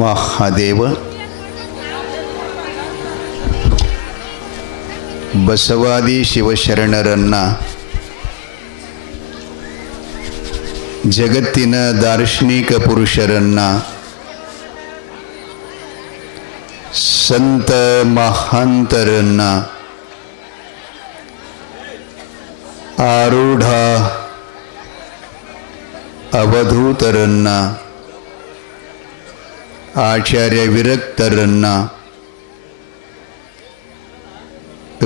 ಮಹಾದೇವ ಬಸವಾದಿ ಶಿವಶರಣರನ್ನ ಜಗತ್ತಿನ ದಾರ್ಶನಿಕ ಪುರುಷರನ್ನ ಸಂತ ಮಹಾಂತರನ್ನ ಆರೂಢ ಅವಧೂತರನ್ನ ಆಚಾರ್ಯ ವಿರಕ್ತರನ್ನ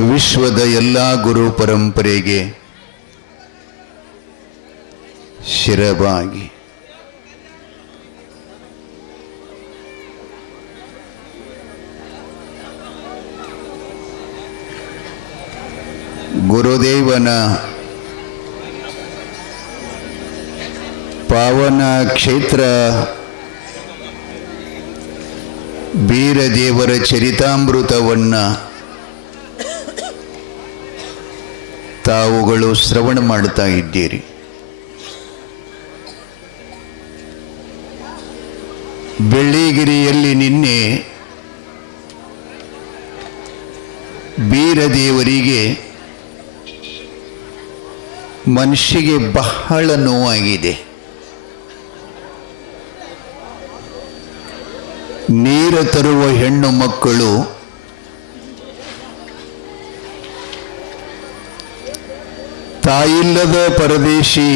ವಿಶ್ವದ ಎಲ್ಲ ಗುರು ಪರಂಪರೆಗೆ ಶಿರವಾಗಿ ಗುರುದೇವನ ಪಾವನ ಕ್ಷೇತ್ರ ಬೀರದೇವರ ಚರಿತಾಮೃತವನ್ನು ತಾವುಗಳು ಶ್ರವಣ ಮಾಡ್ತಾ ಇದ್ದೀರಿ. ಬೆಳ್ಳಿಗಿರಿಯಲ್ಲಿ ನಿನ್ನೆ ಬೀರದೇವರಿಗೆ ಮನುಷ್ಯಗೆ ಬಹಳ ನೋವಾಗಿದೆ. ನೀರು ತರುವ ಹೆಣ್ಣು ಮಕ್ಕಳು ತಾಯಿಲ್ಲದ ಪರದೇಶಿ,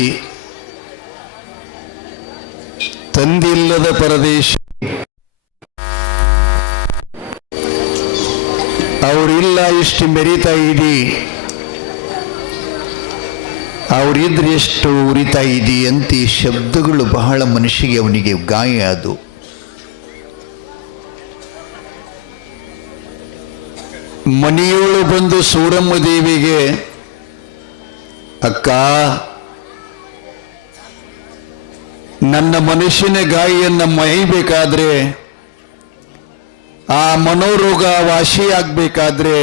ತಂದಿಲ್ಲದ ಪರದೇಶಿ, ಅವರಿಲ್ಲ ಇಷ್ಟು ಮೆರಿತಾ ಇದಿ, ಅವರಿದ್ರೆ ಎಷ್ಟು ಉರಿತಾ ಇದಿ ಅಂತ ಈ ಶಬ್ದಗಳು ಬಹಳ ಮನುಷ್ಯಗೆ ಅವನಿಗೆ ಗಾಯ. ಅದು ಮನೆಯೊಳು ಬಂದು ಸೂರಮ್ಮ ದೇವಿಗೆ, ಅಕ್ಕ ನನ್ನ ಮನುಷ್ಯನ ಗಾಯಿಯನ್ನು ಮೈಬೇಕಾದ್ರೆ, ಆ ಮನೋರೋಗ ವಾಸಿಯಾಗಬೇಕಾದ್ರೆ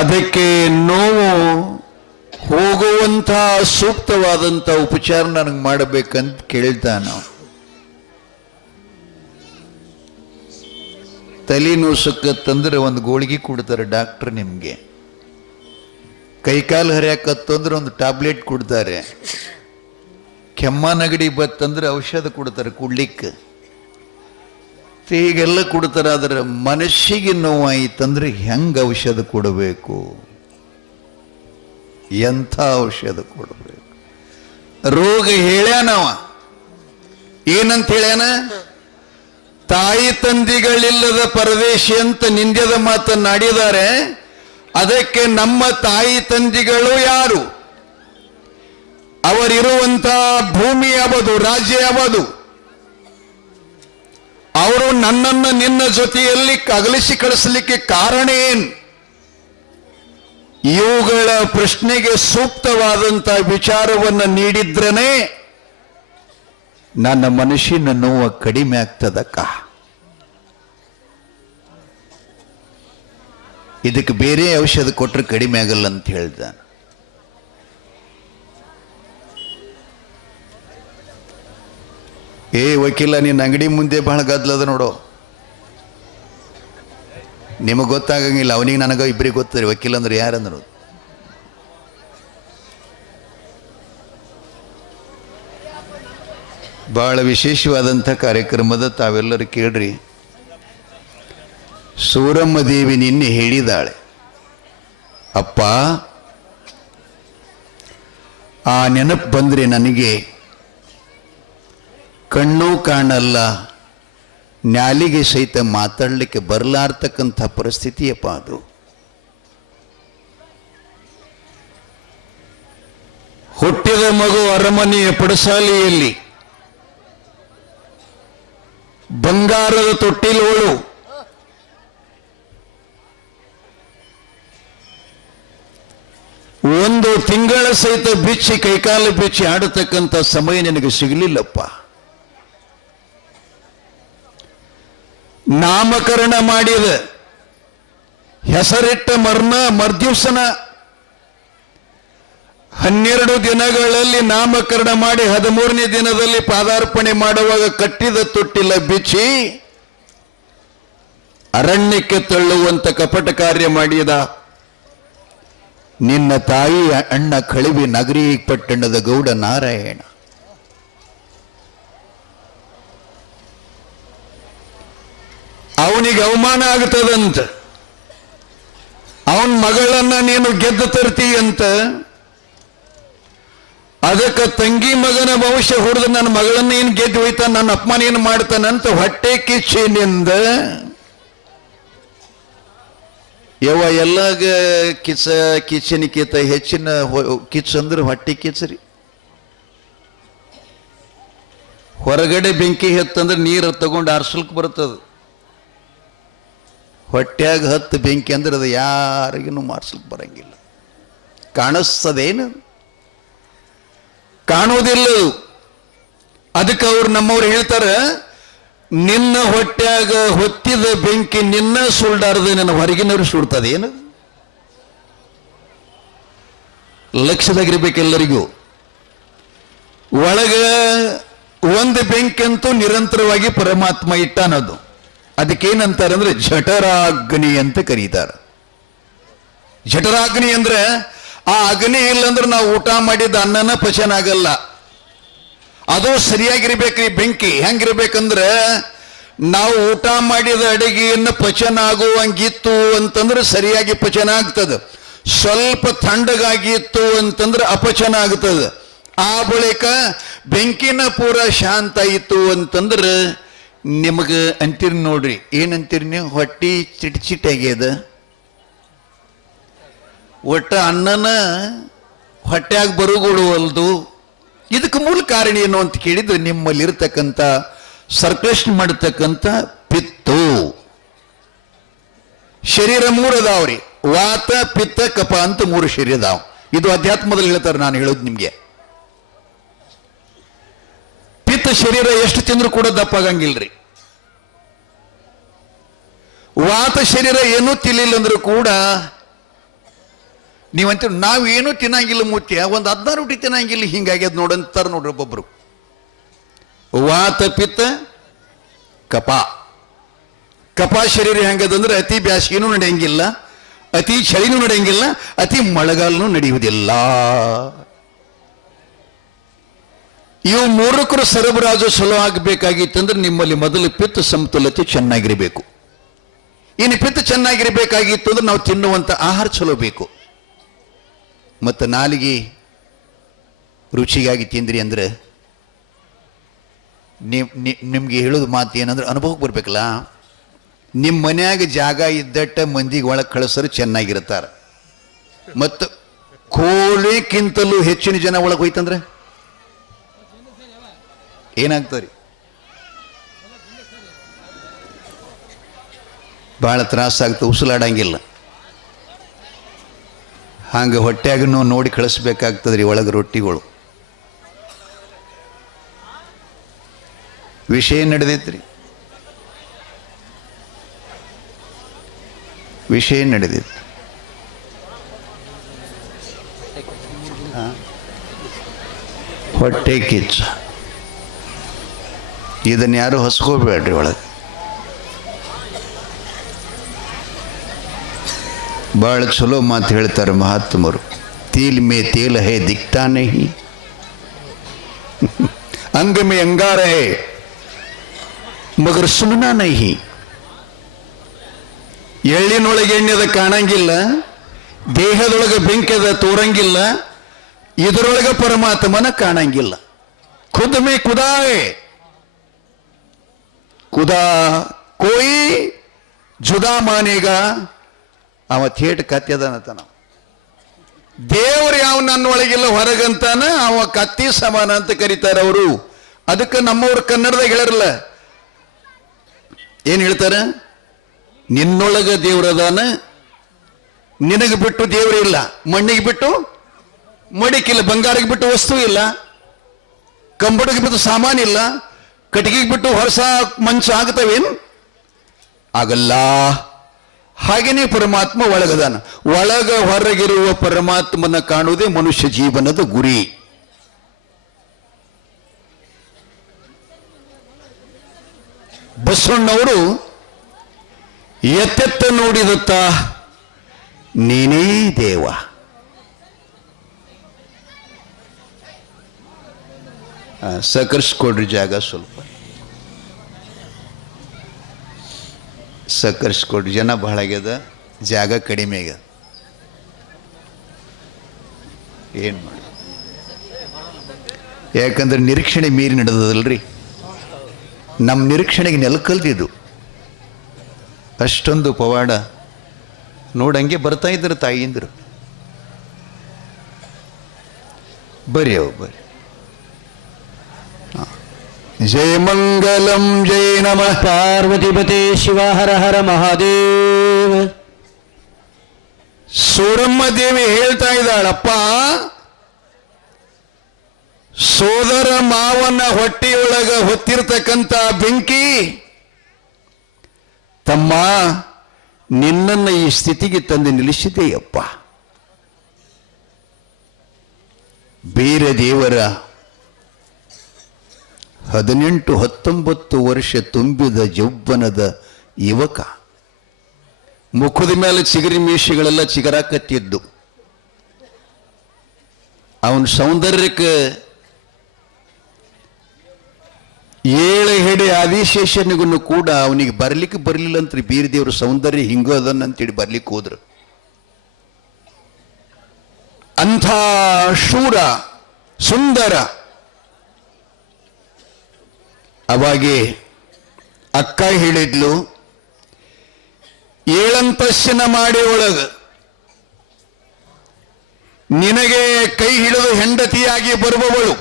ಅದಕ್ಕೆ ನೋವು ಹೋಗುವಂಥ ಸೂಕ್ತವಾದಂಥ ಉಪಚಾರ ನನಗೆ ಮಾಡಬೇಕಂತ ಕೇಳ್ತಾನ. ತಲೆನೋವು ಸುಕ್ಕತ್ತಂದ್ರೆ ಒಂದು ಗೋಳಿಗೆ ಕೊಡ್ತಾರೆ ಡಾಕ್ಟ್ರ್. ನಿಮಗೆ ಕೈಕಾಲು ಹರಿಯಾಕತ್ತಂದ್ರೆ ಒಂದು ಟ್ಯಾಬ್ಲೆಟ್ ಕೊಡ್ತಾರೆ. ಕೆಮ್ಮ ನಗಡಿ ಬತ್ತಂದ್ರೆ ಔಷಧ ಕೊಡ್ತಾರೆ ಕುಡ್ಲಿಕ್ಕೆ. ಹೀಗೆಲ್ಲ ಕೊಡ್ತಾರೆ. ಆದರೆ ಮನುಷ್ಯಗೆ ನೋವಾಯಿತಂದ್ರೆ ಹೆಂಗೆ ಔಷಧ ಕೊಡಬೇಕು, ಎಂಥ ಔಷಧ ಕೊಡಬೇಕು? ರೋಗ ಹೇಳ್ಯಾನವ. ಏನಂತ ಹೇಳ್ಯಾನ? ತಾಯಿ ತಂದಿಗಳಿಲ್ಲದ ಪರದೇಶಿ ಅಂತ ನಿಂದ್ಯದ ಮಾತನ್ನಾಡಿದ್ದಾರೆ. ಅದಕ್ಕೆ ನಮ್ಮ ತಾಯಿ ತಂದಿಗಳು ಯಾರು? ಅವರಿರುವಂಥ ಭೂಮಿ ಯಾವುದು, ರಾಜ್ಯ ಯಾವುದು? ಅವರು ನನ್ನನ್ನು ನಿನ್ನ ಜೊತೆಯಲ್ಲಿ ಅಗಲಿಸಿ ಕಳಿಸಲಿಕ್ಕೆ ಕಾರಣ ಏನು? ಇವುಗಳ ಪ್ರಶ್ನೆಗೆ ಸೂಕ್ತವಾದಂಥ ವಿಚಾರವನ್ನು ನೀಡಿದ್ರನೇ ನನ್ನ ಮನುಷ್ಯನ ನೋವು ಕಡಿಮೆ ಆಗ್ತದಕ್ಕ. ಇದಕ್ಕೆ ಬೇರೆ ಔಷಧ ಕೊಟ್ಟರೆ ಕಡಿಮೆ ಆಗಲ್ಲ ಅಂತ ಹೇಳ್ದ. ಏ ವಕೀಲ, ನಿನ್ನ ಅಂಗಡಿ ಮುಂದೆ ಬಹಳ ಗದ್ದಲದ ನೋಡು. ನಿಮಗೆ ಗೊತ್ತಾಗಂಗಿಲ್ಲ, ಅವನಿಗೆ ನನಗ ಇಬ್ಬರಿಗೆ ಗೊತ್ತರಿ ವಕೀಲ ಅಂದ್ರೆ ಯಾರಂದ್ರು. ಬಹಳ ವಿಶೇಷವಾದಂಥ ಕಾರ್ಯಕ್ರಮದ ತಾವೆಲ್ಲರೂ ಕೇಳ್ರಿ. ಸೂರಮ್ಮ ದೇವಿ ನಿನ್ನೆ ಹೇಳಿದಾಳೆ, ಅಪ್ಪ ಆ ನೆನಪು ಬಂದರೆ ನನಗೆ ಕಣ್ಣು ಕಾಣಲ್ಲ, ನ್ಯಾಲಿಗೆ ಸಹಿತ ಮಾತಾಡಲಿಕ್ಕೆ ಬರಲಾರ್ತಕ್ಕಂಥ ಪರಿಸ್ಥಿತಿಯಪ್ಪ ಅದು. ಹುಟ್ಟಿದ ಮಗು ಅರಮನೆಯ ಪಡಸಾಲೆಯಲ್ಲಿ ಬಂಗಾರದ ತೊಟ್ಟಿಲೋಳು ಒಂದು ತಿಂಗಳ ಸಹಿತ ಬಿಚ್ಚಿ ಕೈಕಾಲು ಬಿಚ್ಚಿ ಆಡತಕ್ಕಂಥ ಸಮಯ ನಿನಗೆ ಸಿಗಲಿಲ್ಲಪ್ಪ. ನಾಮಕರಣ ಮಾಡಿದ ಹೆಸರಿಟ್ಟ ಮರ್ದಿವ್ಸನ 12 ದಿನಗಳಲ್ಲಿ ನಾಮಕರಣ ಮಾಡಿ 13ನೇ ದಿನದಲ್ಲಿ ಪಾದಾರ್ಪಣೆ ಮಾಡುವಾಗ ಕಟ್ಟಿದ ತೊಟ್ಟಿಲ ಬಿಚ್ಚಿ ಅರಣ್ಯಕ್ಕೆ ತಳ್ಳುವಂತ ಕಪಟ ಕಾರ್ಯ ಮಾಡಿದ ನಿನ್ನ ತಾಯಿ ಅಣ್ಣ ಕಳಿವಿ ನಗರಿ ಪಟ್ಟಣದ ಗೌಡ ನಾರಾಯಣ. ಅವನಿಗೆ ಅವಮಾನ ಆಗ್ತದಂತ, ಅವನ ಮಗಳನ್ನ ನೀನು ಗೆದ್ದು ತರ್ತೀಯಂತ, ಅದಕ್ಕೆ ತಂಗಿ ಮಗನ ಭವಿಷ್ಯ ಹೊಡೆದು ನನ್ನ ಮಗಳನ್ನ ಏನು ಗೆದ್ದು ಹೋಯ್ತಾನ, ನನ್ನ ಅಪಮಾನ ಏನು ಮಾಡ್ತಾನಂತ ಹೊಟ್ಟೆ ಕಿಚ್ಚಿನಿಂದ ಎಲ್ಲಾಗ ಕಿಚ್ಚನಿಕಿತ ಹೆಚ್ಚಿನ ಕಿಚ್ಚು ಅಂದ್ರೆ ಹೊಟ್ಟೆ ಕಿಚ್ಚರಿ. ಹೊರಗಡೆ ಬೆಂಕಿ ಹತ್ತಂದ್ರೆ ನೀರು ತಗೊಂಡು ಆರ್ಸಲ್ಕ್ ಬರ್ತದ, ಹೊಟ್ಯಾಗ ಹತ್ತು ಬೆಂಕಿ ಅಂದ್ರೆ ಅದು ಯಾರಿಗೂ ಮಾರ್ಸಲ್ಕ್ ಬರಂಗಿಲ್ಲ. ಕಾಣಿಸ್ತದೇನು? ಕಾಣುವುದಿಲ್ಲ. ಅದಕ್ಕೆ ಅವ್ರು ನಮ್ಮವ್ರು ಹೇಳ್ತಾರೆ, ನಿನ್ನ ಹೊಟ್ಯಾಗ ಹೊತ್ತಿದ ಬೆಂಕಿ ನಿನ್ನ ಸುಲ್ಡಾರದೆ ನನ್ನ ಹೊರಗಿನವ್ರು ಸುಡ್ತದೆ. ಏನು ಲಕ್ಷ್ಯದಾಗಿರ್ಬೇಕೆಲ್ಲರಿಗೂ. ಒಳಗ ಒಂದು ಬೆಂಕಿ ಅಂತೂ ನಿರಂತರವಾಗಿ ಪರಮಾತ್ಮ ಇಟ್ಟಾನದು. ಅದಕ್ಕೇನಂತಾರೆ ಅಂದ್ರೆ ಜಠರಾಗ್ನಿ ಅಂತ ಕರೀತಾರೆ. ಜಠರಾಗ್ನಿ ಅಂದ್ರೆ ಆ ಅಗ್ನಿ ಇಲ್ಲಂದ್ರೆ ನಾವು ಊಟ ಮಾಡಿದ ಅನ್ನನ ಪಚನ ಆಗಲ್ಲ. ಅದು ಸರಿಯಾಗಿರ್ಬೇಕ್ರಿ. ಬೆಂಕಿ ಹೆಂಗಿರ್ಬೇಕಂದ್ರೆ ನಾವು ಊಟ ಮಾಡಿದ ಅಡಿಗೆಯನ್ನು ಪಚನ ಆಗುವಂಗಿತ್ತು ಅಂತಂದ್ರೆ ಸರಿಯಾಗಿ ಪಚನ ಆಗ್ತದೆ. ಸ್ವಲ್ಪ ತಣ್ಣಗಾಗಿತ್ತು ಅಂತಂದ್ರೆ ಅಪಚನ ಆಗ್ತದೆ. ಆ ಬಳಿಕ ಬೆಂಕಿನ ಪೂರ ಶಾಂತ ಇತ್ತು ಅಂತಂದ್ರೆ ನಿಮಗೆ ಅಂತೀರಿ ನೋಡ್ರಿ, ಏನಂತೀರಿ ನೀವು? ಹೊಟ್ಟಿ ಚಿಟ್ಚಿಟ್ಟಾಗ್ಯದ, ಒಟ್ಟ ಅನ್ನನ ಹೊಟ್ಟ್ಯಾಗ ಬರುಗೊಡುವಲ್ದು. ಇದಕ್ಕೆ ಮೂಲ ಕಾರಣ ಏನು ಅಂತ ಕೇಳಿದ್ರೆ ನಿಮ್ಮಲ್ಲಿರ್ತಕ್ಕಂಥ ಸರ್ಕಲೇಷನ್ ಮಾಡತಕ್ಕಂಥ ಪಿತ್ತು. ಶರೀರ 3 ಅದಾವ್ರಿ, ವಾತ ಪಿತ್ತ ಕಪ ಅಂತ 3 ಶರೀರ ಅದಾವ. ಇದು ಅಧ್ಯಾತ್ಮದಲ್ಲಿ ಹೇಳ್ತಾರೆ, ನಾನು ಹೇಳೋದು ನಿಮ್ಗೆ. ಪಿತ್ತ ಶರೀರ ಎಷ್ಟು ತಿಂದ್ರು ಕೂಡ ದಪ್ಪಾಗಂಗಿಲ್ರಿ. ವಾತ ಶರೀರ ಏನೂ ತಿನ್ಲಿಲ್ಲ ಅಂದ್ರೂ ಕೂಡ ನೀವಂತ ನಾವೇನು ತಿನ್ನಂಗಿಲ್ಲ ಮುತ್ಯ, ಒಂದು 16 ರೊಟ್ಟಿ ತಿನ್ನಂಗಿಲ್ಲ, ಹಿಂಗಾಗ್ಯದ ನೋಡಂತಾರ ನೋಡ್ರಿ ಒಬ್ಬೊಬ್ರು. ವಾತ ಪಿತ್ತ ಕಪ. ಕಪ ಶರೀರ ಹೆಂಗದಂದ್ರೆ ಅತಿ ಬ್ಯಾಸಿಗೆನೂ ನಡೆಯಂಗಿಲ್ಲ, ಅತಿ ಚಳಿನೂ ನಡೆಯಂಗಿಲ್ಲ, ಅತಿ ಮಳೆಗಾಲನೂ ನಡೆಯುವುದಿಲ್ಲ. ಇವು 3 ಸರಬರಾಜು ಸಲೋ ಆಗಬೇಕಾಗಿತ್ತಂದ್ರೆ ನಿಮ್ಮಲ್ಲಿ ಮೊದಲು ಪಿತ್ತ ಸಮತೋಲತೆ ಚೆನ್ನಾಗಿರಬೇಕು. ಇನ್ನು ಪಿತ್ತ ಚೆನ್ನಾಗಿರ್ಬೇಕಾಗಿತ್ತು ಅಂದ್ರೆ ನಾವು ತಿನ್ನುವಂಥ ಆಹಾರ ಚಲೋ ಬೇಕು. ಮತ್ತು ನಾಲಿಗೆ ರುಚಿಗಾಗಿ ತಿಂದ್ರಿ ಅಂದ್ರೆ ನಿಮ್ಗೆ ಹೇಳೋದು ಮಾತು ಏನಂದ್ರೆ ಅನುಭವಕ್ಕೆ ಬರ್ಬೇಕಲ್ಲ. ನಿಮ್ಮ ಮನ್ಯಾಗ ಜಾಗ ಇದ್ದಟ್ಟ ಮಂದಿಗೆ ಒಳಗೆ ಕಳಿಸರು ಚೆನ್ನಾಗಿರ್ತಾರೆ. ಮತ್ತು ಕೋಳಿಕ್ಕಿಂತಲೂ ಹೆಚ್ಚಿನ ಜನ ಒಳಗೆ ಹೋಯ್ತಂದ್ರೆ ಏನಾಗ್ತದೆ? ಭಾಳ ತ್ರಾಸಾಗ್ತದೆ, ಉಸಿಲಾಡಂಗಿಲ್ಲ. ಹಂಗೆ ಹೊಟ್ಟೆಯಾಗೂ ನೋಡಿ ಕಳಿಸ್ಬೇಕಾಗ್ತದ್ರಿ ಒಳಗೆ ರೊಟ್ಟಿಗಳು. ವಿಷಯ ನಡೆದೈತ್ರಿ, ವಿಷಯ ನಡೆದೈತಿ. ಹೊಟ್ಟೆ ಕಿಚ್ಚ, ಇದನ್ನ ಯಾರು ಹಸ್ಕೋಬೇಡ್ರಿ ಒಳಗೆ. ಭಾಳ ಚಲೋ ಮಾತು ಹೇಳ್ತಾರೆ ಮಹಾತ್ಮರು. तील में तेल है दिखता नहीं, अंग में अंगार है मगर सुनना नहीं. ಎಳ್ಳಿನೊಳಗೆ ಎಣ್ಣೆದ ಕಾಣಂಗಿಲ್ಲ, ದೇಹದೊಳಗೆ ಬೆಂಕಿದ ತೋರಂಗಿಲ್ಲ, ಇದರೊಳಗೆ ಪರಮಾತ್ಮನ ಕಾಣಂಗಿಲ್ಲ. ಖುದ್ ಮೇ ಖುದಾ ಹೈ, ಖುದಾ ಕೋಯಿ ಜುದಾ ಮಾನೇಗಾ. ಅವ ಥೇಟ್ ಕತ್ಯದನತನ. ದೇವರು ಯಾವ ನನ್ನೊಳಗಿಲ್ಲ ಹೊರಗಂತಾನ, ಅವ ಕತ್ತಿ ಸಮಾನ ಅಂತ ಕರೀತಾರೆ ಅವರು. ಅದಕ್ಕೆ ನಮ್ಮವ್ರು ಕನ್ನಡದಾಗ ಹೇಳಿರಲ್ಲ, ಏನ್ ಹೇಳ್ತಾರೆ? ನಿನ್ನೊಳಗ ದೇವರದಾನ, ನಿನಗೆ ಬಿಟ್ಟು ದೇವರಿಲ್ಲ, ಮಣ್ಣಿಗೆ ಬಿಟ್ಟು ಮಡಿಕಿಲ್ಲ, ಬಂಗಾರಿಗೆ ಬಿಟ್ಟು ವಸ್ತು ಇಲ್ಲ, ಕಂಬಡಿಗೆ ಬಿಟ್ಟು ಸಾಮಾನಿಲ್ಲ, ಕಟ್ಟಿಗೆಗೆ ಬಿಟ್ಟು ಹೊರಸ ಮಂಚ ಆಗ್ತವೇನು? ಆಗಲ್ಲ. ಹಾಗೇನೇ ಪರಮಾತ್ಮ ಒಳಗದಾನ. ಒಳಗ ಹೊರಗಿರುವ ಪರಮಾತ್ಮನ ಕಾಣುವುದೇ ಮನುಷ್ಯ ಜೀವನದ ಗುರಿ. ಬಸವಣ್ಣವರು ಎತ್ತೆತ್ತ ನೋಡಿದತ್ತ ನೀನೇ ದೇವ. ಸಕರ್ಸ್ಕೊಡ್ರಿ ಜಾಗ, ಸ್ವಲ್ಪ ಸಕರ್ಸ್ಕೊಡ್ರಿ. ಜನ ಬಹಳ ಆಗ್ಯದ, ಜಾಗ ಕಡಿಮೆ ಆಗ್ಯದ. ಏನು ಮಾಡಿ, ಯಾಕಂದ್ರೆ ನಿರೀಕ್ಷಣೆ ಮೀರಿ ನಡೆದದಲ್ರಿ. ನಮ್ಮ ನಿರೀಕ್ಷಣೆಗೆ ನೆಲಕಲ್ದಿದು. ಅಷ್ಟೊಂದು ಪವಾಡ ನೋಡಂಗೆ ಬರ್ತಾ ಇದ್ರು ತಾಯಿಯಿಂದರು. ಬರ್ರಿ ಅವು ಬರ್ರಿ. ಜಯ ಮಂಗಲಂ ಜಯ ನಮಃ ಪಾರ್ವತಿಪತೆ ಶಿವ ಹರ ಹರ ಮಹಾದೇವ. ಸೂರಮ್ಮ ದೇವಿ ಹೇಳ್ತಾ ಇದ್ದಾಳಪ್ಪ, ಸೋದರ ಮಾವನ ಹೊಟ್ಟೆಯೊಳಗ ಹೊತ್ತಿರ್ತಕ್ಕಂಥ ಬೆಂಕಿ ತಮ್ಮ ನಿನ್ನನ್ನು ಈ ಸ್ಥಿತಿಗೆ ತಂದು ನಿಲ್ಲಿಸಿದೆಯಪ್ಪ. ಬೇರೆ ದೇವರ 18-19 ವರ್ಷ ತುಂಬಿದ ಯೌವನದ ಯುವಕ, ಮುಖದ ಮೇಲೆ ಚಿಗರಿ ಮೀಸೆಗಳೆಲ್ಲ ಚಿಗರಾಕತ್ತಿದ್ದು. ಅವನ ಸೌಂದರ್ಯಕ್ಕೆ 7 ಹೆಡೆ ಆದಿಶೇಷನಿಗೂ ಕೂಡ ಅವನಿಗೆ ಬರ್ಲಿಕ್ಕೆ ಬರಲಿಲ್ಲ ಅಂತ ಬೀರ ದೇವ್ರ ಸೌಂದರ್ಯ ಹಿಂಗೋದನ್ನಂತೇಳಿ ಬರ್ಲಿಕ್ಕೆ ಹೋದ್ರು. ಅಂಥ ಶೂರ ಸುಂದರ. ಅವಾಗೆ ಅಕ್ಕ ಹೇಳಿದ್ಲು, 7 ಅಂತಸ್ತಿನ ಮಾಡಿ ಒಳಗ ನಿನಗೆ ಕೈ ಹಿಡಿದು ಹೆಂಡತಿಯಾಗಿ ಬರುವವಳು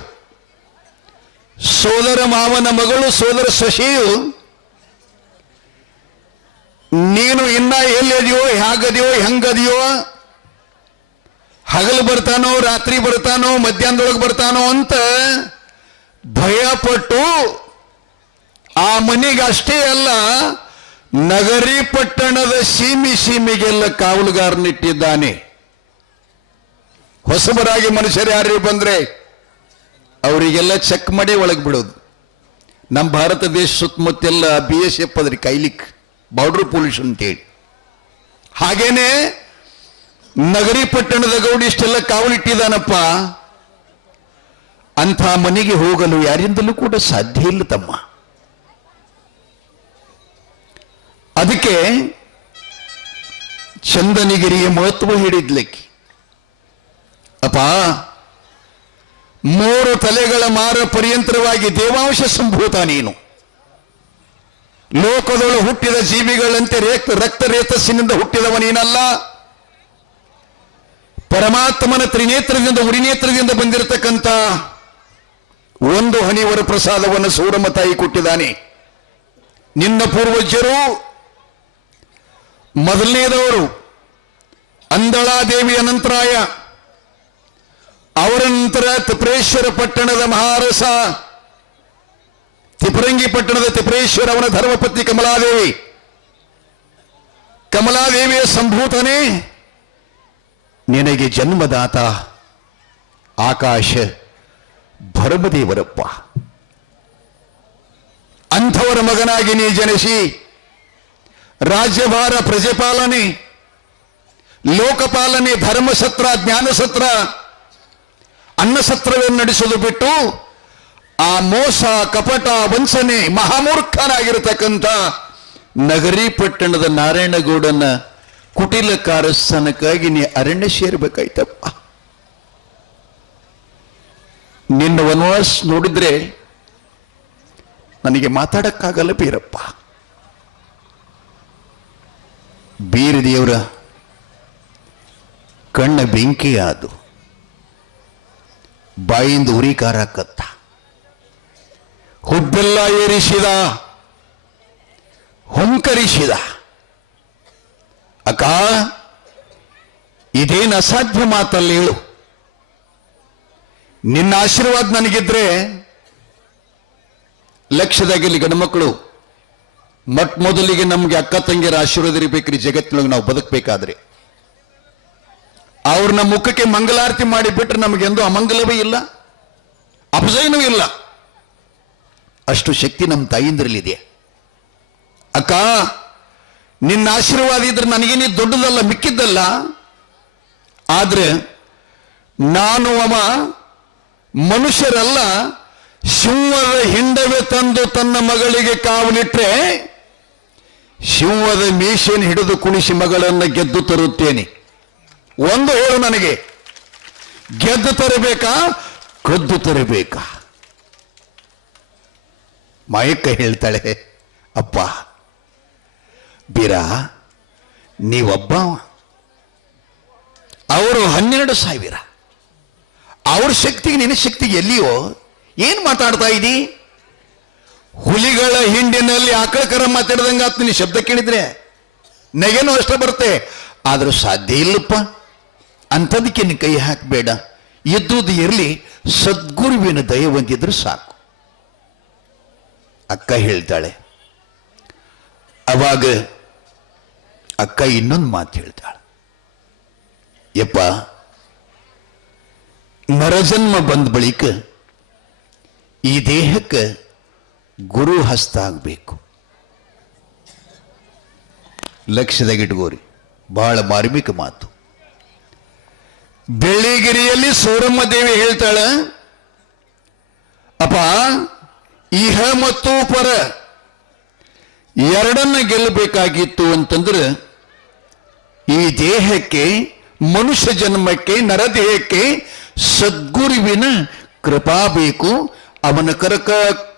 ಸೋದರ ಮಾವನ ಮಗಳು, ಸೋದರ ಸೊಸೆಯು. ನೀನು ಇನ್ನ ಎಲ್ಲಿದೆಯೋ, ಹೇಗದೆಯೋ, ಹೆಂಗದೆಯೋ, ಹಗಲು ಬರ್ತಾನೋ, ರಾತ್ರಿ ಬರ್ತಾನೋ, ಮಧ್ಯಾಹ್ನದೊಳಗೆ ಬರ್ತಾನೋ ಅಂತ ಭಯಪಟ್ಟು ಆ ಮನೆಗಷ್ಟೇ ಅಲ್ಲ, ನಗರಿ ಪಟ್ಟಣದ ಸೀಮೆಗೆಲ್ಲ ಕಾವಲುಗಾರನಿಟ್ಟಿದ್ದಾನೆ. ಹೊಸಬರಾಗಿ ಮನುಷ್ಯರು ಯಾರು ಬಂದ್ರೆ ಅವರಿಗೆಲ್ಲ ಚೆಕ್ ಮಾಡಿ ಒಳಗೆ ಬಿಡೋದು. ನಮ್ಮ ಭಾರತ ದೇಶ ಸುತ್ತಮುತ್ತೆಲ್ಲ BSF ಅದ್ರಿ ಕೈಲಿಕ್, ಬಾರ್ಡರ್ ಪೊಲೀಸ್ ಅಂತೇಳಿ. ಹಾಗೇನೆ ನಗರಿ ಪಟ್ಟಣದ ಗೌಡಿ ಇಷ್ಟೆಲ್ಲ ಕಾವಲಿಟ್ಟಿದ್ದಾನಪ್ಪ. ಅಂಥ ಮನೆಗೆ ಹೋಗಲು ಯಾರಿಂದಲೂ ಕೂಡ ಸಾಧ್ಯ ಇಲ್ಲ ತಮ್ಮ. ಅದಕ್ಕೆ ಚಂದನಗಿರಿಯ ಮಹತ್ವ ಹೇಳಿದ್ಲಕ್ಕಿ, ಅಪ್ಪ 3 ತಲೆಗಳ ಮಾರ ಪರ್ಯಂತರವಾಗಿ ದೇವಾಂಶ ಸಂಭೂತ ನೀನು. ಲೋಕದೊಳು ಹುಟ್ಟಿದ ಜೀವಿಗಳಂತೆ ರಕ್ತ ರೇತಸ್ಸಿನಿಂದ ಹುಟ್ಟಿದವ ನೀನಲ್ಲ. ಪರಮಾತ್ಮನ ತ್ರಿನೇತ್ರದಿಂದ ಉರಿನೇತ್ರದಿಂದ ಬಂದಿರತಕ್ಕಂಥ ಒಂದು ಹನಿವರ ಪ್ರಸಾದವನ್ನು ಸೂರಮ್ಮ ತಾಯಿ ಕೊಟ್ಟಿದ್ದಾನೆ. ನಿನ್ನ ಪೂರ್ವಜರು ಮೊದಲನೇದವರು ಅಂದಳಾದೇವಿ ಅನಂತರಾಯ, ಅವರ ನಂತರ ತಿಪ್ರೇಶ್ವರ ಪಟ್ಟಣದ ಮಹಾರಸ, ತಿಪರಂಗಿ ಪಟ್ಟಣದ ತಿಪ್ರೇಶ್ವರ ಅವನ ಧರ್ಮಪತ್ನಿ ಕಮಲಾದೇವಿ. ಕಮಲಾದೇವಿಯ ಸಂಭೂತನೇ ನಿನಗೆ ಜನ್ಮದಾತ ಆಕಾಶ ಭರಮದೇವರಪ್ಪ. ಅಂಥವರ ಮಗನಾಗಿ ನೀ ಜನಿಸಿ ರಾಜ್ಯಭಾರ, ಪ್ರಜೆಪಾಲನೆ, ಲೋಕಪಾಲನೆ, ಧರ್ಮಸತ್ರ, ಜ್ಞಾನಸತ್ರ, ಅನ್ನಸತ್ರವನ್ನು ನಡೆಸೋದು ಬಿಟ್ಟು ಆ ಮೋಸ, ಕಪಟ, ವಂಚನೆ, ಮಹಾಮೂರ್ಖನಾಗಿರತಕ್ಕಂಥ ನಗರಿ ಪಟ್ಟಣದ ನಾರಾಯಣಗೌಡನ ಕುಟಿಲ ಕಾರಸ್ಥಾನಕ್ಕಾಗಿ ನೀ ಅರಣ್ಯ ಸೇರ್ಬೇಕಾಯ್ತಪ್ಪ. ನಿನ್ನ ವನವಾಸ ನೋಡಿದ್ರೆ ನನಗೆ ಮಾತಾಡಕ್ಕಾಗಲ್ಲ ಬೀರಪ್ಪ. ಬೀರ ದೇವರ ಕಣ್ಣ ಬೆಂಕಿ ಅದು, ಬಾಯಿಂದ ಉರಿಕಾರಕತ್ತ, ಹುಬ್ಬೆಲ್ಲ ಏರಿಸಿದ, ಹೊಂಕರಿಸಿದ. ಅಕ್ಕ, ಇದೇನು ಅಸಾಧ್ಯ ಮಾತಲ್ಲಿ ಹೇಳು. ನಿನ್ನ ಆಶೀರ್ವಾದ ನನಗಿದ್ರೆ ಲಕ್ಷದಾಗಿಲ್ಲಿ ಗಂಡು ಮಕ್ಕಳು ಮೊದಲಿಗೆ ನಮ್ಗೆ ಅಕ್ಕ ತಂಗಿಯರ ಆಶೀರ್ವಾದ ಇರಬೇಕ್ರಿ. ಜಗತ್ತಿನೊಳಗೆ ನಾವು ಬದುಕಬೇಕಾದ್ರೆ ಅವ್ರನ್ನ ಮುಖಕ್ಕೆ ಮಂಗಲಾರತಿ ಮಾಡಿ ಬಿಟ್ರೆ ನಮಗೆಂದು ಅಮಂಗಲವೇ ಇಲ್ಲ, ಅಪಜಯನೂ ಇಲ್ಲ. ಅಷ್ಟು ಶಕ್ತಿ ನಮ್ಮ ತಾಯಿಂದ್ರಲ್ಲಿದೆ. ಅಕ್ಕ, ನಿನ್ನ ಆಶೀರ್ವಾದ ಇದ್ರೆ ನನಗೇನೇ ದೊಡ್ಡದಲ್ಲ, ಮಿಕ್ಕಿದ್ದಲ್ಲ. ಆದ್ರೆ ನಾನು ಮನುಷ್ಯರಲ್ಲ, ಸಿಂಹದ ಹಿಂಡವೇ ತಂದು ತನ್ನ ಮಗಳಿಗೆ ಕಾವಲಿಟ್ರೆ ಸಿಂಹದ ಮೀಸೆಯನ್ನು ಹಿಡಿದು ಕುಣಿಸಿ ಮಗಳನ್ನು ಗೆದ್ದು ತರುತ್ತೇನೆ. ಒಂದು ಹೇಳು ನನಗೆ, ಗೆದ್ದು ತರಬೇಕಾ ಕದ್ದು ತರಬೇಕಾ? ಮಾಯಕ್ಕ ಹೇಳ್ತಾಳೆ, ಅಪ್ಪ ಬೀರ, ನೀವೊಬ್ಬ, ಅವರು 12,000. ಅವ್ರ ಶಕ್ತಿಗೆ ನಿನ್ನ ಶಕ್ತಿಗೆ ಎಲ್ಲಿಯೋ? ಏನ್ ಮಾತಾಡ್ತಾ ಇದ್ದೀ? ಹುಲಿಗಳ ಹಿಂಡಿನಲ್ಲಿ ಆಕಳಕರ ಮಾತಾಡ್ದಂಗ ಆತ್. ನೀನು ಶಬ್ದ ಕೇಳಿದ್ರೆ ನೆಗೆನೂ ಅಷ್ಟ ಬರುತ್ತೆ, ಆದ್ರೂ ಸಾಧ್ಯ ಇಲ್ಲಪ್ಪ. ಅಂಥದಕ್ಕೆ ನೀನು ಕೈ ಹಾಕಬೇಡ. ಎದ್ದುದು ಇರಲಿ, ಸದ್ಗುರುವಿನ ದಯ ಹೊಂದಿದ್ರೆ ಸಾಕು. ಅಕ್ಕ ಹೇಳ್ತಾಳೆ. ಅವಾಗ ಅಕ್ಕ ಇನ್ನೊಂದು ಮಾತು ಹೇಳ್ತಾಳೆ, ಯಪ್ಪ, ನರಜನ್ಮ ಬಂದ ಬಳಿಕ ಈ ದೇಹಕ್ಕೆ ಗುರು ಹಸ್ತ ಆಗಬೇಕು. ಲಕ್ಷ್ಯದಾಗಿಟ್ಕೋರಿ, ಬಹಳ ಮಾರ್ಮಿಕ ಮಾತು. ಬೆಳ್ಳಿಗಿರಿಯಲ್ಲಿ ಸೌರಮ್ಮ ದೇವಿ ಹೇಳ್ತಾಳ, ಅಪ್ಪ, ಇಹ ಮತ್ತು ಪರ ಎರಡನ್ನ ಗೆಲ್ಲಬೇಕಾಗಿತ್ತು ಅಂತಂದ್ರೆ ಈ ದೇಹಕ್ಕೆ, ಮನುಷ್ಯ ಜನ್ಮಕ್ಕೆ, ನರದೇಹಕ್ಕೆ ಸದ್ಗುರುವಿನ ಕೃಪಾ ಬೇಕು. ಅವನ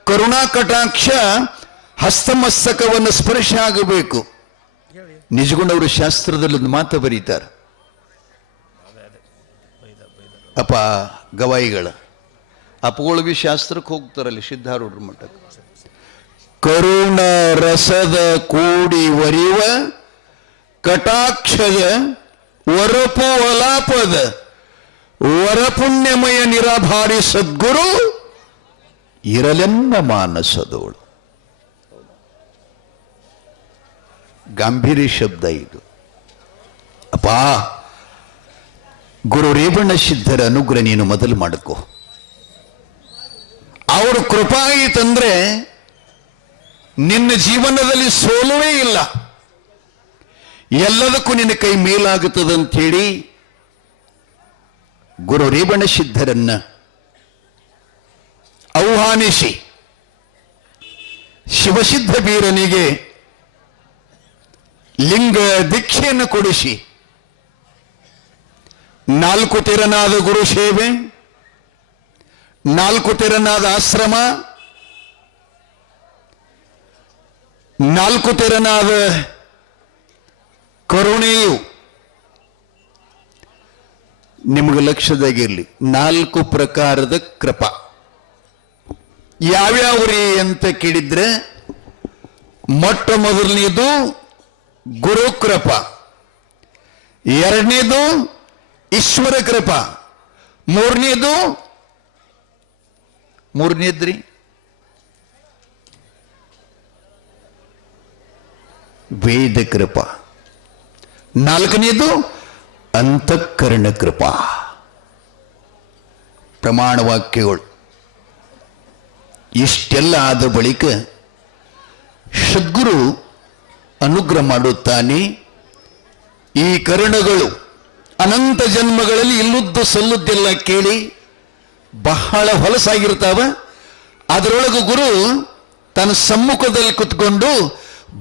ಕರುಣಾ ಕಟಾಕ್ಷ ಹಸ್ತಮಸ್ತಕವನ್ನು ಸ್ಪರ್ಶ ಆಗಬೇಕು. ನಿಜಗೊಂಡವರು ಶಾಸ್ತ್ರದಲ್ಲಿ ಒಂದು ಮಾತು ಬರೀತಾರೆ. ಅಪ್ಪ ಗವಾಯಿಗಳ ಅಪ್ಪಗಳು ಬಿ ಶಾಸ್ತ್ರಕ್ಕೆ ಹೋಗ್ತಾರಲ್ಲಿ ಸಿದ್ಧಾರೂಢರ ಮಠಕ್ಕೆ. ಕರುಣ ರಸದ ಕೂಡಿ ವರಿವ ಕಟಾಕ್ಷದ ವರಪು ವಲಾಪದ ವರಪುಣ್ಯಮಯ ನಿರಾಭಾರಿ ಸದ್ಗುರು ಇರಲೆನ್ನ ಮಾನಸದೋಳು. ಗಾಂಭೀರ್ಯ ಶಬ್ದ ಇದು. ಅಪ್ಪ, ಗುರು ರೇವಣ್ಣ ಸಿದ್ಧರ ಅನುಗ್ರಹ ನೀನು ಮೊದಲು ಮಾಡ್ಕೋ. ಅವರು ಕೃಪಾ ಆಯಿತಂದ್ರೆ ನಿನ್ನ ಜೀವನದಲ್ಲಿ ಸೋಲುವೇ ಇಲ್ಲ, ಎಲ್ಲದಕ್ಕೂ ನಿನ್ನ ಕೈ ಮೇಲಾಗುತ್ತದಂಥೇಳಿ ಗುರು ರೇವಣ್ಣ ಸಿದ್ಧರನ್ನ ಆಹ್ವಾನಿಸಿ ಶಿವಸಿದ್ಧ ಬೀರನಿಗೆ ಲಿಂಗ ದೀಕ್ಷೆಯನ್ನು ಕೊಡಿಸಿ 4 ತೆರನಾದ ಗುರು ಸೇವೆ, 4 ತೆರನಾದ ಆಶ್ರಮ, 4 ತೆರನಾದ ಕರುಣೆಯು ನಿಮಗೆ ಲಕ್ಷ್ಯದಾಗಿರಲಿ. 4 ಪ್ರಕಾರದ ಕೃಪಾ ಯಾವ್ಯಾವ್ರಿ ಅಂತ ಕೇಳಿದ್ರೆ, ಮೊಟ್ಟ ಮೊದಲನೇದು ಗುರು ಕೃಪಾ, ಎರಡನೇದು ಈಶ್ವರ ಕೃಪಾ, ಮೂರನೇದ್ರಿ ವೇದ ಕೃಪಾ, 4ನೇದು ಅಂತಃಕರಣ ಕೃಪಾ. ಪ್ರಮಾಣ ವಾಕ್ಯಗಳು ಇಷ್ಟೆಲ್ಲ ಆದ ಬಳಿಕ ಸದ್ಗುರು ಅನುಗ್ರಹ ಮಾಡುತ್ತಾನೆ. ಈ ಕರ್ಣಗಳು ಅನಂತ ಜನ್ಮಗಳಲ್ಲಿ ಇಲ್ಲುದ್ದು ಸಲ್ಲುದ್ದೆಲ್ಲ ಕೇಳಿ ಬಹಳ ಹೊಲಸಾಗಿರ್ತಾವ. ಅದರೊಳಗೆ ಗುರು ತನ್ನ ಸಮ್ಮುಖದಲ್ಲಿ ಕುತ್ಕೊಂಡು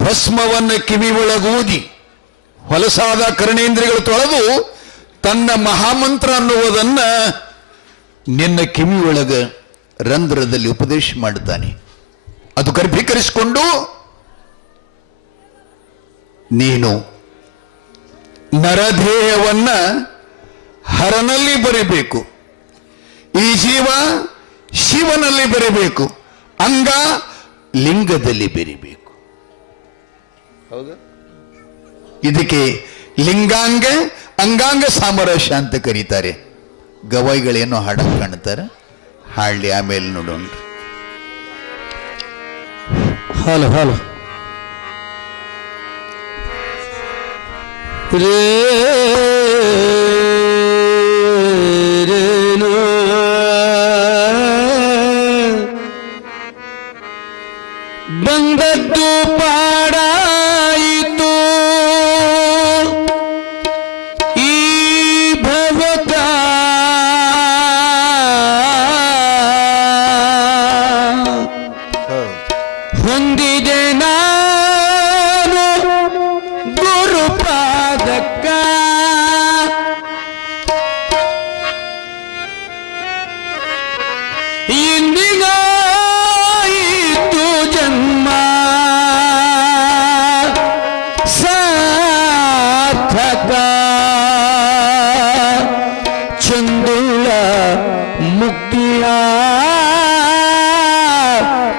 ಭಸ್ಮವನ್ನು ಕಿವಿ ಒಳಗೂದಿ ಹೊಲಸಾದ ಕರ್ಣೇಂದ್ರಿಯಗಳು ತೊಳೆದು ತನ್ನ ಮಹಾಮಂತ್ರ ಅನ್ನುವುದನ್ನ ನಿನ್ನ ಕಿವಿ ಒಳಗ ರಂಧ್ರದಲ್ಲಿ ಉಪದೇಶ ಮಾಡುತ್ತಾನೆ. ಅದು ಗರ್ಭೀಕರಿಸಿಕೊಂಡು ನೀನು ನರದೇಹವನ್ನ ಹರನಲ್ಲಿ ಬರೀಬೇಕು, ಈ ಜೀವ ಶಿವನಲ್ಲಿ ಬೆರೆಬೇಕು, ಅಂಗ ಲಿಂಗದಲ್ಲಿ ಬೆರಿಬೇಕು. ಹೌದಾ? ಇದಕ್ಕೆ ಲಿಂಗಾಂಗ ಅಂಗಾಂಗ ಸಾಮರಸ್ಯ ಅಂತ ಕರೀತಾರೆ. ಗವಾಯಿಗಳೇನೋ ಹಾಡಂಗೆ ಕಾಣ್ತಾರೆ, ಹಾಡಲಿ, ಆಮೇಲೆ ನೋಡೋಣ. ಹಾಲು ಹಾಲು ರೇ ರೇನು. ಬಂದದ್ದು ಪಾಡಾಯಿತು ಈ ಭವಕ ಹೊಂದಿದೆ ನಾನು ಗುರುಪಾದಕ್ಕ ಇಂದಿಗಾಯಿತು ಜನ್ಮ ಸಾರ್ಥಕ ಚಂದುಳ ಮುಕ್ತಿಯ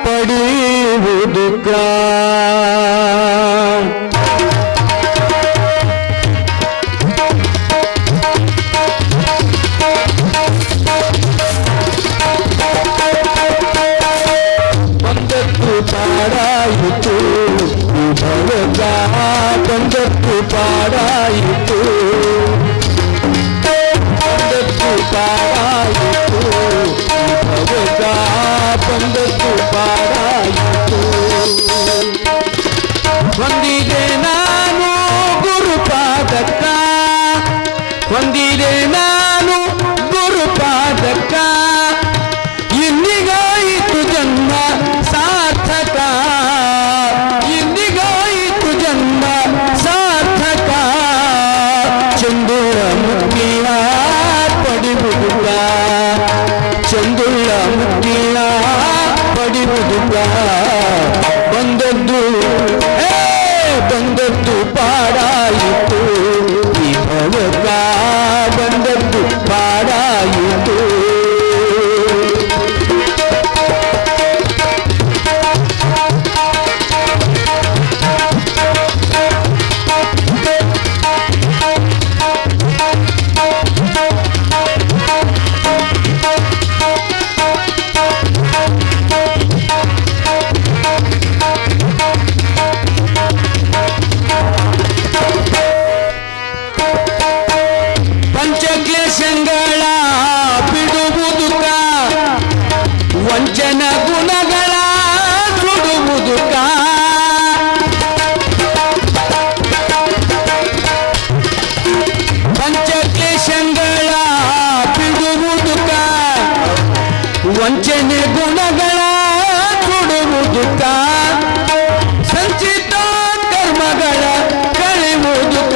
ಪಡೆಯುವುದಕ್ಕ ಬಂದದ್ದು ಪಾಡಾಯಿತು ಈ ಭವಕ ಬಂದದ್ದು ಪಾಡಾಯಿತು ಬಂದದ್ದು ಪಾಡಾಯಿತು ಈ ಭವಕ ಬಂದದ್ದು ಪಾಡಾಯಿತು ಹೊಂದಿದೆ ನಾನು ಗುರುಪಾದಕ್ಕ ಹೊಂದಿದೆ ನಾನು ಗುರುಪಾದಕ್ಕ ಇಂದಿಗಾಯಿತು ಜನ್ಮ ಸಾರ್ಥಕ ಇಂದಿಗಾಯಿತು ಜನ್ಮ ಸಾರ್ಥಕ ಚಂದುಳ ಮುಕ್ತಿಯ ಪಡಿಬುದುಕ ಚಂದುಳ ಮುಕ್ತಿಯ ಪಡಿಬುದುಕ ಬಂದದ್ದು ಬಂದದ್ದು ಪಾಡಾಯಿತು ಈ ಭವಕ ಬಂದದ್ದು ಪಾಡಾಯಿತು ಪಂಚಕ್ಲೇಶಗಳ ಬಿಡುವುದುಕ ವಂಚನ ಗುಣಗಳ ಸುಡುವುದುಕ ಪಂಚಕ್ಲೇಶಗಳ ಬಿಡುವುದುಕ ವಂಚನೆ ಗುಣಗಳ ಸುಡುವುದುಕ ಸಂಚಿತ ಕರ್ಮಗಳ ಕಳೆಯುವುದುಕ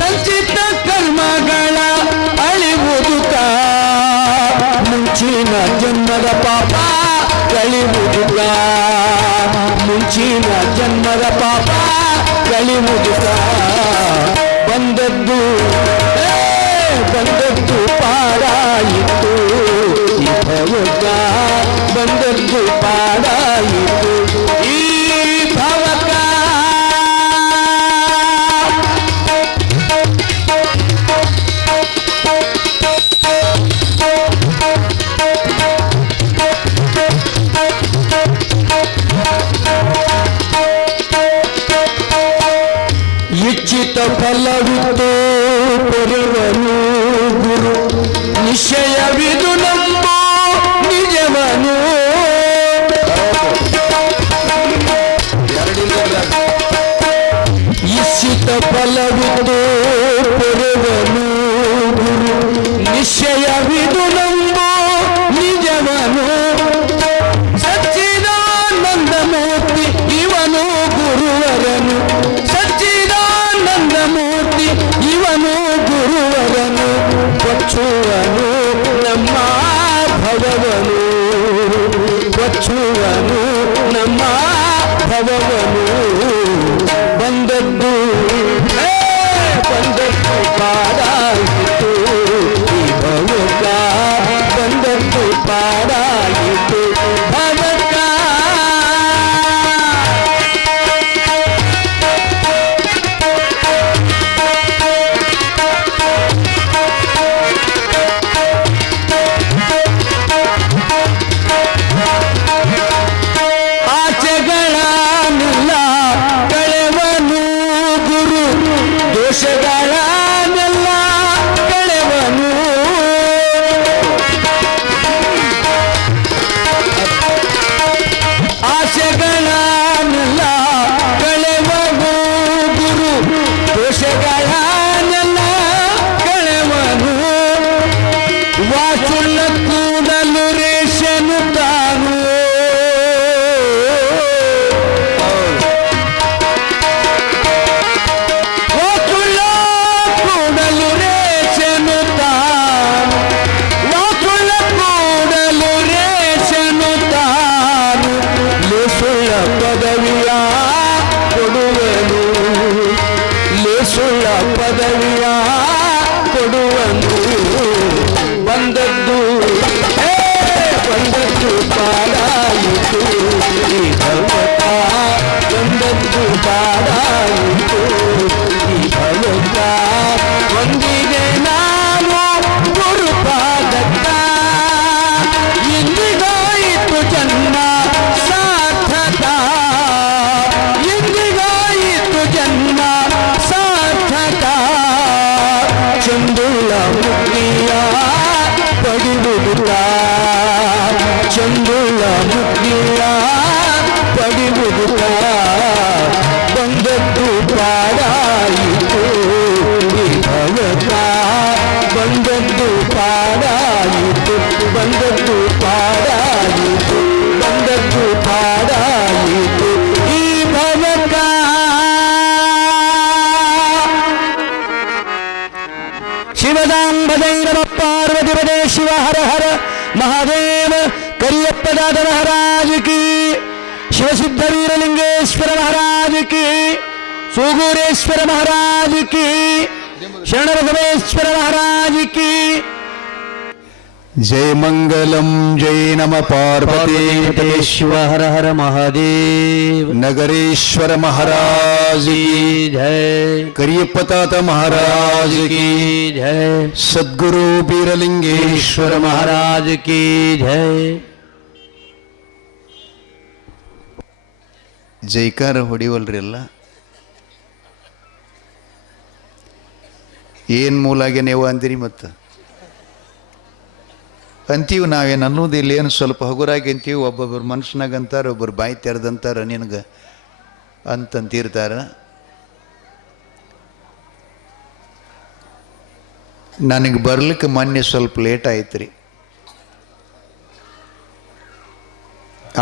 ಸಂಚಿತ ಕರ್ಮಗಳ ಅಳಿವುದುಕ ಮುಂಚಿನ ಜನ್ಮದ ಪಾಪ ಕಳಿವುದುಕ ಮುಂಚಿನ ಜನ್ಮದ ಪಾಪ ಕಳಿವುದುಕ ಬಂದದ್ದು ಬಂದದ್ದು ಪಾಡಾಯಿತು ಈ ಭವಕ ಬಂದದ್ದು ಪಾಡಾಯಿತು ಈ ಭವಕ ಇಚ್ಛಿತ ಫಲವಿತ್ತು ಪೊರೆವನು ಗುರು ನಿಶ್ಚಯವಿದು ನಂಬ ನಿಜವನು ಇಚ್ಛಿತ ಫಲವಿತ್ತು ಪೊರೆವನು ಗುರು ನಿಶ್ಚಯವಿದು ನಂಬ ನಿಜವನು ಸಚ್ಚಿದಾನಂದ ಮೂರ್ತಿ ಇವನು ಗುರುವರನು ಸಚ್ಚಿದಾನಂದ ಮೂರ್ತಿ ಇವನು ಗುರುವರನು ವಚ್ಚುವನು ನಮ್ಮ ಭವವನು ವಚ್ಚುವನು ನಮ್ಮ ಭವವನು ಬಂದದ್ದು ಬಂದದ್ದು ಪಾಡಾಯಿತು ಈ ಭವಕ ಬಂದದ್ದು ಪಾಡಾಯಿತು ಭವಕ ಪಾಡಾಯಿತು ಈ ಭವಕ ಒಂದಿಗೆ ನಾನು ಗುರುಪಾದಕ್ಕ ಇಂದಿಗಾಯಿತು ಜನ್ಮ ಸಾರ್ಥಕ ಇಂದಿಗಾಯಿತು ಜನ್ಮ ಸಾರ್ಥಕ ಚಂದುಳ ಮುಕ್ತಿಯ ಪಡಿಯುವುದ ಚಂದುಳ ಮುಕ್ತಿಯ ಪಡಿಯುವುದ ಬಂದದ್ದು ಪಾಡಾಯಿತು ಈ ಭವಕ ಬಂದದ್ದು ಪಾಡಾಯಿತು ಬಂದದ್ದು ಪಾಡಾಯಿತು ಬಂದದ್ದು ಪಾಡಾಯಿತು ಈ ಭವಕ ಶಿವದಾಂಬದೈರವ ಪಾರ್ವತಿಪದೇ ಶಿವ ಹರ ಹರ ಮಹಾದೇವ ಕರಿಯಪ್ಪದಾದ ಮಹಾರಾಜ ಕಿ ಶಿವಸಿದ್ಧ ವೀರಲಿಂಗೇಶ್ವರ ಮಹಾರಾಜ ಕಿ ಸೂಗೂರೇಶ್ವರ ಮಹಾರಾಜ ಕಿ ಶರಣಬಸವೇಶ್ವರ ಮಹಾರಾಜ ಕಿ ಜಯ ಮಂಗಲಂ ಜಯ ನಮ ಪಾರ್ವತಿ ಶಿವ ಹರ ಹರ ಮಹಾದೇವ ನಗರೇಶ್ವರ ಮಹಾರಾಜ ಜಯ ಕರಿಯಪ್ಪ ತಾತ ಮಹಾರಾಜ की जय ಸದ್ಗುರು ಬೀರಲಿಂಗೇಶ್ವರ महाराज की जय ಜೈಕಾರ ಹೊಡಿವಲ್ರಿ ಎಲ್ಲ ಏನ್ ಮೂಲಾಗೆ ನೀವು ಅಂದಿರಿ ಮತ್ತ ಅಂತೀವಿ ನಾವೇನು ಅನ್ನೋದಿಲ್ಲ ಏನು ಸ್ವಲ್ಪ ಹಗುರಾಗಿ ಅಂತೀವಿ ಒಬ್ಬೊಬ್ಬರು ಮನುಷ್ಯನಾಗ ಅಂತಾರ ಒಬ್ಬರು ಬಾಯಿ ತೆರೆದಂತಾರ ನಿನಗೆ ಅಂತಂತೀರ್ತಾರ ನನಗೆ ಬರ್ಲಿಕ್ಕೆ ಮೊನ್ನೆ ಸ್ವಲ್ಪ ಲೇಟ್ ಆಯ್ತು ರೀ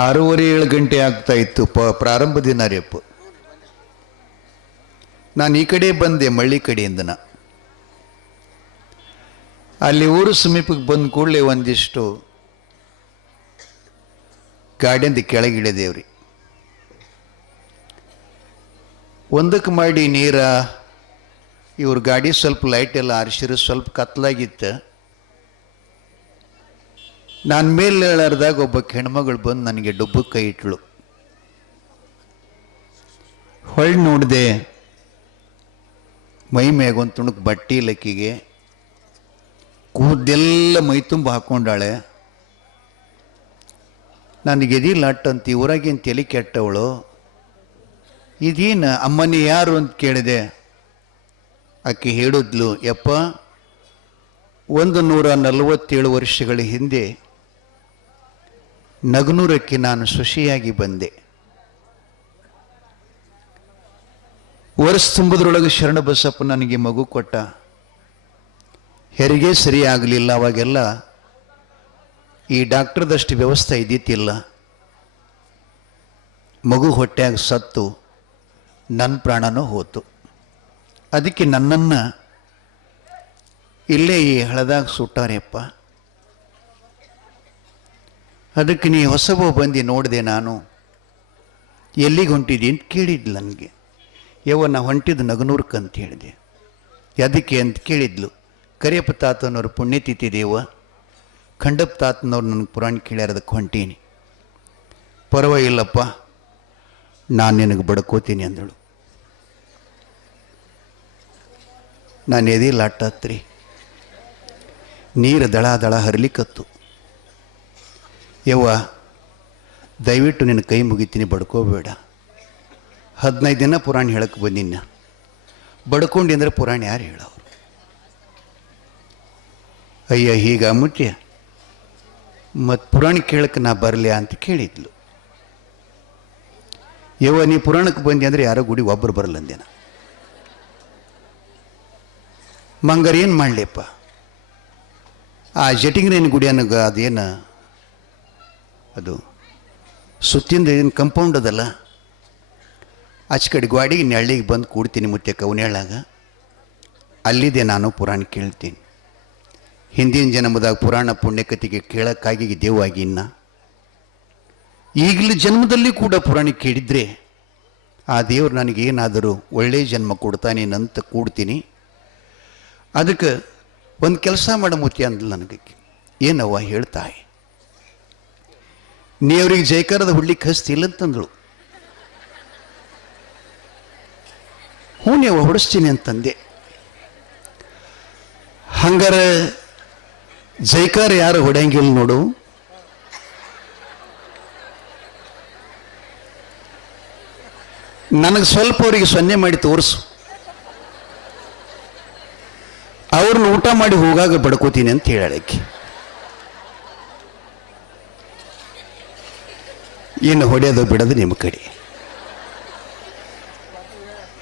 6:30-7 ಗಂಟೆ ಆಗ್ತಾ ಇತ್ತು ಪ್ರಾರಂಭ ದಿನ ರೇಪ ನಾನು ಈ ಕಡೆ ಬಂದೆ ಮಳ್ಳಿ ಕಡೆಯಿಂದ ಅಲ್ಲಿ ಊರು ಸಮೀಪಕ್ಕೆ ಬಂದ ಕೂಡಲೇ ಒಂದಿಷ್ಟು ಗಾಡಿಯಿಂದ ಕೆಳಗಿಳಿದೇವ್ರಿ ಒಂದಕ್ಕೆ ಮಾಡಿ ನೀರ ಇವ್ರ ಗಾಡಿ ಸ್ವಲ್ಪ ಲೈಟ್ ಎಲ್ಲ ಆರಿಸಿರು ಸ್ವಲ್ಪ ಕತ್ಲಾಗಿತ್ತು ನಾನು ಮೇಲೆ ಹೇಳಾರ್ದಾಗ ಒಬ್ಬ ಹೆಣ್ಮಗಳು ಬಂದು ನನಗೆ ಡುಬ್ಬಕ್ಕೆ ಕೈ ಇಟ್ಳು ಹೊಳ್ಳಿ ನೋಡಿದೆ ಮೈ ಮೇಗೊಂದು ತುಣುಕ್ ಬಟ್ಟೆ ಲಕ್ಕಿಗೆ ಕೂದೆಲ್ಲ ಮೈ ತುಂಬ ಹಾಕ್ಕೊಂಡಾಳೆ ನನಗೆ ಎದಿಲಾಟ್ ಅಂತ ಊರಾಗೇನು ತಲೆ ಕೆಟ್ಟವಳು ಇದೇನು ಅಮ್ಮನಿ ಯಾರು ಅಂತ ಕೇಳಿದೆ ಆಕೆ ಹೇಳಿದ್ಲು ಯಪ್ಪ 147 ವರ್ಷಗಳ ಹಿಂದೆ ನಗನೂರಕ್ಕೆ ನಾನು ಸೊಸೆಯಾಗಿ ಬಂದೆ ವರ್ಷ ತುಂಬುದ್ರೊಳಗೆ ಶರಣ ಬಸಪ್ಪ ನನಗೆ ಮಗು ಕೊಟ್ಟ ಹೆರಿಗೆ ಸರಿ ಆಗಲಿಲ್ಲ ಅವಾಗೆಲ್ಲ ಈ ಡಾಕ್ಟರ್ದಷ್ಟು ವ್ಯವಸ್ಥೆ ಇದ್ದಿತ್ತಿಲ್ಲ ಮಗು ಹೊಟ್ಟೆಯಾಗ ಸತ್ತು ನನ್ನ ಪ್ರಾಣನೂ ಹೋತು ಅದಕ್ಕೆ ನನ್ನನ್ನು ಇಲ್ಲೇ ಈ ಹಳದಾಗ ಸುಟ್ಟಾರೆಪ್ಪ ಅದಕ್ಕೆ ನೀ ಹೊಸಬ ಬಂದು ನೋಡಿದೆ ನಾನು ಎಲ್ಲಿಗೆ ಹೊಂಟಿದ್ದಿ ಅಂತ ಕೇಳಿದ್ಲು ನನಗೆ ನಾ ಹೊಂಟಿದ್ದು ನಗನೂರ್ಕ ಅಂತ ಹೇಳಿದೆ ಅದಕ್ಕೆ ಅಂತ ಕೇಳಿದ್ಲು ಕರಿಯಪ್ಪ ತಾತನವ್ರು ಪುಣ್ಯತಿಥಿ ದೇವ ಖಂಡಪ್ಪ ತಾತನವ್ರು ನನಗೆ ಪುರಾಣ ಕೇಳ್ಯಾರ ಅದಕ್ಕೆ ಹೊಂಟೀನಿ ಪರವಾಗಿಲ್ಲಪ್ಪ ನಾನು ನಿನಗೆ ಬಡ್ಕೋತೀನಿ ಅಂದಳು ನಾನು ಎದೆ ಲಾಟಾತ್ರಿ ನೀರು ದಳ ದಳ ಹರಿಲಿಕ್ಕತ್ತು ದಯವಿಟ್ಟು ನಿನ್ನ ಕೈ ಮುಗಿತೀನಿ ಬಡ್ಕೋಬೇಡ 15 ದಿನ ಪುರಾಣ ಹೇಳಕ್ಕೆ ಬಂದಿನ್ನ ಬಡ್ಕೊಂಡು ಅಂದರೆ ಪುರಾಣ ಯಾರು ಹೇಳೋರು ಅಯ್ಯ ಹೀಗ ಮುಟ್ಯ ಮತ್ತು ಪುರಾಣ ಕೇಳಕ್ಕೆ ನಾ ಬರಲಿ ಅಂತ ಕೇಳಿದ್ಲು ನೀ ಪುರಾಣಕ್ಕೆ ಬಂದಿ ಅಂದರೆ ಯಾರೋ ಗುಡಿ ಒಬ್ಬರು ಬರಲ್ಲಂದೇನ ಮಂಗರ್ ಏನು ಮಾಡಲಿಪ್ಪ ಆ ಜಟಿಂಗ್ರೇನು ಗುಡಿ ಅನ್ನೋಗ ಅದೇನು ಅದು ಸುತ್ತಿಂದ ಏನು ಕಂಪೌಂಡ್ ಅದಲ್ಲ ಆಚೆ ಕಡೆ ಗಾಡಿಗೆ ನೆಳ್ಳಿಗೆ ಬಂದು ಕೂಡ್ತೀನಿ ಮುತ್ತೆ ಕವನೇಳಾಗ ಅಲ್ಲಿದೆ ನಾನು ಪುರಾಣ ಕೇಳ್ತೀನಿ ಹಿಂದಿನ ಜನ್ಮದಾಗ ಪುರಾಣ ಪುಣ್ಯಕತೆಗೆ ಕೇಳಕ್ಕಾಗಿ ದೇವಾಗಿ ಇನ್ನ ಈಗಲೂ ಜನ್ಮದಲ್ಲಿ ಕೂಡ ಪುರಾಣ ಕೇಳಿದರೆ ಆ ದೇವ್ರು ನನಗೇನಾದರೂ ಒಳ್ಳೆಯ ಜನ್ಮ ಕೊಡ್ತಾನೇನಂತ ಕೂಡ್ತೀನಿ ಅದಕ್ಕೆ ಒಂದು ಕೆಲಸ ಮಾಡ ಮುತ್ಯ ಅಂದ್ಲು ನನಗೆ ಏನವ್ವ ಹೇಳ್ತಾಯಿ ನೀ ಅವ್ರಿಗೆ ಜೈಕಾರದ ಹುಡ್ಲಿಕ್ಕೆ ಹಸ್ತಿಲ್ಲ ಅಂತಂದಳು ಹ್ಞೂ ನೀವು ಹೊಡಿಸ್ತೀನಿ ಅಂತಂದೆ. ಹಂಗಾರೆ ಜೈಕಾರ ಯಾರು ಹೊಡೆಯಂಗಿಲ್ಲ ನೋಡು. ನನಗೆ ಸ್ವಲ್ಪ ಅವರಿಗೆ ಸೊನ್ನೆ ಮಾಡಿ ತೋರಿಸು. ಅವ್ರನ್ನ ಊಟ ಮಾಡಿ ಹೋಗಾಗ ಬಡ್ಕೋತೀನಿ ಅಂತ ಹೇಳಕ್ಕೆ. ಇನ್ನು ಹೊಡೆಯೋದು ಬಿಡೋದು ನಿಮ್ಮ ಕಡೆ.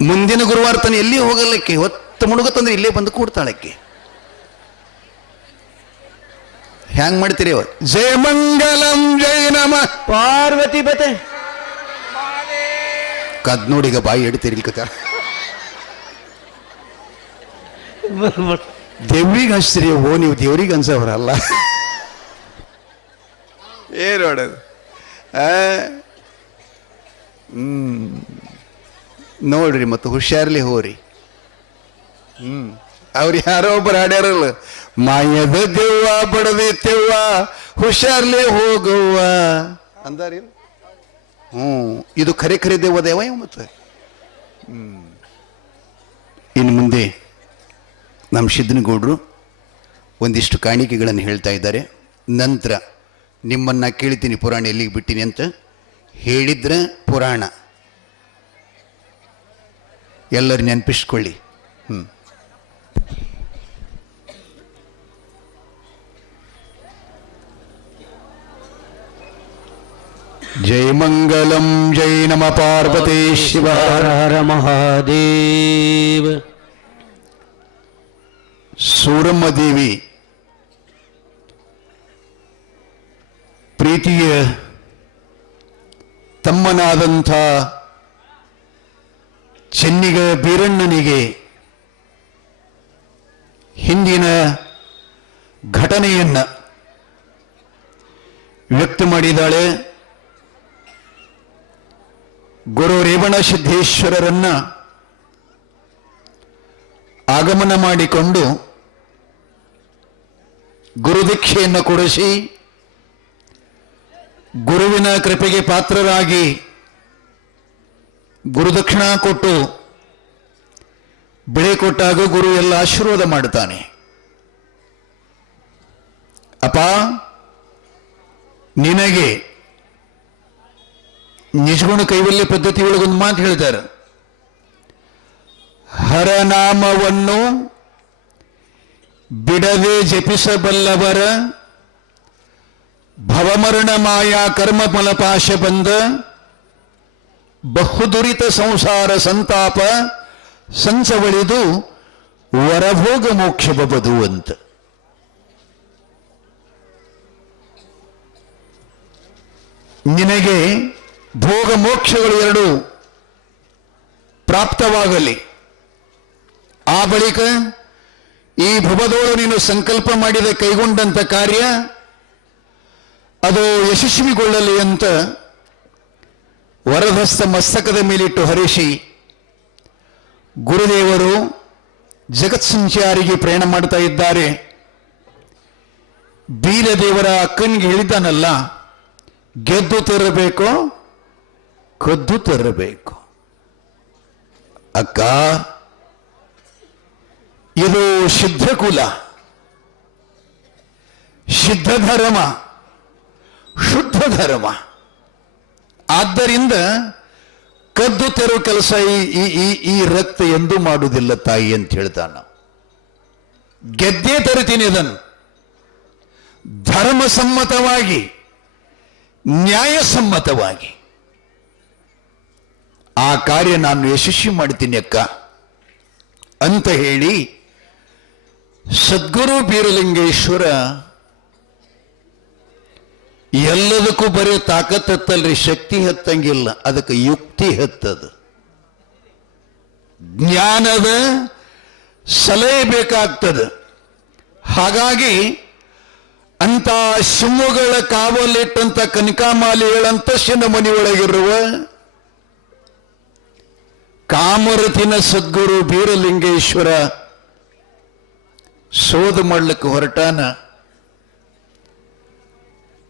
ಮುಂದಿನ ಗುರುವಾರ ತನ ಎಲ್ಲಿ ಹೋಗಲ್ಲಕ್ಕೆ, ಹೊತ್ತು ಮುಳುಗತ್ತಂದ್ರೆ ಇಲ್ಲೇ ಬಂದು ಕೂಡ್ತಾಳಕ್ಕೆ. ಹ್ಯಾಂಗ್ ಮಾಡ್ತೀರಿ? ಜಯ ಮಂಗಲಂ ಜಯ ನಮ ಪಾರ್ವತಿ ಬತೆ ಕದ್ ನೋಡಿಗ ಬಾಯಿ ಎಡ್ತೀರಿ ಕತ. ದೇವ್ರಿಗೆ ಹಚ್ತೀರಿ. ಓ ನೀವು ದೇವ್ರಿಗೆ ಅನ್ಸವ್ರಲ್ಲ. ಏನು ಮಾಡೋದು? ನೋಡ್ರಿ ಮತ್ತು ಹುಷಾರ್ಲಿ ಹೋರಿ. ಅವ್ರು ಯಾರೋ ಒಬ್ಬರು ಹಾಡ್ಯಾರಲ್ಲ, ಮಾಯದ ದೆವ್ವ ಬಡದೆ ತೆವ್ವ ಹುಷಾರ್ಲಿ ಹೋಗುವ ಅಂದಾರಿ. ಇದು ಖರೆ ಖರೆ ದೇವ ದೇವ ಮತ್ತೆ. ಇನ್ನು ಮುಂದೆ ನಮ್ಮ ಸಿದ್ದನಗೌಡರು ಒಂದಿಷ್ಟು ಕಾಣಿಕೆಗಳನ್ನು ಹೇಳ್ತಾ ಇದ್ದಾರೆ. ನಂತರ ನಿಮ್ಮನ್ನ ಕೇಳ್ತೀನಿ ಪುರಾಣ ಎಲ್ಲಿಗೆ ಬಿಟ್ಟಿನಿ ಅಂತ. ಹೇಳಿದ್ರೆ ಪುರಾಣ ಎಲ್ಲರೂ ನೆನಪಿಸ್ಕೊಳ್ಳಿ. ಜೈ ಮಂಗಲಂ ಜೈ ನಮ ಪಾರ್ವತಿ ಶಿವ. ಹರ ಹರ ಮಹಾದೇವ. ಸೂರಮ್ಮ ದೇವಿ ಪ್ರೀತಿಯ ತಮ್ಮನಾದಂಥ ಚೆನ್ನಿಗ ಬೀರಣ್ಣನಿಗೆ ಹಿಂದಿನ ಘಟನೆಯನ್ನ ವ್ಯಕ್ತ ಮಾಡಿದ್ದಾಳೆ. ಗುರು ರೇವಣ ಸಿದ್ದೇಶ್ವರರನ್ನ ಆಗಮನ ಮಾಡಿಕೊಂಡು ಗುರುದೀಕ್ಷೆಯನ್ನು ಕೊಡಿಸಿ ಗುರುವಿನ ಕೃಪೆಗೆ ಪಾತ್ರರಾಗಿ ಗುರುದಕ್ಷಿಣ ಕೊಟ್ಟು ಬೆಳೆ ಕೊಟ್ಟಾಗ ಗುರು ಎಲ್ಲ ಆಶೀರ್ವಾದ ಮಾಡುತ್ತಾನೆ. ಅಪ್ಪ, ನಿನಗೆ ನಿಜಗುಣ ಕೈವಲ್ಯ ಪದ್ಧತಿ ಒಳಗೊಂದು ಮಾತು ಹೇಳ್ತಾರೆ. ಹರನಾಮವನ್ನು ಬಿಡದೆ ಜಪಿಸಬಲ್ಲವರ ಭವಮರಣ ಮಾಯಾ ಕರ್ಮ ಫಲಪಾಶ ಬಂದ ಬಹುದುರಿತ ಸಂಸಾರ ಸಂತಾಪ ಸಂಚವಳಿದು ವರಭೋಗ ಮೋಕ್ಷ ಬಬದು ಅಂತ. ನಿನಗೆ ಭೋಗ ಮೋಕ್ಷಗಳು ಎರಡು ಪ್ರಾಪ್ತವಾಗಲಿ. ಆ ಬಳಿಕ ಈ ಭವದೋಳು ನೀನು ಸಂಕಲ್ಪ ಮಾಡಿದ ಕೈಗೊಂಡಂತ ಕಾರ್ಯ ಅದು ಯಶಸ್ವಿಗೊಳ್ಳಲಿ ಅಂತ ವರದಸ್ಥ ಮಸ್ತಕದ ಮೇಲಿಟ್ಟು ಹರಿಸಿ ಗುರುದೇವರು ಜಗತ್ ಸಂಚಾರಿಗೆ ಪ್ರಯಾಣ ಮಾಡ್ತಾ ಇದ್ದಾರೆ. ಬೀರದೇವರ ಅಕ್ಕನಿಗೆ ಹೇಳಿದ್ದಾನಲ್ಲ, ಗೆದ್ದು ತರಬೇಕು, ಕದ್ದು ತರಬೇಕು. ಅಕ್ಕ, ಇದು ಸಿದ್ಧಕುಲ, ಸಿದ್ಧ ಧರ್ಮ, ಶುದ್ಧ ಧರ್ಮ. ಆದ್ದರಿಂದ ಕದ್ದು ತೆರೋ ಕೆಲಸ ಈ ರಕ್ತ ಎಂದು ಮಾಡುವುದಿಲ್ಲ ತಾಯಿ ಅಂತ ಹೇಳ್ತಾನ. ಗೆದ್ದೇ ತರುತ್ತೀನಿ ಅದನ್ನು ಧರ್ಮಸಮ್ಮತವಾಗಿ, ನ್ಯಾಯಸಮ್ಮತವಾಗಿ. ಆ ಕಾರ್ಯ ನಾನು ಯಶಸ್ವಿ ಮಾಡ್ತೀನಿ ಅಕ್ಕ ಅಂತ ಹೇಳಿ ಸದ್ಗುರು ಬೀರಲಿಂಗೇಶ್ವರ ಎಲ್ಲದಕ್ಕೂ ಬರೀ ತಾಕತ್ ಹತ್ತಲ್ರಿ, ಶಕ್ತಿ ಹತ್ತಂಗಿಲ್ಲ, ಅದಕ್ಕೆ ಯುಕ್ತಿ ಹತ್ತದ. ಜ್ಞಾನದ ಸಲಹೆ ಬೇಕಾಗ್ತದೆ. ಹಾಗಾಗಿ ಅಂತ ಶಿವಗಳ ಕಾವಲಿಟ್ಟಂತ ಕನಕಾಮಾಲಿಗಳಂತಸ್ತಿನ ಮನೆಯೊಳಗಿರುವ ಕಾಮರತಿನ ಸದ್ಗುರು ಬೀರಲಿಂಗೇಶ್ವರ ಶೋಧ ಮಾಡ್ಲಿಕ್ಕೆ ಹೊರಟಾನ.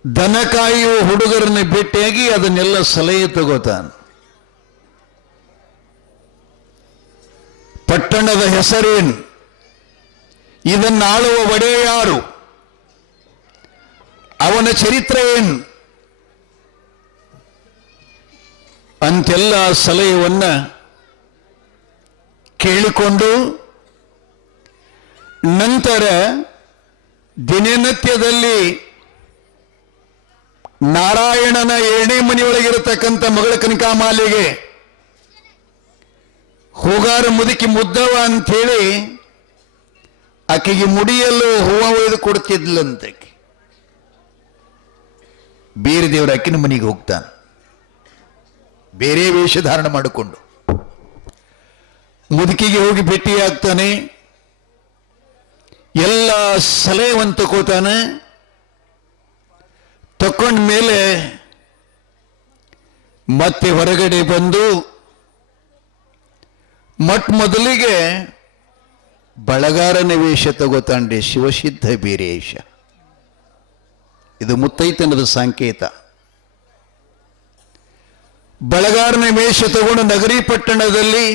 ದನ ಕಾಯುವ ಹುಡುಗರನ್ನ ಭೇಟಿಯಾಗಿ ಅದನ್ನೆಲ್ಲ ಸಲಹೆ ತಗೋತಾನ. ಪಟ್ಟಣದ ಹೆಸರೇನು, ಇದನ್ನಾಳುವ ಒಡೆಯ ಯಾರು, ಅವನ ಚರಿತ್ರೆ ಏನು ಅಂತೆಲ್ಲ ಸಲಹೆಯನ್ನ ಕೇಳಿಕೊಂಡು ನಂತರ ದಿನನಿತ್ಯದಲ್ಲಿ ನಾರಾಯಣನ 7ನೇ ಮನೆಯೊಳಗಿರತಕ್ಕಂಥ ಮಗಳ ಕನಕಾಮಾಲೆಗೆ ಹೋಗಾರ ಮುದುಕಿ ಮುದ್ದವ ಅಂಥೇಳಿ ಆಕೆಗೆ ಮುಡಿಯಲ್ಲೂ ಹೂವ ಒಯ್ದು ಕೊಡ್ತಿದ್ಲಂತೆ. ಬೇರೆ ದೇವರ ಅಕ್ಕಿನ ಮನೆಗೆ ಹೋಗ್ತಾನೆ, ಬೇರೆ ವೇಷಧಾರಣ ಮಾಡಿಕೊಂಡು ಮುದುಕಿಗೆ ಹೋಗಿ ಭೇಟಿಯಾಗ್ತಾನೆ. ಎಲ್ಲ ಸಲಹೆವನ್ನು ತಗೋತಾನೆ. ತಕೊಂಡ ಮೇಲೆ ಮತ್ತೆ ಹೊರಗಡೆ ಬಂದು ಮೊದಲಿಗೆ ಬಳಗಾರನ ವೇಷ ತಗೋತಾಂಡೆ, ಶಿವಸಿದ್ಧ ಬೀರೇಶ. ಇದು ಮುತ್ತೈತನದ ಸಂಕೇತ. ಬಳಗಾರನ ವೇಷ ತಗೊಂಡು ನಗರಿ ಪಟ್ಟಣದಲ್ಲಿ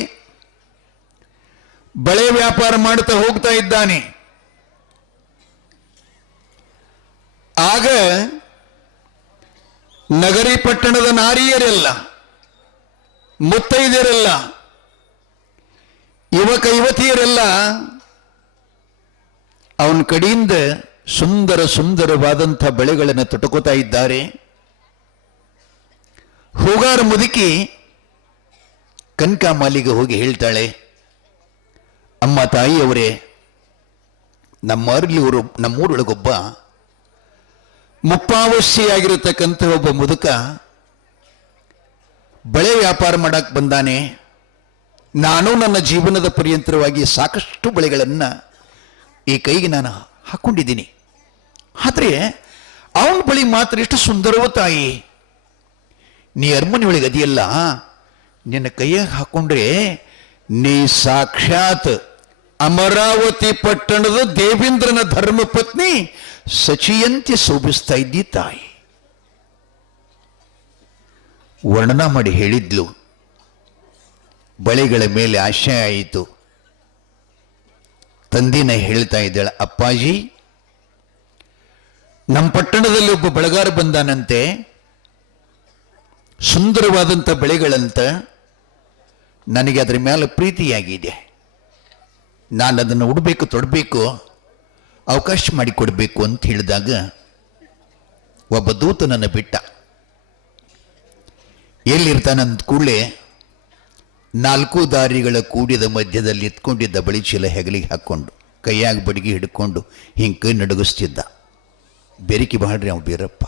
ಬಳೆ ವ್ಯಾಪಾರ ಮಾಡ್ತಾ ಹೋಗ್ತಾ ಇದ್ದಾನೆ. ಆಗ ನಗರಿ ಪಟ್ಟಣದ ನಾರಿಯರೆಲ್ಲ, ಮುತ್ತೈದೆಯರೆಲ್ಲ, ಯುವಕ ಯುವತಿಯರೆಲ್ಲ ಅವನ ಕಡೆಯಿಂದ ಸುಂದರ ಸುಂದರವಾದಂಥ ಬಳೆಗಳನ್ನು ತೊಟ್ಟಕೋತಾ ಇದ್ದಾರೆ. ಹೋಗಾರ ಮುದುಕಿ ಕನಕಾಮಾಲಿಗೆ ಹೋಗಿ ಹೇಳ್ತಾಳೆ, ಅಮ್ಮ ತಾಯಿಯವರೇ, ನಮ್ಮೂರೊಳಗೊಬ್ಬ ಮುಪ್ಪಾವಶ್ಯಿಯಾಗಿರತಕ್ಕಂಥ ಒಬ್ಬ ಮುದುಕ ಬಳೆ ವ್ಯಾಪಾರ ಮಾಡಕ್ ಬಂದಾನೆ. ನಾನು ನನ್ನ ಜೀವನದ ಪರ್ಯಂತರವಾಗಿ ಸಾಕಷ್ಟು ಬಳೆಗಳನ್ನು ಈ ಕೈಗೆ ನಾನು ಹಾಕೊಂಡಿದ್ದೀನಿ. ಆದರೆ ಅವನ ಬಳಿ ಮಾತ್ರ ಎಷ್ಟು ಸುಂದರವೋ ತಾಯಿ, ನೀ ಅರಮನೆ ಒಳಗೆ ಅದಿಯಲ್ಲ, ನಿನ್ನ ಕೈಯಾಗ ಹಾಕೊಂಡ್ರೆ ನೀ ಸಾಕ್ಷಾತ್ ಅಮರಾವತಿ ಪಟ್ಟಣದ ದೇವೇಂದ್ರನ ಧರ್ಮಪತ್ನಿ ಸಚಿಯಂತೆ ಶೋಭಿಸ್ತಾ ಇದ್ದಿ ತಾಯಿ. ವರ್ಣನ ಮಾಡಿ ಹೇಳಿದ್ಲು. ಬಳೆಗಳ ಮೇಲೆ ಆಶಯ ಆಯಿತು. ತಂದಿನ ಹೇಳ್ತಾ ಇದ್ದಾಳೆ, ಅಪ್ಪಾಜಿ, ನಮ್ಮ ಪಟ್ಟಣದಲ್ಲಿ ಒಬ್ಬ ಬಳಗಾರ ಬಂದಾನಂತೆ, ಸುಂದರವಾದಂಥ ಬಳೆಗಳಂತ, ನನಗೆ ಅದರ ಮೇಲೆ ಪ್ರೀತಿಯಾಗಿದೆ. ನಾನು ಅದನ್ನು ಉಡಬೇಕು, ತೊಡಬೇಕು, ಅವಕಾಶ ಮಾಡಿಕೊಡ್ಬೇಕು ಅಂತ ಹೇಳಿದಾಗ ಒಬ್ಬ ದೂತ ನನ್ನ ಬಿಟ್ಟ. ಎಲ್ಲಿರ್ತಾನಂತ ಕೂಡಲೇ 4 ದಾರಿಗಳ ಕೂಡಿದ ಮಧ್ಯದಲ್ಲಿ ಎತ್ಕೊಂಡಿದ್ದ ಬಳಿ ಚೀಲ ಹೆಗಲಿಗೆ ಹಾಕ್ಕೊಂಡು ಕೈಯಾಗ ಬಡಿಗೆ ಹಿಡ್ಕೊಂಡು ಹಿಂಗೆ ಕೈ ನಡುಗಿಸ್ತಿದ್ದ. ಬೆರಿಕಿ ಬಾಳ್ರಿ ಅವ ಬೀರಪ್ಪ.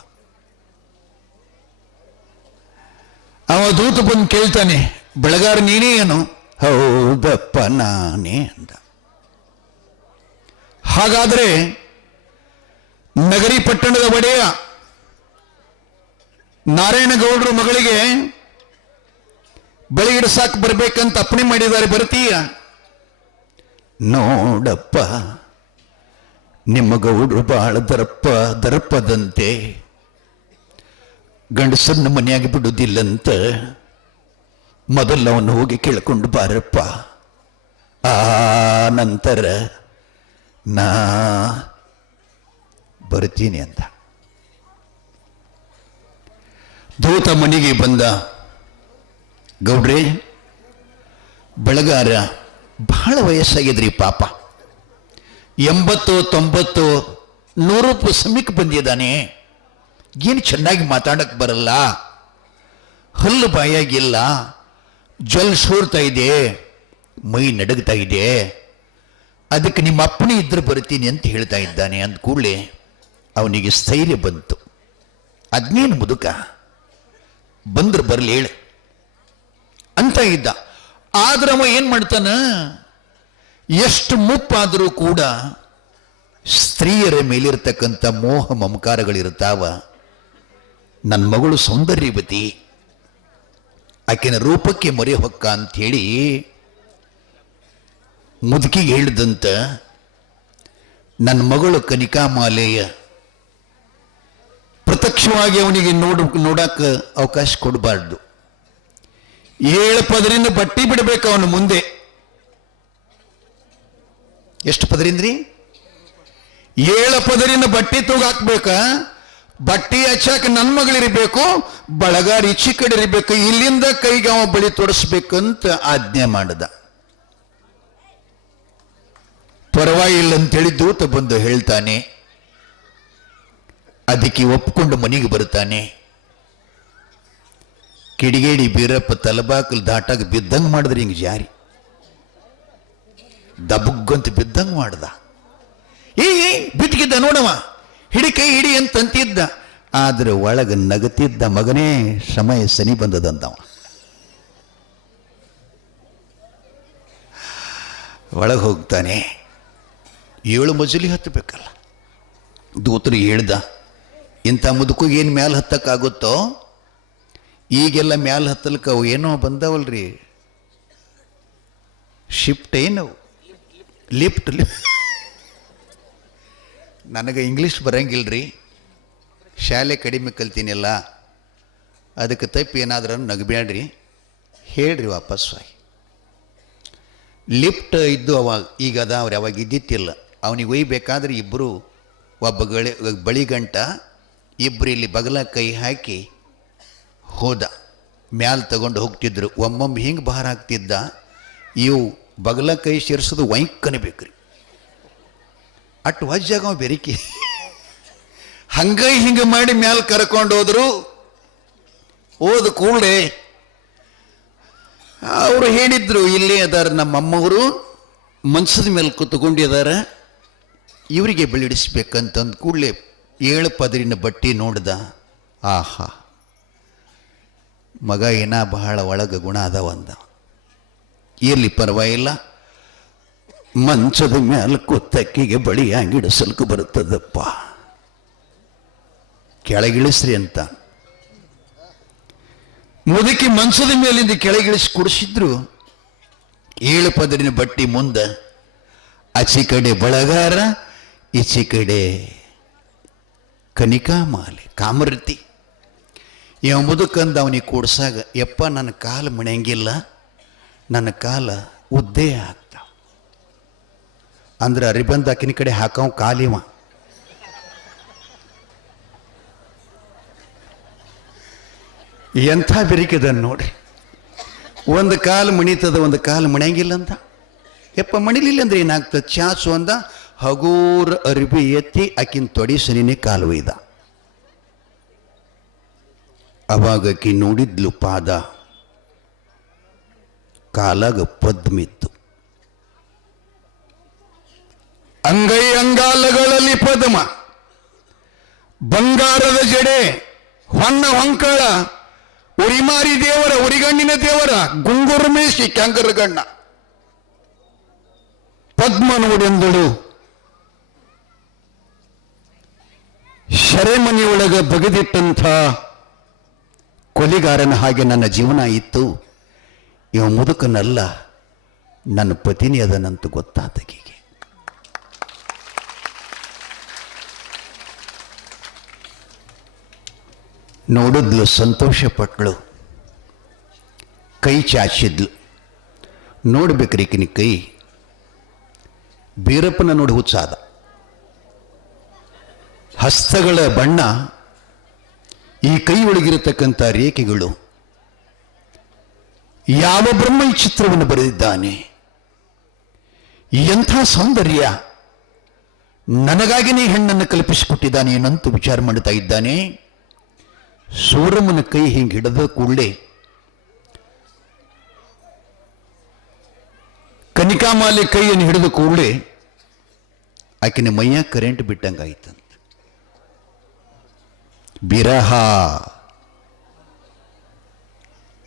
ಅವ ದೂತ ಬಂದು ಕೇಳ್ತಾನೆ, ಬೆಳಗಾರ ನೀನೇ ಏನು? ಹೌದಪ್ಪ ನಾನೇ ಅಂದ. ಹಾಗಾದ್ರೆ ನಗರಿ ಪಟ್ಟಣದ ಒಡೆಯ ನಾರಾಯಣಗೌಡರ ಮಗಳಿಗೆ ಬಳಿ ಇಡ್ಸಾಕ್ ಬರ್ಬೇಕಂತ ಅಪ್ಪಣೆ ಮಾಡಿದ್ದಾರೆ, ಬರ್ತೀಯ? ನೋಡಪ್ಪ, ನಿಮ್ಮ ಗೌಡ್ರು ಬಹಳ ದರ್ಪದಂತೆ, ಗಂಡಸನ್ನ ಮನೆಯಾಗಿ ಬಿಡುವುದಿಲ್ಲಂತ, ಮೊದಲು ಅವನು ಹೋಗಿ ಕೇಳ್ಕೊಂಡು ಬಾರಪ್ಪ, ಆ ನಂತರ ನಾ ಬರ್ತೀನಿ ಅಂತ. ದೂತ ಮನೆಗೆ ಬಂದ. ಗೌಡ್ರೆ, ಬೆಳಗಾರ ಬಹಳ ವಯಸ್ಸಾಗಿದ್ರಿ ಪಾಪ, 80, 90, 100 ಸಮೀಪ ಬಂದಿದ್ದಾನೆ. ಏನು ಚೆನ್ನಾಗಿ ಮಾತಾಡಕ್ ಬರಲ್ಲ, ಹಲ್ಲು ಬಾಯಾಗಿಲ್ಲ, ಜಲ್ ಸೋರ್ತಾ ಇದೆ, ಮೈ ನಡಗ್ತಾ ಇದೆ, ಅದಕ್ಕೆ ನಿಮ್ಮ ಅಪ್ಪನೇ ಇದ್ರೆ ಬರ್ತೀನಿ ಅಂತ ಹೇಳ್ತಾ ಇದ್ದಾನೆ. ಅಂದ ಕೂಡಲೇ ಅವನಿಗೆ ಸ್ಥೈರ್ಯ ಬಂತು. ಅದ್ನೇನು ಮುದುಕ, ಬಂದ್ರೆ ಬರಲಿ ಹೇಳ ಅಂತ ಇದ್ದ. ಆದ್ರೆ ಅವ ಏನ್ ಮಾಡ್ತಾನ, ಎಷ್ಟು ಮುಪ್ಪಾದರೂ ಕೂಡ ಸ್ತ್ರೀಯರ ಮೇಲಿರ್ತಕ್ಕಂಥ ಮೋಹ ಮಮಕಾರಗಳಿರ್ತಾವ. ನನ್ನ ಮಗಳು ಸೌಂದರ್ಯವತಿ, ಆಕೆನ ರೂಪಕ್ಕೆ ಮೊರೆ ಹೊಕ್ಕ ಅಂಥೇಳಿ ಮುದುಕಿಗೆ ಹೇಳಿದಂತ, ನನ್ನ ಮಗಳು ಕನಿಕಾಮಾಲೆಯ ಪ್ರತ್ಯಕ್ಷವಾಗಿ ಅವನಿಗೆ ನೋಡಕ್ಕ ಅವಕಾಶ ಕೊಡಬಾರ್ದು. 7 ಪದರಿಂದ ಬಟ್ಟಿ ಬಿಡಬೇಕು ಅವನ ಮುಂದೆ. ಎಷ್ಟು ಪದರಿಂದ್ರಿ? 7 ಪದರಿನ ಬಟ್ಟೆ ತೂಗಾಕ್ಬೇಕ, ಬಟ್ಟೆ ಹಚ್ಚಾಕ ನನ್ನ ಮಗಳಿರ್ಬೇಕು, ಬಳಗಾರ ಈಚಿ ಕಡೆ ಇರಬೇಕು, ಇಲ್ಲಿಂದ ಕೈಗೆ ಅವ ಬಳಿ ತೋರಿಸ್ಬೇಕಂತ ಆಜ್ಞೆ ಮಾಡದ. ಪರವಾಗಿಲ್ಲ ಅಂತೇಳಿ ದೂತ ಬಂದು ಹೇಳ್ತಾನೆ. ಅದಕ್ಕೆ ಒಪ್ಕೊಂಡು ಮನೆಗೆ ಬರ್ತಾನೆ. ಕಿಡಿಗೇಡಿ ಬೀರಪ್ಪ ತಲಬಾಕಲ್ ದಾಟಾಗ ಬಿದ್ದಂಗೆ ಮಾಡಿದ್ರೆ ಹಿಂಗೆ ಜಾರಿ ದಬುಗ್ಗಂತ ಬಿದ್ದಂಗೆ ಮಾಡ್ದ. ಬಿದ್ದಿದ್ದ ನೋಡವ, ಹಿಡಿ ಕೈ ಹಿಡಿ ಅಂತಂತಿದ್ದ. ಆದ್ರೆ ಒಳಗ ನಗತಿದ್ದ, ಮಗನೇ ಸಮಯ ಸನಿ ಬಂದದಂತವ. ಒಳಗೆ ಹೋಗ್ತಾನೆ. 7 ಮಜಲಿ ಹತ್ತಬೇಕಲ್ಲ. ದೂತರು ಹೇಳ್ದ, ಇಂಥ ಮುದುಕಿಗೆ ಏನು ಮ್ಯಾಲೆ ಹತ್ತಕ್ಕಾಗುತ್ತೋ? ಈಗೆಲ್ಲ ಮ್ಯಾಲೆ ಹತ್ತಲ್ಕ ಅವು ಏನೋ ಬಂದವಲ್ರಿ, ಶಿಫ್ಟ್ ಏನವು, ಲಿಫ್ಟ್. ನನಗೆ ಇಂಗ್ಲೀಷ್ ಬರಂಗಿಲ್ರಿ, ಶಾಲೆ ಕಡಿಮೆ ಕಲ್ತೀನಿಲ್ಲ, ಅದಕ್ಕೆ ತಪ್ಪು ಏನಾದ್ರೂ ನಗಬೇಡ್ರಿ, ಹೇಳ್ರಿ ವಾಪಸ್ಸಾಗಿ. ಲಿಫ್ಟ್ ಇದ್ದು ಅವಾಗ, ಈಗ ಅದ ಅವ್ರು ಯಾವಾಗ ಇದ್ದಿತ್ತಿಲ್ಲ. ಅವನಿಗೆ ಒಯ್ಬೇಕಾದ್ರೆ ಇಬ್ಬರು, ಒಬ್ಬ ಬಳಿಗಂಟ, ಇಬ್ಬರು ಇಲ್ಲಿ ಬಗಲ ಕೈ ಹಾಕಿ ಹೋದ. ಮ್ಯಾಲೆ ತಗೊಂಡು ಹೋಗ್ತಿದ್ರು. ಒಮ್ಮೊಮ್ಮೆ ಹಿಂಗೆ ಭಾರ ಹಾಕ್ತಿದ್ದ, ಇವು ಬಗಲ ಕೈ ಸೇರಿಸೋದು ವೈಕನಬೇಕ್ರಿ, ಅಟ್ಟು ವಜ್ಜಾಗ ಬೆರಿಕಿ ಹಂಗ ಹಿಂಗೆ ಮಾಡಿ ಮ್ಯಾಲೆ ಕರ್ಕೊಂಡು ಹೋದ್ರು. ಹೋದ ಕೂಡಲೇ ಅವರು ಹೇಳಿದ್ರು, ಇಲ್ಲೇ ಅದಾರ ನಮ್ಮಮ್ಮವರು, ಮನ್ಸದ ಮೇಲೆ ಕೂತ್ಕೊಂಡಿದಾರ, ಇವರಿಗೆ ಬಳಿಡಿಸ್ಬೇಕಂತಂದು ಕೂಡಲೇ 7 ಪದರಿನ ಬಟ್ಟೆ ನೋಡ್ದ. ಆಹಾ, ಮಗ ಏನ ಬಹಳ ಒಳಗ ಗುಣ ಅದಾವಂದ. ಇರ್ಲಿ ಪರವಾಗಿಲ್ಲ, ಮಂಚದ ಮೇಲೆ ಕೂತಕ್ಕಿಗೆ ಬಳಿ ಹಂಗಿಡಿಸಲ್ಕು ಬರುತ್ತದಪ್ಪ, ಕೆಳಗಿಳಿಸ್ರಿ ಅಂತ. ಮುದುಕಿ ಮಂಚದ ಮೇಲಿಂದ ಕೆಳಗಿಳಿಸಿ ಕುಡಿಸಿದ್ರು. 7 ಪದರಿನ ಬಟ್ಟಿ ಮುಂದೆ, ಆಚೆ ಕಡೆ ಬಳಗಾರ, ಈಚೆ ಕಡೆ ಕನಿಕಾಮಾಲೆ ಕಾಮರತಿ. ಇವ ಮುದುಕಂದ ಅವನಿಗೆ ಕೂಡ್ಸಾಗ, ಯಪ್ಪ ನನ್ನ ಕಾಲು ಮಣಿಯಂಗಿಲ್ಲ, ನನ್ನ ಕಾಲ ಉದ್ದೇ ಆಗ್ತಾವ ಅಂದ್ರೆ ಅರಿಬಂದ ಆಕಿನ ಕಡೆ ಹಾಕವ ಕಾಲಿವ. ಎಂಥ ಬೆರಿಕೆದ ನೋಡ್ರಿ. ಒಂದು ಕಾಲು ಮಣಿತದ, ಒಂದು ಕಾಲು ಮಣಿಯಂಗಿಲ್ಲ ಅಂತ. ಯಪ್ಪ ಮಣಿಲಿಲ್ಲ ಅಂದ್ರೆ ಏನಾಗ್ತದೆ? ಚಾಸು ಅಂದ, ಹಗೂರ ಅರಿಬಿ ಎತ್ತಿ ಆಕಿನ ತೊಡಿ ಸನಿನೇ ಕಾಲು ಒಯ್ದ. ಅವಾಗ ಆಕಿ ನೋಡಿದ್ಲು ಪಾದ, ಕಾಲಾಗ ಪದ್ಮಿತ್ತು. ಅಂಗೈ ಅಂಗಾಲಗಳಲ್ಲಿ ಪದ್ಮ, ಬಂಗಾರದ ಜಡೆ, ಹೊನ್ನ ಹೊಂಕಳ, ಉರಿಮಾರಿ ದೇವರ, ಉರಿಗಣ್ಣಿನ ದೇವರ, ಗುಂಗುರು ಮೇಷಿ ಕ್ಯಾಂಗರಗಣ್ಣ. ಪದ್ಮ ನೋಡೆಂದಳು, ಶರೆಮನೆಯೊಳಗ ಬಗೆದಿಟ್ಟಂಥ ಕೊಲೆಗಾರನ ಹಾಗೆ ನನ್ನ ಜೀವನ ಇತ್ತು. ಇವ ಮುದುಕನಲ್ಲ, ನನ್ನ ಪತಿನಿ ಅದನಂತೂ ಗೊತ್ತಾತಕಿಗೆ. ನೋಡಿದ್ಲು, ಸಂತೋಷಪಟ್ಳು, ಕೈ ಚಾಚಿದ್ಲು. ನೋಡ್ಬೇಕ್ರಿ ಈಕಿನ ಕೈ. ಬೀರಪ್ಪನ ನೋಡಿ ಹುಚ್ಚಾದ. ಹಸ್ತಗಳ ಬಣ್ಣ, ಈ ಕೈ ಒಳಗಿರತಕ್ಕಂಥ ರೇಖೆಗಳು, ಯಾವ ಬ್ರಹ್ಮ ಈ ಚಿತ್ರವನ್ನು ಬರೆದಿದ್ದಾನೆ, ಎಂಥ ಸೌಂದರ್ಯ, ನನಗಾಗಿನೇ ಹೆಣ್ಣನ್ನು ಕಲ್ಪಿಸಿಕೊಟ್ಟಿದ್ದಾನೆ ಏನಂತೂ ವಿಚಾರ ಮಾಡ್ತಾ ಇದ್ದಾನೆ. ಸೂರಮ್ಮನ ಕೈ ಹಿಂಗೆ ಹಿಡಿದ ಕೂಡಲೇ ಕನಿಕಾಮಾಲೆ ಕೈಯನ್ನು ಹಿಡಿದ ಕೂಡಲೇ ಆಕಿನ ಮೈಯ ಕರೆಂಟ್ ಬಿಟ್ಟಂಗಾಯ್ತಂತ. ಬಿರಹ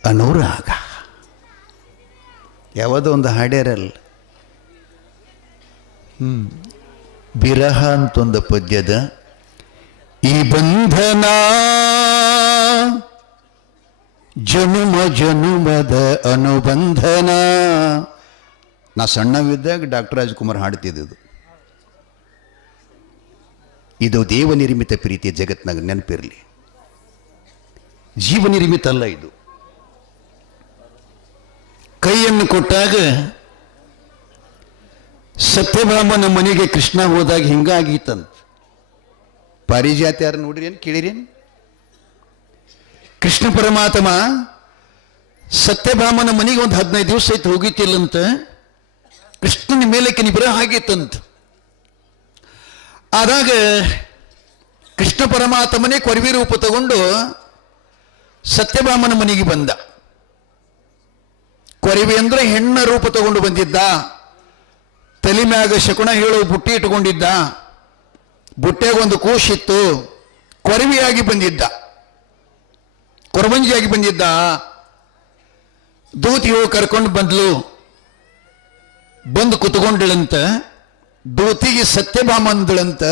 ಅನುರಾಗ ಯಾವುದೋ ಒಂದು ಹಾಡ್ಯಾರಲ್ಲ, ಬಿರಹ ಅಂತೊಂದು ಪದ್ಯದ. ಈ ಬಂಧನ ಜನುಮ ಜನುಮದ ಅನುಬಂಧನ. ನಾ ಸಣ್ಣವಿದ್ದಾಗ ಡಾಕ್ಟರ್ ರಾಜ್ಕುಮಾರ್ ಹಾಡ್ತಿದ್ದು. ಇದು ದೇವ ನಿರ್ಮಿತ ಪ್ರೀತಿಯ ಜಗತ್ನಾಗ ನೆನಪಿರಲಿ, ಜೀವ ನಿರ್ಮಿತ ಅಲ್ಲ ಇದು. ಕೈಯನ್ನು ಕೊಟ್ಟಾಗ ಸತ್ಯಭಾಮನ ಮನೆಗೆ ಕೃಷ್ಣ ಹೋದಾಗ ಹಿಂಗಾಗಿತ್ತಂತ. ಪಾರಿಜಾತ ಯಾರು ನೋಡ್ರಿ ಏನು ಕೇಳಿರೇನು? ಕೃಷ್ಣ ಪರಮಾತ್ಮ ಸತ್ಯಭಾಮನ ಮನೆಗೆ ಒಂದು 15 ದಿವಸ ಐತೆ ಹೋಗಿತ್ತಿಲ್ಲಂತ. ಕೃಷ್ಣನ ಮೇಲಕ್ಕೆ ನಿಬ್ರಹ ಆಗಿತ್ತಂತ. ಆದಾಗ ಕೃಷ್ಣ ಪರಮಾತ್ಮನೇ ಕೊರವಿ ರೂಪ ತಗೊಂಡು ಸತ್ಯಭಾಮನ ಮನೆಗೆ ಬಂದ. ಕೊರವಿ ಅಂದ್ರೆ ಹೆಣ್ಣ ರೂಪ ತಗೊಂಡು ಬಂದಿದ್ದ. ತಲೆ ಮ್ಯಾಗ ಶಕುನ ಹೇಳೋ ಬುಟ್ಟಿ ಇಟ್ಕೊಂಡಿದ್ದ. ಬುಟ್ಟೆಗೆ ಒಂದು ಕೂಶಿತ್ತು. ಕೊರವಿಯಾಗಿ ಬಂದಿದ್ದ, ಕೊರವಂಜಿಯಾಗಿ ಬಂದಿದ್ದ. ದೂತಿ ಹೋಗಿ ಕರ್ಕೊಂಡು ಬಂದ್ಲು. ಬಂದು ಕುತ್ಕೊಂಡಳಂತ. ದೂತಿಗೆ ಸತ್ಯಭಾಮ ಅಂದಳಂತ,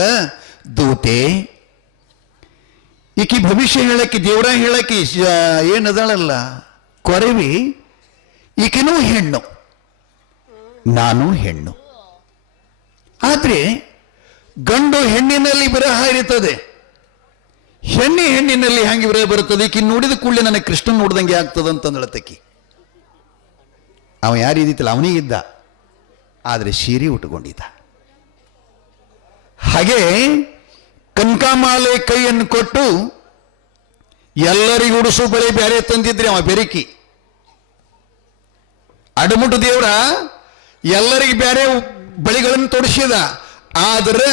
ದೂತೆ ಈಕಿ ಭವಿಷ್ಯ ಹೇಳಕ್ಕೆ, ದೇವರ ಹೇಳಕ್ಕೆ ಏನದಳಲ್ಲ ಕೊರವಿ, ಈಕಿನೂ ಹೆಣ್ಣು, ನಾನು ಹೆಣ್ಣು. ಆದ್ರೆ ಗಂಡು ಹೆಣ್ಣಿನಲ್ಲಿ ವಿರಹ ಇರುತ್ತದೆ, ಹೆಣ್ಣಿನಲ್ಲಿ ಹ್ಯಾಂಗೆ ವಿರಹ ಬರುತ್ತದೆ? ಈಕಿ ನೋಡಿದ ಕೂಡಲೇ ನನಗೆ ಕೃಷ್ಣ ನೋಡ್ದಂಗೆ ಆಗ್ತದಂತಂದಳತಕ್ಕಿ. ಅವ ಯಾರಿದ್ದಿತ್ತಲ್ಲ ಅವನಿಗಿದ್ದ, ಆದರೆ ಸೀರೆ ಉಟ್ಕೊಂಡಿದ್ದ. ಹಾಗೆ ಕನಕಾಮಾಲೆ ಕೈಯನ್ನು ಕೊಟ್ಟು ಎಲ್ಲರಿಗೂ ಉಡಿಸು ಬಳೆ ಬೇರೆ ತಂದಿದ್ರೆ ಅವ ಬೆರಕಿ. ಅಡಮುಟ್ಟು ದೇವರ ಎಲ್ಲರಿಗೆ ಬೇರೆ ಬಳಿಗಳನ್ನು ತೊಡಿಸಿದ. ಆದರೆ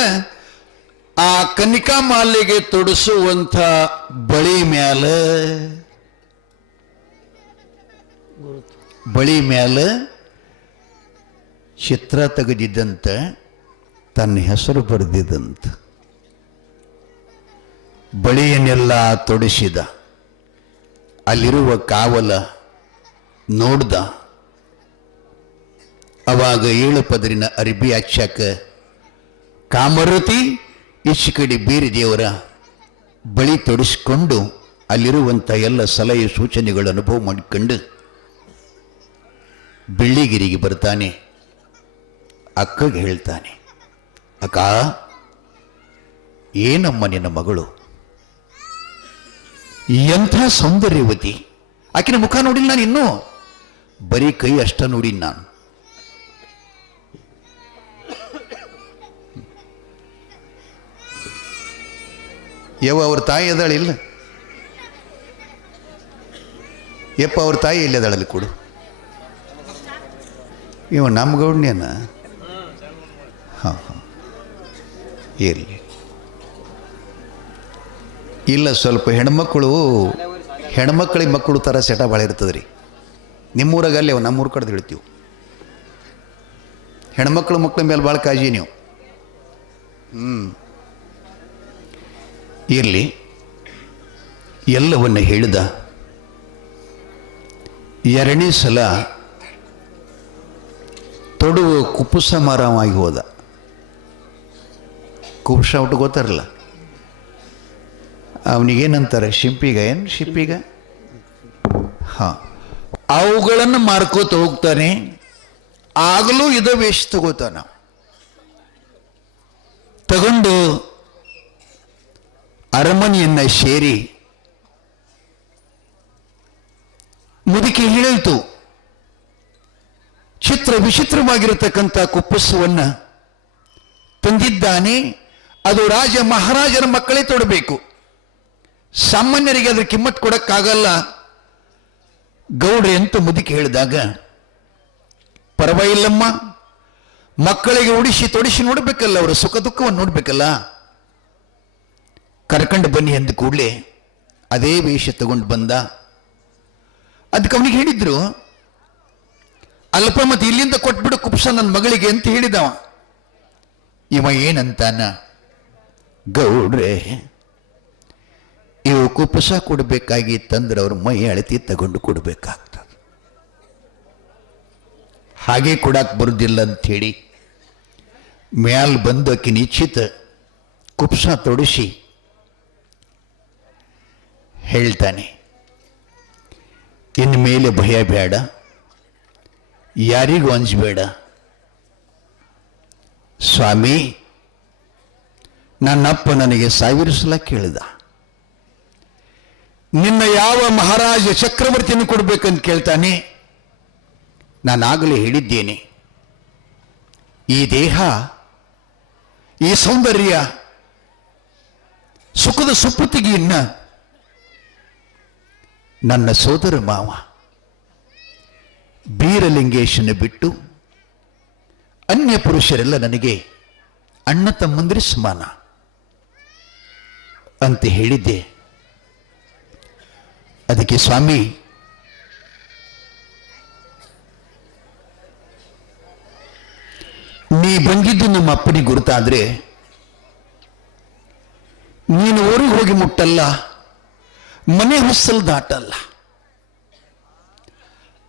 ಆ ಕನಿಕಾಮಾಲೆಗೆ ತೊಡಿಸುವಂಥ ಬಳಿ ಮ್ಯಾಲ ಚಿತ್ರ ತೆಗೆದಿದ್ದಂತ, ತನ್ನ ಹೆಸರು ಬರೆದಿದ್ದಂತ. ಬಳಿಯನ್ನೆಲ್ಲ ತೊಡಿಸಿದ. ಅಲ್ಲಿರುವ ಕಾವಲ ನೋಡ್ದ. ಅವಾಗ 7 ಪದರಿನ ಅರಿಬಿ ಹಚ್ಚಾಕ ಕಾಮರತಿ ಈಚೆ ಕಡೆ ಬೇರೆ ದೇವರ ಬಳಿ ತೊಡಿಸ್ಕೊಂಡು ಅಲ್ಲಿರುವಂಥ ಎಲ್ಲ ಸಲಹೆ ಸೂಚನೆಗಳ ಅನುಭವ ಮಾಡಿಕೊಂಡು ಬೆಳ್ಳಿಗಿರಿಗೆ ಬರ್ತಾನೆ. ಅಕ್ಕಗೆ ಹೇಳ್ತಾನೆ, ಅಕ್ಕ ಏನಮ್ಮ ನಿನ್ನ ಮಗಳು, ಎಂಥ ಸೌಂದರ್ಯವತಿ. ಆಕಿನ ಮುಖ ನೋಡಿಲ್ಲ ನಾನು, ಇನ್ನೂ ಬರೀ ಕೈ ಅಷ್ಟ ನೋಡಿನ ನಾನು. ಅವ್ರ ತಾಯಿ ಎದಾಳಿಲ್ಲ? ಯಪ್ಪ ಅವ್ರ ತಾಯಿ ಎಲ್ಲಿದ್ದಾಳಲ್ಲಿ ಕೊಡು. ಇವ ನಮ್ಮ ಗೌಡ್ನೇನ? ಹಾಂ ಇರಲಿ. ಇಲ್ಲ, ಸ್ವಲ್ಪ ಹೆಣ್ಮಕ್ಳಿಗೆ ಮಕ್ಕಳು ಥರ ಸೆಟ ಭಾಳ ಇರ್ತದೆ ರೀ. ನಿಮ್ಮೂರಾಗ ಅಲ್ಲಿ ನಮ್ಮೂರ ಕಡೆದು ಹೇಳ್ತೀವಿ. ಹೆಣ್ಮಕ್ಳ ಮಕ್ಕಳ ಮೇಲೆ ಭಾಳ ಕಾಳಜಿ ನೀವು. ಇರಲಿ, ಎಲ್ಲವನ್ನ ಹೇಳಿದ. 2ನೇ ಸಲ ತೊಡುವ ಕುಪ್ಪುಸ ಮಾರವಾಗಿ ಹೋದ. ಕುಪ್ಪುಸ ಒಟ್ಟು ಗೊತ್ತಾರಲ್ಲ, ಅವನಿಗೇನಂತಾರೆ, ಶಿಪ್ಪಿಗ. ಹಾಂ, ಅವುಗಳನ್ನು ಮಾರ್ಕೋತ ಹೋಗ್ತಾನೆ. ಆಗಲೂ ಇದ ವೇಷ ತಗೋತಾನ. ತಗೊಂಡು ಅರಮನೆಯನ್ನ ಸೇರಿ ಮುದುಕಿ ಹೇಳಿತು, ವಿಚಿತ್ರವಾಗಿರತಕ್ಕಂಥ ಕುಪ್ಪಸವನ್ನ ತಂದಿದ್ದಾನೆ. ಅದು ರಾಜ ಮಹಾರಾಜರ ಮಕ್ಕಳೇ ತೊಡಬೇಕು, ಸಾಮಾನ್ಯರಿಗೆ ಅದ್ರ ಕಿಮ್ಮತ್ ಕೊಡಕ್ಕಾಗಲ್ಲ ಗೌಡ್ರೆ ಅಂತ ಮುದುಕಿ ಹೇಳಿದಾಗ, ಪರವಾಗಿಲ್ಲಮ್ಮ, ಮಕ್ಕಳಿಗೆ ಉಡಿಸಿ ತೊಡಿಸಿ ನೋಡ್ಬೇಕಲ್ಲ, ಅವರ ಸುಖ ದುಃಖವನ್ನು ನೋಡ್ಬೇಕಲ್ಲ, ಕರ್ಕೊಂಡು ಬನ್ನಿ ಅಂದ ಕೂಡಲೇ ಅದೇ ವೇಷ ತಗೊಂಡು ಬಂದ. ಅದಕ್ಕೆ ಅವನಿಗೆ ಹೇಳಿದ್ರು, ಅಲ್ಪ ಮತ್ತೆ ಇಲ್ಲಿಂದ ಕೊಟ್ಬಿಡು ಕುಪ್ಸ ನನ್ನ ಮಗಳಿಗೆ ಅಂತ ಹೇಳಿದವ. ಇವ ಏನಂತಾನ, ಗೌಡ್ರೆ ಇವು ಕುಪ್ಪಸ ಕೊಡಬೇಕಾಗಿತ್ತಂದ್ರೆ ಅವ್ರ ಮೈ ಅಳತಿ ತಗೊಂಡು ಕೊಡಬೇಕಾಗ್ತದೆ, ಹಾಗೆ ಕೊಡಕ್ಕೆ ಬರುದಿಲ್ಲ ಅಂಥೇಳಿ ಮ್ಯಾಲ್ ಬಂದು ಆಕಿ ನಿಶ್ಚಿತ ಕುಪ್ಸ ತೊಡಿಸಿ ಹೇಳ್ತಾನೆ, ಇನ್ನು ಮೇಲೆ ಭಯ ಬೇಡ, ಯಾರಿಗೂ ಅಂಜಬೇಡ ಸ್ವಾಮಿ. ನನ್ನಪ್ಪ ನನಗೆ 1000 ಸಲ ಕೇಳಿದ, ನಿನ್ನ ಯಾವ ಮಹಾರಾಜ ಚಕ್ರವರ್ತಿಯನ್ನು ಕೊಡ್ಬೇಕಂತ ಕೇಳ್ತಾನೆ. ನಾನಾಗಲೇ ಹೇಳಿದ್ದೇನೆ, ಈ ದೇಹ, ಈ ಸೌಂದರ್ಯ, ಸುಖದ ಸುಪ್ಪತ್ತಿಗೆಯನ್ನ ನನ್ನ ಸೋದರ ಮಾವ ಬೀರಲಿಂಗೇಶನ ಬಿಟ್ಟು ಅನ್ಯ ಪುರುಷರೆಲ್ಲ ನನಗೆ ಅಣ್ಣ ತಮ್ಮಂದಿರ ಸಮಾನ ಅಂತ ಹೇಳಿದ್ದೆ. ಅದಕ್ಕೆ ಸ್ವಾಮಿ, ನೀ ಬಂದಿದ್ದು ನಮ್ಮ ಅಪ್ಪನಿಗೆ ಗುರುತಾದ್ರೆ ನೀನು ಊರಿಗೆ ಹೋಗಿ ಮುಟ್ಟಲ್ಲ, ಮನೆ ಹೊಸಲ್ ದಾಟಲ್ಲ.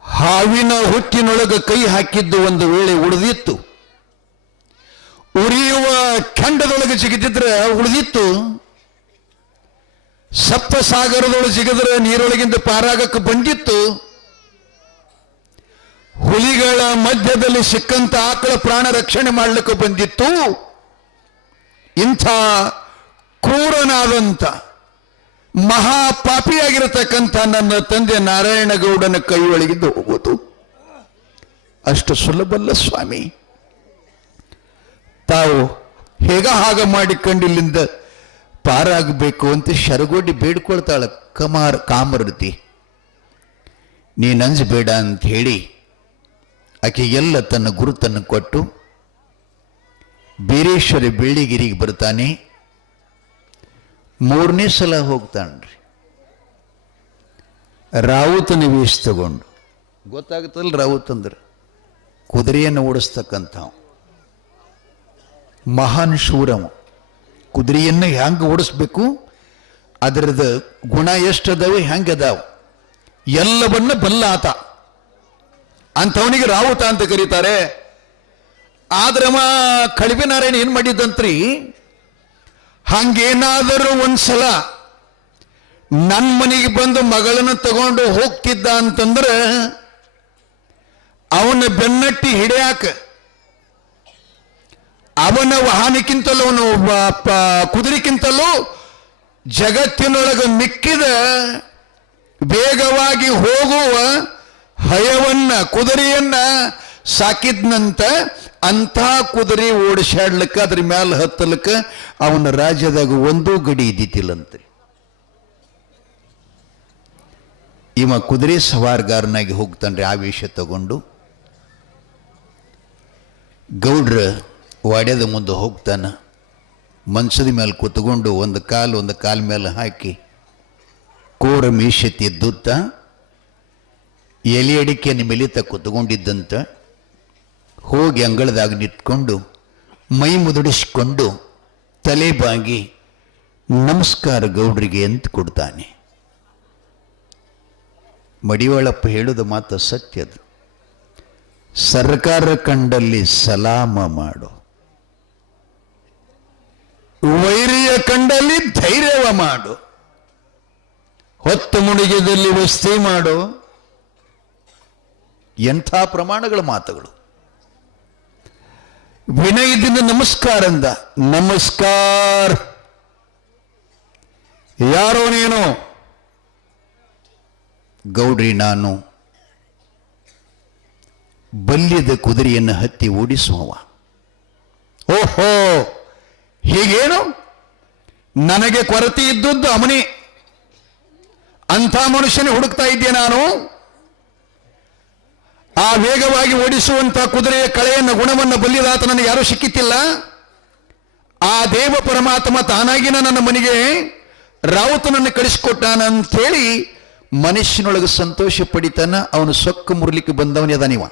ಹಾವಿನ ಹುಟ್ಟಿನೊಳಗೆ ಕೈ ಹಾಕಿದ್ದು ಒಂದು ವೇಳೆ ಉಳಿದಿತ್ತು, ಉರಿಯುವ ಖಂಡದೊಳಗೆ ಜಿಗಿದಿದ್ರೆ ಉಳಿದಿತ್ತು, ಸಪ್ತ ಸಾಗರದೊಳಗೆ ಜಿಗಿದ್ರೆ ನೀರೊಳಗಿಂದ ಪಾರಾಗಕ್ಕೆ ಬಂದಿತ್ತು, ಹುಲಿಗಳ ಮಧ್ಯದಲ್ಲಿ ಸಿಕ್ಕಂತ ಆಕಳ ಪ್ರಾಣ ರಕ್ಷಣೆ ಮಾಡಲಿಕ್ಕೆ ಬಂದಿತ್ತು. ಇಂಥ ಕ್ರೂರನಾದಂಥ ಮಹಾಪಾಪಿಯಾಗಿರತಕ್ಕಂಥ ನನ್ನ ತಂದೆ ನಾರಾಯಣಗೌಡನ ಕೈ ಒಳಗಿಂದ ಹೋಗೋದು ಅಷ್ಟು ಸುಲಭಲ್ಲ ಸ್ವಾಮಿ. ತಾವು ಹಾಗ ಮಾಡಿಕೊಂಡಿಲ್ಲಿಂದ ಪಾರಾಗಬೇಕು ಅಂತ ಶರಗೋಡಿ ಬೇಡ್ಕೊಳ್ತಾಳ ಕಾಮರತಿ. ನೀನಂಜಬೇಡ ಅಂತ ಹೇಳಿ ಆಕೆ ಎಲ್ಲ ತನ್ನ ಗುರುತನ್ನು ಕೊಟ್ಟು ಬೀರೇಶ್ವರ ಬೆಳ್ಳಿಗಿರಿಗೆ ಬರ್ತಾನೆ. 3ನೇ ಸಲ ಹೋಗ್ತಾನ್ರಿ. ರಾವುತನ ವೇಷ ತಗೊಂಡು, ಗೊತ್ತಾಗುತ್ತಲ್ಲ ರಾವುತ್ ಅಂದ್ರೆ ಕುದುರೆಯನ್ನು ಓಡಿಸ್ತಕ್ಕಂಥ ಮಹಾನ್ ಶೂರವ. ಕುದುರೆಯನ್ನು ಹೆಂಗೆ ಓಡಿಸ್ಬೇಕು, ಅದರದ ಗುಣ ಎಷ್ಟದಾವೆ, ಹೆಂಗದಾವ ಎಲ್ಲವನ್ನ ಬಲ್ಲ ಆತ. ಅಂಥವನಿಗೆ ರಾವುತ ಅಂತ ಕರೀತಾರೆ. ಆದ್ರವ ಕಳಿವೆ ನಾರಾಯಣ ಏನ್ ಮಾಡಿದ್ದಂತ್ರಿ, ಹಂಗೇನಾದರೂ ಒಂದ್ಸಲ ನನ್ನ ಮನೆಗೆ ಬಂದು ಮಗಳನ್ನು ತಗೊಂಡು ಹೋಗ್ತಿದ್ದ ಅಂತಂದ್ರೆ ಅವನ ಬೆನ್ನಟ್ಟಿ ಹಿಡಿಯಾಕ ಅವನ ವಾಹನಕ್ಕಿಂತಲೂ ಅವನು ಕುದುರೆಕ್ಕಿಂತಲೂ ಜಗತ್ತಿನೊಳಗೆ ಮಿಕ್ಕಿದ ವೇಗವಾಗಿ ಹೋಗುವ ಹಯವನ್ನ ಕುದುರೆಯನ್ನ ಸಾಕಿದ್ನಂತ. ಅಂಥ ಕುದುರೆ ಓಡಿಸಾಡ್ಲಿಕ್ಕೆ ಅದ್ರ ಮ್ಯಾಲ ಹತ್ತಲಿಕ್ಕೆ ಅವನ ರಾಜ್ಯದಾಗ ಒಂದೂ ಗಡಿ ಇದ್ದಿತ್ತಿಲ್ಲಂತ್ರಿ. ಇವ ಕುದುರೆ ಸವಾರಗಾರನಾಗಿ ಹೋಗ್ತಾನ್ರಿ ಆವೇಶ ತಗೊಂಡು. ಗೌಡ್ರ ವಾಡ್ಯದ ಮುಂದೆ ಹೋಗ್ತಾನ, ಮಂಚದ ಮೇಲೆ ಕೂತ್ಕೊಂಡು ಒಂದು ಕಾಲ ಮೇಲೆ ಹಾಕಿ ಕೋರ ಮೀಸೆ ತಿದ್ದುತ್ತ ಎಲೆ ಅಡಿಕೆಯನ್ನು ಮೆಲಿತ ಕೂತ್ಕೊಂಡಿದ್ದಂತ ಹೋಗಿ ಅಂಗಳದಾಗ ನಿಂತ್ಕೊಂಡು ಮೈ ಮುದುಡಿಸ್ಕೊಂಡು ತಲೆ ಬಾಗಿ ನಮಸ್ಕಾರ ಗೌಡ್ರಿಗೆ ಅಂತ ಕೊಡ್ತಾನೆ. ಮಡಿವಾಳಪ್ಪ ಹೇಳೋದು ಮಾತು ಸತ್ಯದು. ಸರ್ಕಾರ ಕಂಡಲ್ಲಿ ಸಲಾಮ ಮಾಡು, ವೈರಿಯ ಕಂಡಲ್ಲಿ ಧೈರ್ಯವ ಮಾಡು, ಹೊತ್ತು ಮುಳುಗಿದಲ್ಲಿ ವಸ್ತಿ ಮಾಡು. ಎಂಥ ಪ್ರಮಾಣಗಳ ಮಾತುಗಳು. ವಿನಯದಿಂದ ನಮಸ್ಕಾರಂದ. ನಮಸ್ಕಾರ. ಯಾರೋ ನೀನು? ಗೌಡ್ರಿ, ನಾನು ಬಲ್ಯದ ಕುದುರೆಯನ್ನು ಹತ್ತಿ ಓಡಿಸುವವ. ಓಹೋ, ಹೀಗೇನು? ನನಗೆ ಕೊರತೆ ಇದ್ದದ್ದು ಅವನೇ. ಅಂಥ ಮನುಷ್ಯನೇ ಹುಡುಕ್ತಾ ಇದ್ದೆ ನಾನು. ಆ ವೇಗವಾಗಿ ಓಡಿಸುವಂಥ ಕುದುರೆಯ ಕಳೆಯನ್ನು ಗುಣವನ್ನು ಬಲ್ಲಿದಾತ ನನಗೆ ಯಾರೂ ಸಿಕ್ಕಿತ್ತಿಲ್ಲ. ಆ ದೇವ ಪರಮಾತ್ಮ ತಾನಾಗಿನ ನನ್ನ ಮನೆಗೆ ರಾವುತನನ್ನು ಕಳಿಸಿಕೊಟ್ಟಾನಂಥೇಳಿ ಮನುಷ್ಯನೊಳಗೆ ಸಂತೋಷ ಪಡಿತಾನ. ಅವನು ಸೊಕ್ಕು ಮುರ್ಲಿಕ್ಕೆ ಬಂದವನೇ ಅದ. ನೀವ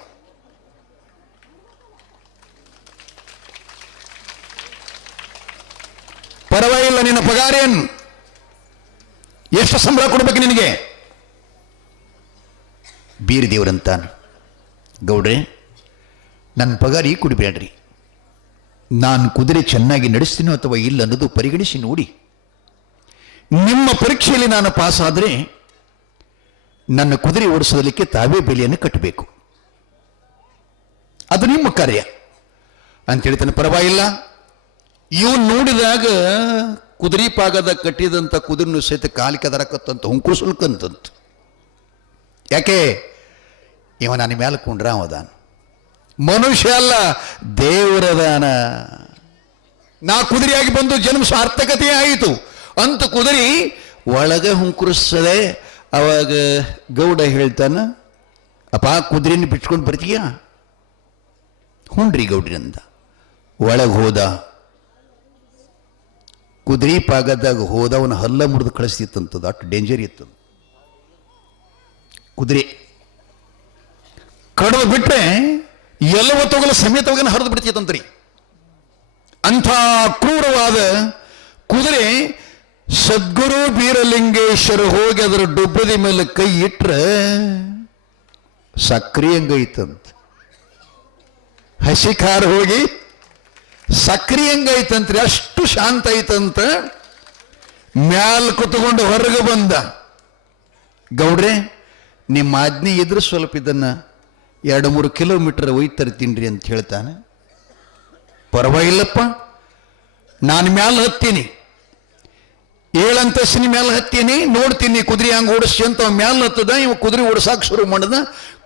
ಪರವಾಗಿಲ್ಲ, ನಿನ್ನ ಪಗಾರೇನ್, ಎಷ್ಟು ಸಂಬಳ ಕೊಡ್ಬೇಕು ನಿನಗೆ? ಬೀರ್ ದೇವ್ರಂತಾನ, ಗೌಡ್ರೆ ನನ್ನ ಪಗಾರ ಈ ಕುಡಿಬೇಡ್ರಿ, ನಾನು ಕುದುರೆ ಚೆನ್ನಾಗಿ ನಡೆಸ್ತೀನೋ ಅಥವಾ ಇಲ್ಲ ಅನ್ನೋದು ಪರಿಗಣಿಸಿ ನೋಡಿ. ನಿಮ್ಮ ಪರೀಕ್ಷೆಯಲ್ಲಿ ನಾನು ಪಾಸ್ ಆದರೆ ನನ್ನ ಕುದುರೆ ಓಡಿಸೋದಕ್ಕೆ ತಾವೇ ಬೆಲೆಯನ್ನು ಕಟ್ಟಬೇಕು, ಅದು ನಿಮ್ಮ ಕಾರ್ಯ ಅಂತ ಹೇಳ್ತಾನೆ. ಪರವಾಗಿಲ್ಲ. ಇವನು ನೋಡಿದಾಗ ಕುದುರೆ ಪಾಗದ ಕಟ್ಟಿದಂಥ ಕುದುರೆನು ಸಹಿತ ಕಾಲಿಗೆ ಅದರಕತ್ತಂತ ಹುಂಕುಸುಲ್ಕಂತಂತ. ಯಾಕೆ? ಇವ ನನ್ನ ಮೇಲೆ ಕುಂಡ್ರ ಅವದಾನ. ಮನುಷ್ಯ ಅಲ್ಲ, ದೇವರದಾನ. ನಾ ಕುದುರೆಯಾಗಿ ಬಂದು ಜನ್ಮ ಸಾರ್ಥಕತೆ ಆಯಿತು ಅಂತ ಕುದುರೆ ಒಳಗೆ ಹುಂಕುರಿಸ್ತದೆ. ಅವಾಗ ಗೌಡ ಹೇಳ್ತಾನ, ಅಪ್ಪ ಕುದುರೆನ ಬಿಟ್ಕೊಂಡು ಬರ್ತೀಯ? ಹುಣ್ರಿ ಗೌಡ್ರಿಂದ ಒಳಗೆ ಹೋದ. ಕುದುರೆ ಪಾಗದಾಗ ಹೋದ, ಅವನ ಹಲ್ಲ ಮುರಿದು ಕಳಿಸ್ತಿತ್ತಂತದ, ಅಷ್ಟು ಡೇಂಜರ್ ಇತ್ತು. ಕುದುರೆ ಕಡಿದು ಬಿಟ್ರೆ ಎಲ್ಲವ ತಗೊಳ್ಳ ಸಮೇತವಾಗಿ ಹರಿದು ಬಿಡ್ತಿತ್ತಂತ್ರಿ. ಅಂಥ ಕ್ರೂರವಾದ ಕುದುರೆ ಸದ್ಗುರು ಬೀರಲಿಂಗೇಶ್ವರ ಹೋಗಿ ಅದರ ಡುಬ್ಬದಿ ಮೇಲೆ ಕೈ ಇಟ್ರೆ ಸಕ್ರಿ ಹಂಗೈತಂತ. ಹಸಿ ಖಾರ ಹೋಗಿ ಸಕ್ರಿ ಹಂಗೈತಂತ್ರಿ, ಅಷ್ಟು ಶಾಂತ ಐತಂತ. ಮ್ಯಾಲ್ ಕುತ್ಕೊಂಡು ಹೊರಗೆ ಬಂದ. ಗೌಡ್ರೆ, ನಿಮ್ಮ ಆಜ್ಞೆ ಇದ್ರೆ ಸ್ವಲ್ಪ ಇದನ್ನ 2-3 ಕಿಲೋಮೀಟರ್ ಒಯ್ದು ತರ್ತೀನಿ ಅಂತ ಹೇಳ್ತಾನೆ. ಪರವಾಗಿಲ್ಲಪ್ಪ, ನಾನು ಮ್ಯಾಲ ಹತ್ತೀನಿ, 7 ಅಂತಸ್ತಿನ ಮ್ಯಾಲ ಹತ್ತೀನಿ, ನೋಡ್ತೀನಿ ಕುದುರೆ ಹಂಗೆ ಓಡಿಸಿ ಅಂತ. ಮ್ಯಾಲ ಹತ್ತದ, ಇವ ಕುದುರೆ ಓಡಿಸಾಕ ಶುರು ಮಾಡದ.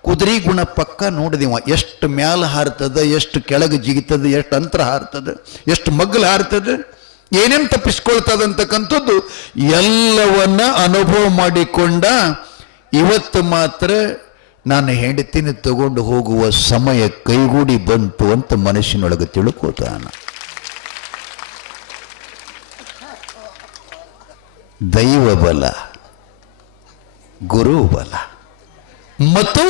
ಕುದುರೆ ಗುಣ ಪಕ್ಕ ನೋಡಿದಿವ, ಎಷ್ಟು ಮ್ಯಾಲ ಹಾರ್ತದ, ಎಷ್ಟು ಕೆಳಗೆ ಜಿಗಿತದ, ಎಷ್ಟು ಅಂತರ ಹಾರ್ತದ, ಎಷ್ಟು ಮಗ್ಗಲು ಹಾರ್ತದ, ಏನೇನು ತಪ್ಪಿಸ್ಕೊಳ್ತದಂತಕ್ಕಂಥದ್ದು ಎಲ್ಲವನ್ನ ಅನುಭವ ಮಾಡಿಕೊಂಡ. ಇವತ್ತು ಮಾತ್ರ ನಾನು ಹೆಂಡತಿನ ತಗೊಂಡು ಹೋಗುವ ಸಮಯ ಕೈಗೂಡಿ ಬಂತು ಅಂತ ಮನಸ್ಸಿನೊಳಗೆ ತಿಳ್ಕೋತಾನ. ದೈವ ಬಲ, ಗುರು ಬಲ ಮತ್ತು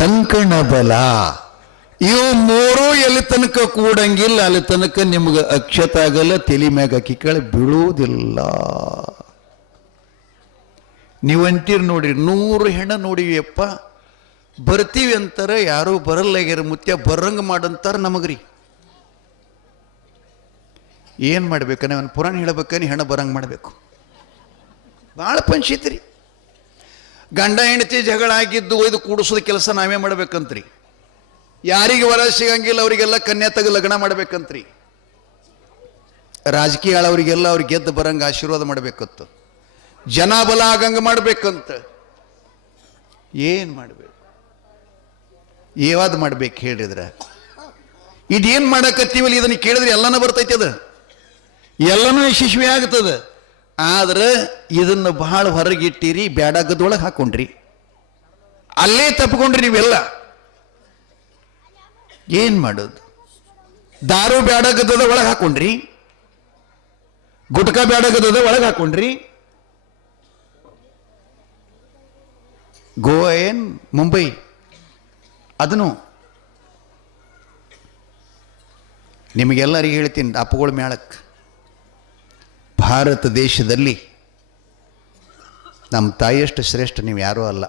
ಕಂಕಣ ಬಲ, ಇವು ಮೂರೂ ಎಲ್ಲಿ ತನಕ ಕೂಡಂಗಿಲ್ಲ ಅಲ್ಲಿ ತನಕ ನಿಮ್ಗೆ ಅಕ್ಷತ ಆಗಲ್ಲ, ತಲೆ ಮ್ಯಾಗ ಅಕ್ಕಿ ಕೆಳಗೆ ಬೀಳುವುದಿಲ್ಲ. ನೀವಂತೀರಿ ನೋಡ್ರಿ, 100 ಹೆಣ್ಣು ನೋಡಿವಿಯಪ್ಪ, ಬರ್ತೀವಿ ಅಂತಾರೆ, ಯಾರೂ ಬರಲ್ಲಾಗ್ಯಾರ, ಮುತ್ಯ ಬರಂಗ ಮಾಡಂತಾರ ನಮಗ್ರಿ. ಏನು ಮಾಡ್ಬೇಕನ್ನ ಅವನು ಪುರಾಣ ಹೇಳ್ಬೇಕನಿ, ಹೆಣ್ಣು ಬರಂಗ ಮಾಡಬೇಕು. ಭಾಳ ಪಂಚಾಯ್ತಿ ರೀ. ಗಂಡ ಹೆಂಡತಿ ಜಗಳ ಆಗಿದ್ದು ಒಯ್ದು ಕೂಡಿಸೋದು ಕೆಲಸ ನಾವೇ ಮಾಡ್ಬೇಕಂತ್ರಿ. ಯಾರಿಗೆ ವರ ಸಿಗಂಗಿಲ್ಲ ಅವರಿಗೆಲ್ಲ ಕನ್ಯಾ ತೆಗೆದು ಲಗ್ನ ಮಾಡ್ಬೇಕಂತ್ರಿ. ರಾಜಕೀಯ ಆಳವರಿಗೆಲ್ಲ ಅವ್ರಿಗೆ ಗೆದ್ದು ಬರಂಗ ಆಶೀರ್ವಾದ ಮಾಡ್ಬೇಕಂತ, ಜನ ಬಲ ಆಗಂಗ ಮಾಡ್ಬೇಕಂತ. ಏನು ಮಾಡ್ಬೇಕು, ಏವಾದ ಮಾಡ್ಬೇಕು ಹೇಳಿದ್ರೆ? ಇದೇನು ಮಾಡಕತ್ತೀವಲ್ಲ ಇದನ್ನು ಕೇಳಿದ್ರೆ ಎಲ್ಲನೂ ಬರ್ತೈತಿ, ಅದು ಎಲ್ಲನೂ ಯಶಸ್ವಿ ಆಗ್ತದೆ. ಆದ್ರೆ ಇದನ್ನು ಬಹಳ ಹೊರಗಿಟ್ಟಿರಿ, ಬ್ಯಾಡಾಗದೊಳಗೆ ಹಾಕೊಂಡ್ರಿ, ಅಲ್ಲೇ ತಪ್ಪಿಕೊಂಡ್ರಿ ನೀವೆಲ್ಲ. ಏನು ಮಾಡೋದು? ದಾರು ಬ್ಯಾಡಾಗದ ಒಳಗೆ ಹಾಕೊಂಡ್ರಿ, ಗುಟ್ಕಾ ಬ್ಯಾಡಾಗದ ಒಳಗೆ ಹಾಕೊಂಡ್ರಿ. ಗೋವಾ ಏನ್ ಮುಂಬೈ ಅದನ್ನು ನಿಮಗೆಲ್ಲರಿಗೆ ಹೇಳ್ತೀನಿ, ಅಪ್ಪಗಳ ಮೇಳಕ್ಕೆ. ಭಾರತ ದೇಶದಲ್ಲಿ ನಮ್ಮ ತಾಯಿಯಷ್ಟು ಶ್ರೇಷ್ಠ ನೀವು ಯಾರೂ ಅಲ್ಲ.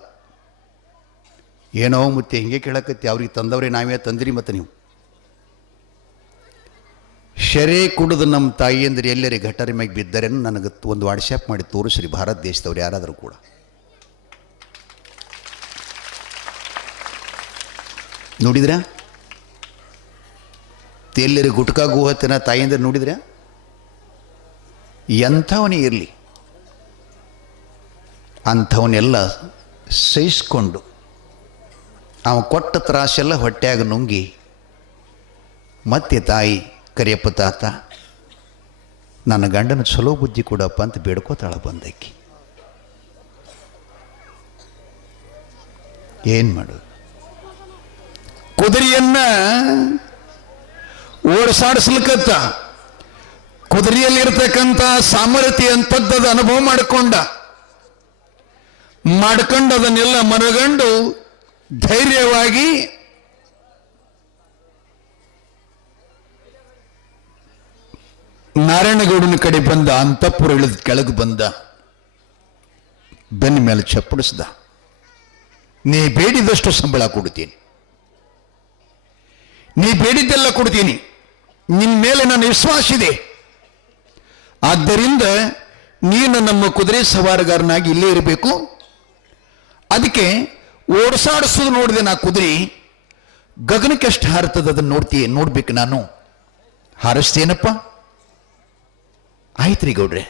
ಏನೋ ಮತ್ತೆ ಹಿಂಗೆ ಕೇಳಕತ್ತಿ, ಅವ್ರಿಗೆ ತಂದವ್ರೆ ನಾವೇ ತಂದಿರಿ. ಮತ್ತು ನೀವು ಶರೇ ಕುಡಿದು ನಮ್ಮ ತಾಯಿ ಅಂದ್ರೆ ಎಲ್ಲರಿ ಘಟರಿ ಮ್ಯಾಗ ಬಿದ್ದರೆ ನನಗೆ ಒಂದು ವಾಟ್ಸ್ಯಾಪ್ ಮಾಡಿ ತೋರಿಸ್ರಿ, ಭಾರತ ದೇಶದವ್ರು ಯಾರಾದರೂ ಕೂಡ. ನೋಡಿದ್ರ ಎಲ್ಲರಿ ಗುಟ್ಕಾ ಗೋಹತ್ತಿನ ತಾಯಿಯಿಂದ ನೋಡಿದ್ರ? ಎಂಥವನೇ ಇರಲಿ ಅಂಥವನ್ನೆಲ್ಲ ಸಹಿಸ್ಕೊಂಡು ಅವ ಕೊಟ್ಟ ತ್ರಾಸೆಲ್ಲ ಹೊಟ್ಟೆಯಾಗ ನುಂಗಿ ಮತ್ತೆ ತಾಯಿ ಕರಿಯಪ್ಪ ತಾತ ನನ್ನ ಗಂಡನ ಚಲೋ ಬುದ್ಧಿ ಕೊಡಪ್ಪ ಅಂತ ಬೇಡ್ಕೋತಾಳ ಬಂದಕ್ಕಿ. ಏನು ಮಾಡೋದು? ಕುದುರೆಯನ್ನ ಓಡಿಸಾಡಿಸ್ಲಿಕ್ಕತ್ತ, ಕುದುರೆಯಲ್ಲಿರ್ತಕ್ಕಂಥ ಸಾಮರ್ಥ್ಯ ಅಂತದ್ದದ ಅನುಭವ ಮಾಡ್ಕೊಂಡು ಅದನ್ನೆಲ್ಲ ಮನಗಂಡು ಧೈರ್ಯವಾಗಿ ನಾರಾಯಣಗೌಡನ ಕಡೆ ಬಂದ. ಅಂತಃಪುರ ಇಳಿದ ಕೆಳಗೆ ಬಂದ, ಬೆನ್ನ ಮೇಲೆ ಚಪ್ಪಡಿಸ್ದ. ನೀ ಬೇಡಿದಷ್ಟು ಸಂಬಳ ಕೊಡ್ತೀನಿ, ನೀ ಬೇಡಿದ್ದೆಲ್ಲ ಕೊಡ್ತೀನಿ, ನಿನ್ನ ಮೇಲೆ ನನ್ನ ವಿಶ್ವಾಸ ಇದೆ. ಆದ್ದರಿಂದ ನೀನು ನಮ್ಮ ಕುದುರೆ ಸವಾರಗಾರನಾಗಿ ಇಲ್ಲೇ ಇರಬೇಕು. ಅದಕ್ಕೆ ಓಡಿಸಾಡಿಸೋದು ನೋಡಿದೆ ನಾ ಕುದುರೆ, ಗಗನಕ್ಕೆ ಎಷ್ಟು ಹಾರ್ತದ ಅದನ್ನು ನೋಡ್ಬೇಕು ನಾನು. ಹಾರಿಸ್ತೇನಪ್ಪ? ಆಯ್ತ್ರಿ ಗೌಡ್ರೆ,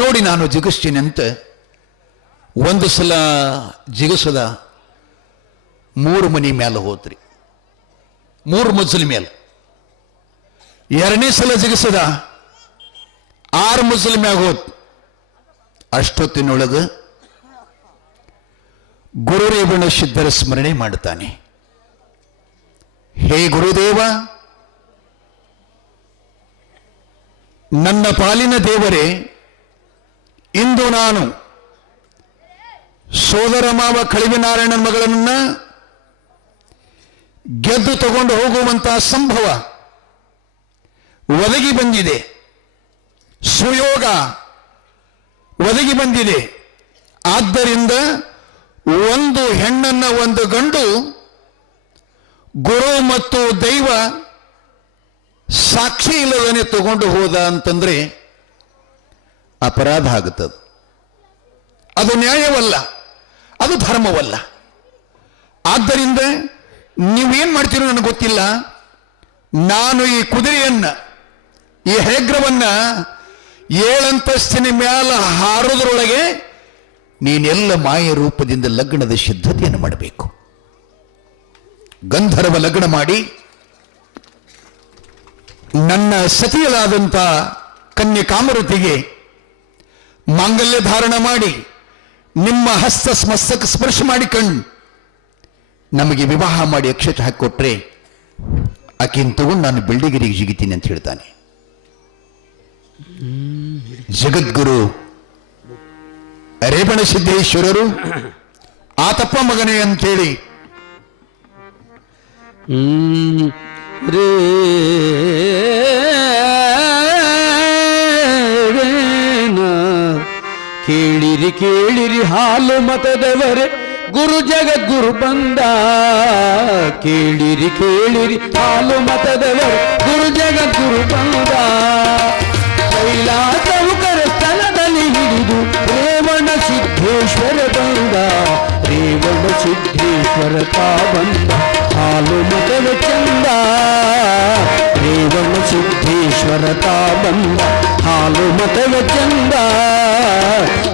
ನೋಡಿ ನಾನು ಜಿಗಿಸ್ತೀನಿ ಅಂತ ಒಂದು ಸಲ ಜಿಗಿಸದ 3 ಮನೆ ಮೇಲೆ ಹೋತ್ರಿ. 3 ಮಜಲ್ ಮೇಲೆ. ಎರಡನೇ ಸಲ ಜಿಗಿಸದ 6 ಮಜಲ್ ಮ್ಯಾಗ ಹೋದ್. ಅಷ್ಟೊತ್ತಿನೊಳಗ ಗುರುರೇವಣ ಸಿದ್ಧರ ಸ್ಮರಣೆ ಮಾಡ್ತಾನೆ. ಹೇ ಗುರುದೇವ, ನನ್ನ ಪಾಲಿನ ದೇವರೇ, ಇಂದು ನಾನು ಸೋದರ ಮಾವ ಕಳಿವಿನಾರಾಯಣನ ಮಗಳನ್ನ ಗೆದ್ದು ತಗೊಂಡು ಹೋಗುವಂತಹ ಸಂಭವ ಒದಗಿ ಬಂದಿದೆ, ಸುಯೋಗ ಒದಗಿ ಬಂದಿದೆ. ಆದ್ದರಿಂದ ಒಂದು ಹೆಣ್ಣನ್ನ ಒಂದು ಗಂಡು ಗುರು ಮತ್ತು ದೈವ ಸಾಕ್ಷಿ ಇಲ್ಲದನೆ ತಗೊಂಡು ಹೋದ ಅಂತಂದ್ರೆ ಅಪರಾಧ ಆಗುತ್ತದೆ. ಅದು ನ್ಯಾಯವಲ್ಲ, ಅದು ಧರ್ಮವಲ್ಲ. ಆದ್ದರಿಂದ ನೀವೇನ್ ಮಾಡ್ತೀರೋ ನನಗೆ ಗೊತ್ತಿಲ್ಲ. ನಾನು ಈ ಕುದುರೆಯನ್ನ, ಈ ಹೆಗ್ರವನ್ನ 7 ಅಂತಸ್ತಿನ ಮ್ಯಾಲ ಹಾರೋದ್ರೊಳಗೆ ನೀನೆಲ್ಲ ಮಾಯ ರೂಪದಿಂದ ಲಗ್ನದ ಸಿದ್ಧತೆಯನ್ನು ಮಾಡಬೇಕು. ಗಂಧರ್ವ ಲಗ್ನ ಮಾಡಿ ನನ್ನ ಸತಿಯಲಾದಂಥ ಕನ್ಯೆ ಕಾಮರತಿಗೆ ಮಾಂಗಲ್ಯ ಧಾರಣ ಮಾಡಿ ನಿಮ್ಮ ಹಸ್ತ ಮಸ್ತಕ ಸ್ಪರ್ಶ ಮಾಡಿಕೊಂಡು ನಮಗೆ ವಿವಾಹ ಮಾಡಿ ಅಕ್ಷತೆ ಹಾಕಿಕೊಟ್ರೆ ಆಕೆಯನ್ನು ತಗೊಂಡು ನಾನು ಬೆಳ್ಳಿಗಿರಿಗೆ ಜಿಗಿತೀನಿ ಅಂತ ಹೇಳ್ತಾನೆ. ಜಗದ್ಗುರು ರೇವಣ ಸಿದ್ದೇಶ್ವರರು ಆತಪ್ಪ ಮಗನೇ ಅಂತೇಳಿ ಕೇಳಿರಿ ಕೇಳಿರಿ ಹಾಲು ಮತದವರೇ ಗುರು ಜಗದ್ಗುರು ಬಂದ. ಕೇಳಿರಿ ಕೇಳಿರಿ ಹಾಲು ಮತದವರೇ ಗುರು ಜಗದ್ಗುರು ಬಂದ. ಕೈಲಾಸವುಕರ ಸ್ಥಳದಲ್ಲಿ ಹಿಡಿದು ರೇವಣ ಸಿದ್ದೇಶ್ವರ ಬಂದ. ರೇವಣ ಸಿದ್ದೇಶ್ವರ ತಾ ಬಂದ. ಹಾಲು ಮತದ ಚಂದ. ರೇವಣ ಸಿದ್ದೇಶ್ವರ ತಾ ಬಂದ. ಹಾಲು ಮತದ ಚಂದ.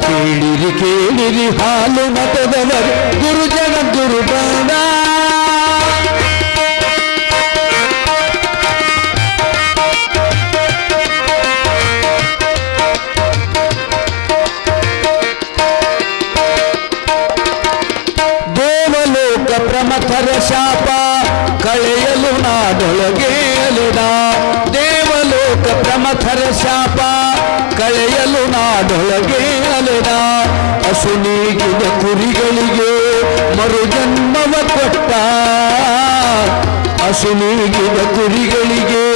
ಕೇಳಿರಿ ಕೇಳಿರಿ ಹಾಲು ಮತದವರು ಗುರು ಜಗದ್ಗುರು ಬಂದ. ದೇವಲೋಕ ಪ್ರಮಥರ ಶಾಪ ಕಳೆಯಲು ನಾಡೊಳಗೆ ಅಲಿದ. ದೇವಲೋಕ ಪ್ರಮಥರ ಶಾಪ ಕಳೆಯಲು ನಾಡೊಳಗೆ ಅಲೆದ. ಅಸುನೀಗಿದ ಕುರಿಗಳಿಗೆ ಮರುಜನ್ಮವ ಕೊಟ್ಟ. ಅಸುನೀಗಿದ ಕುರಿಗಳಿಗೆ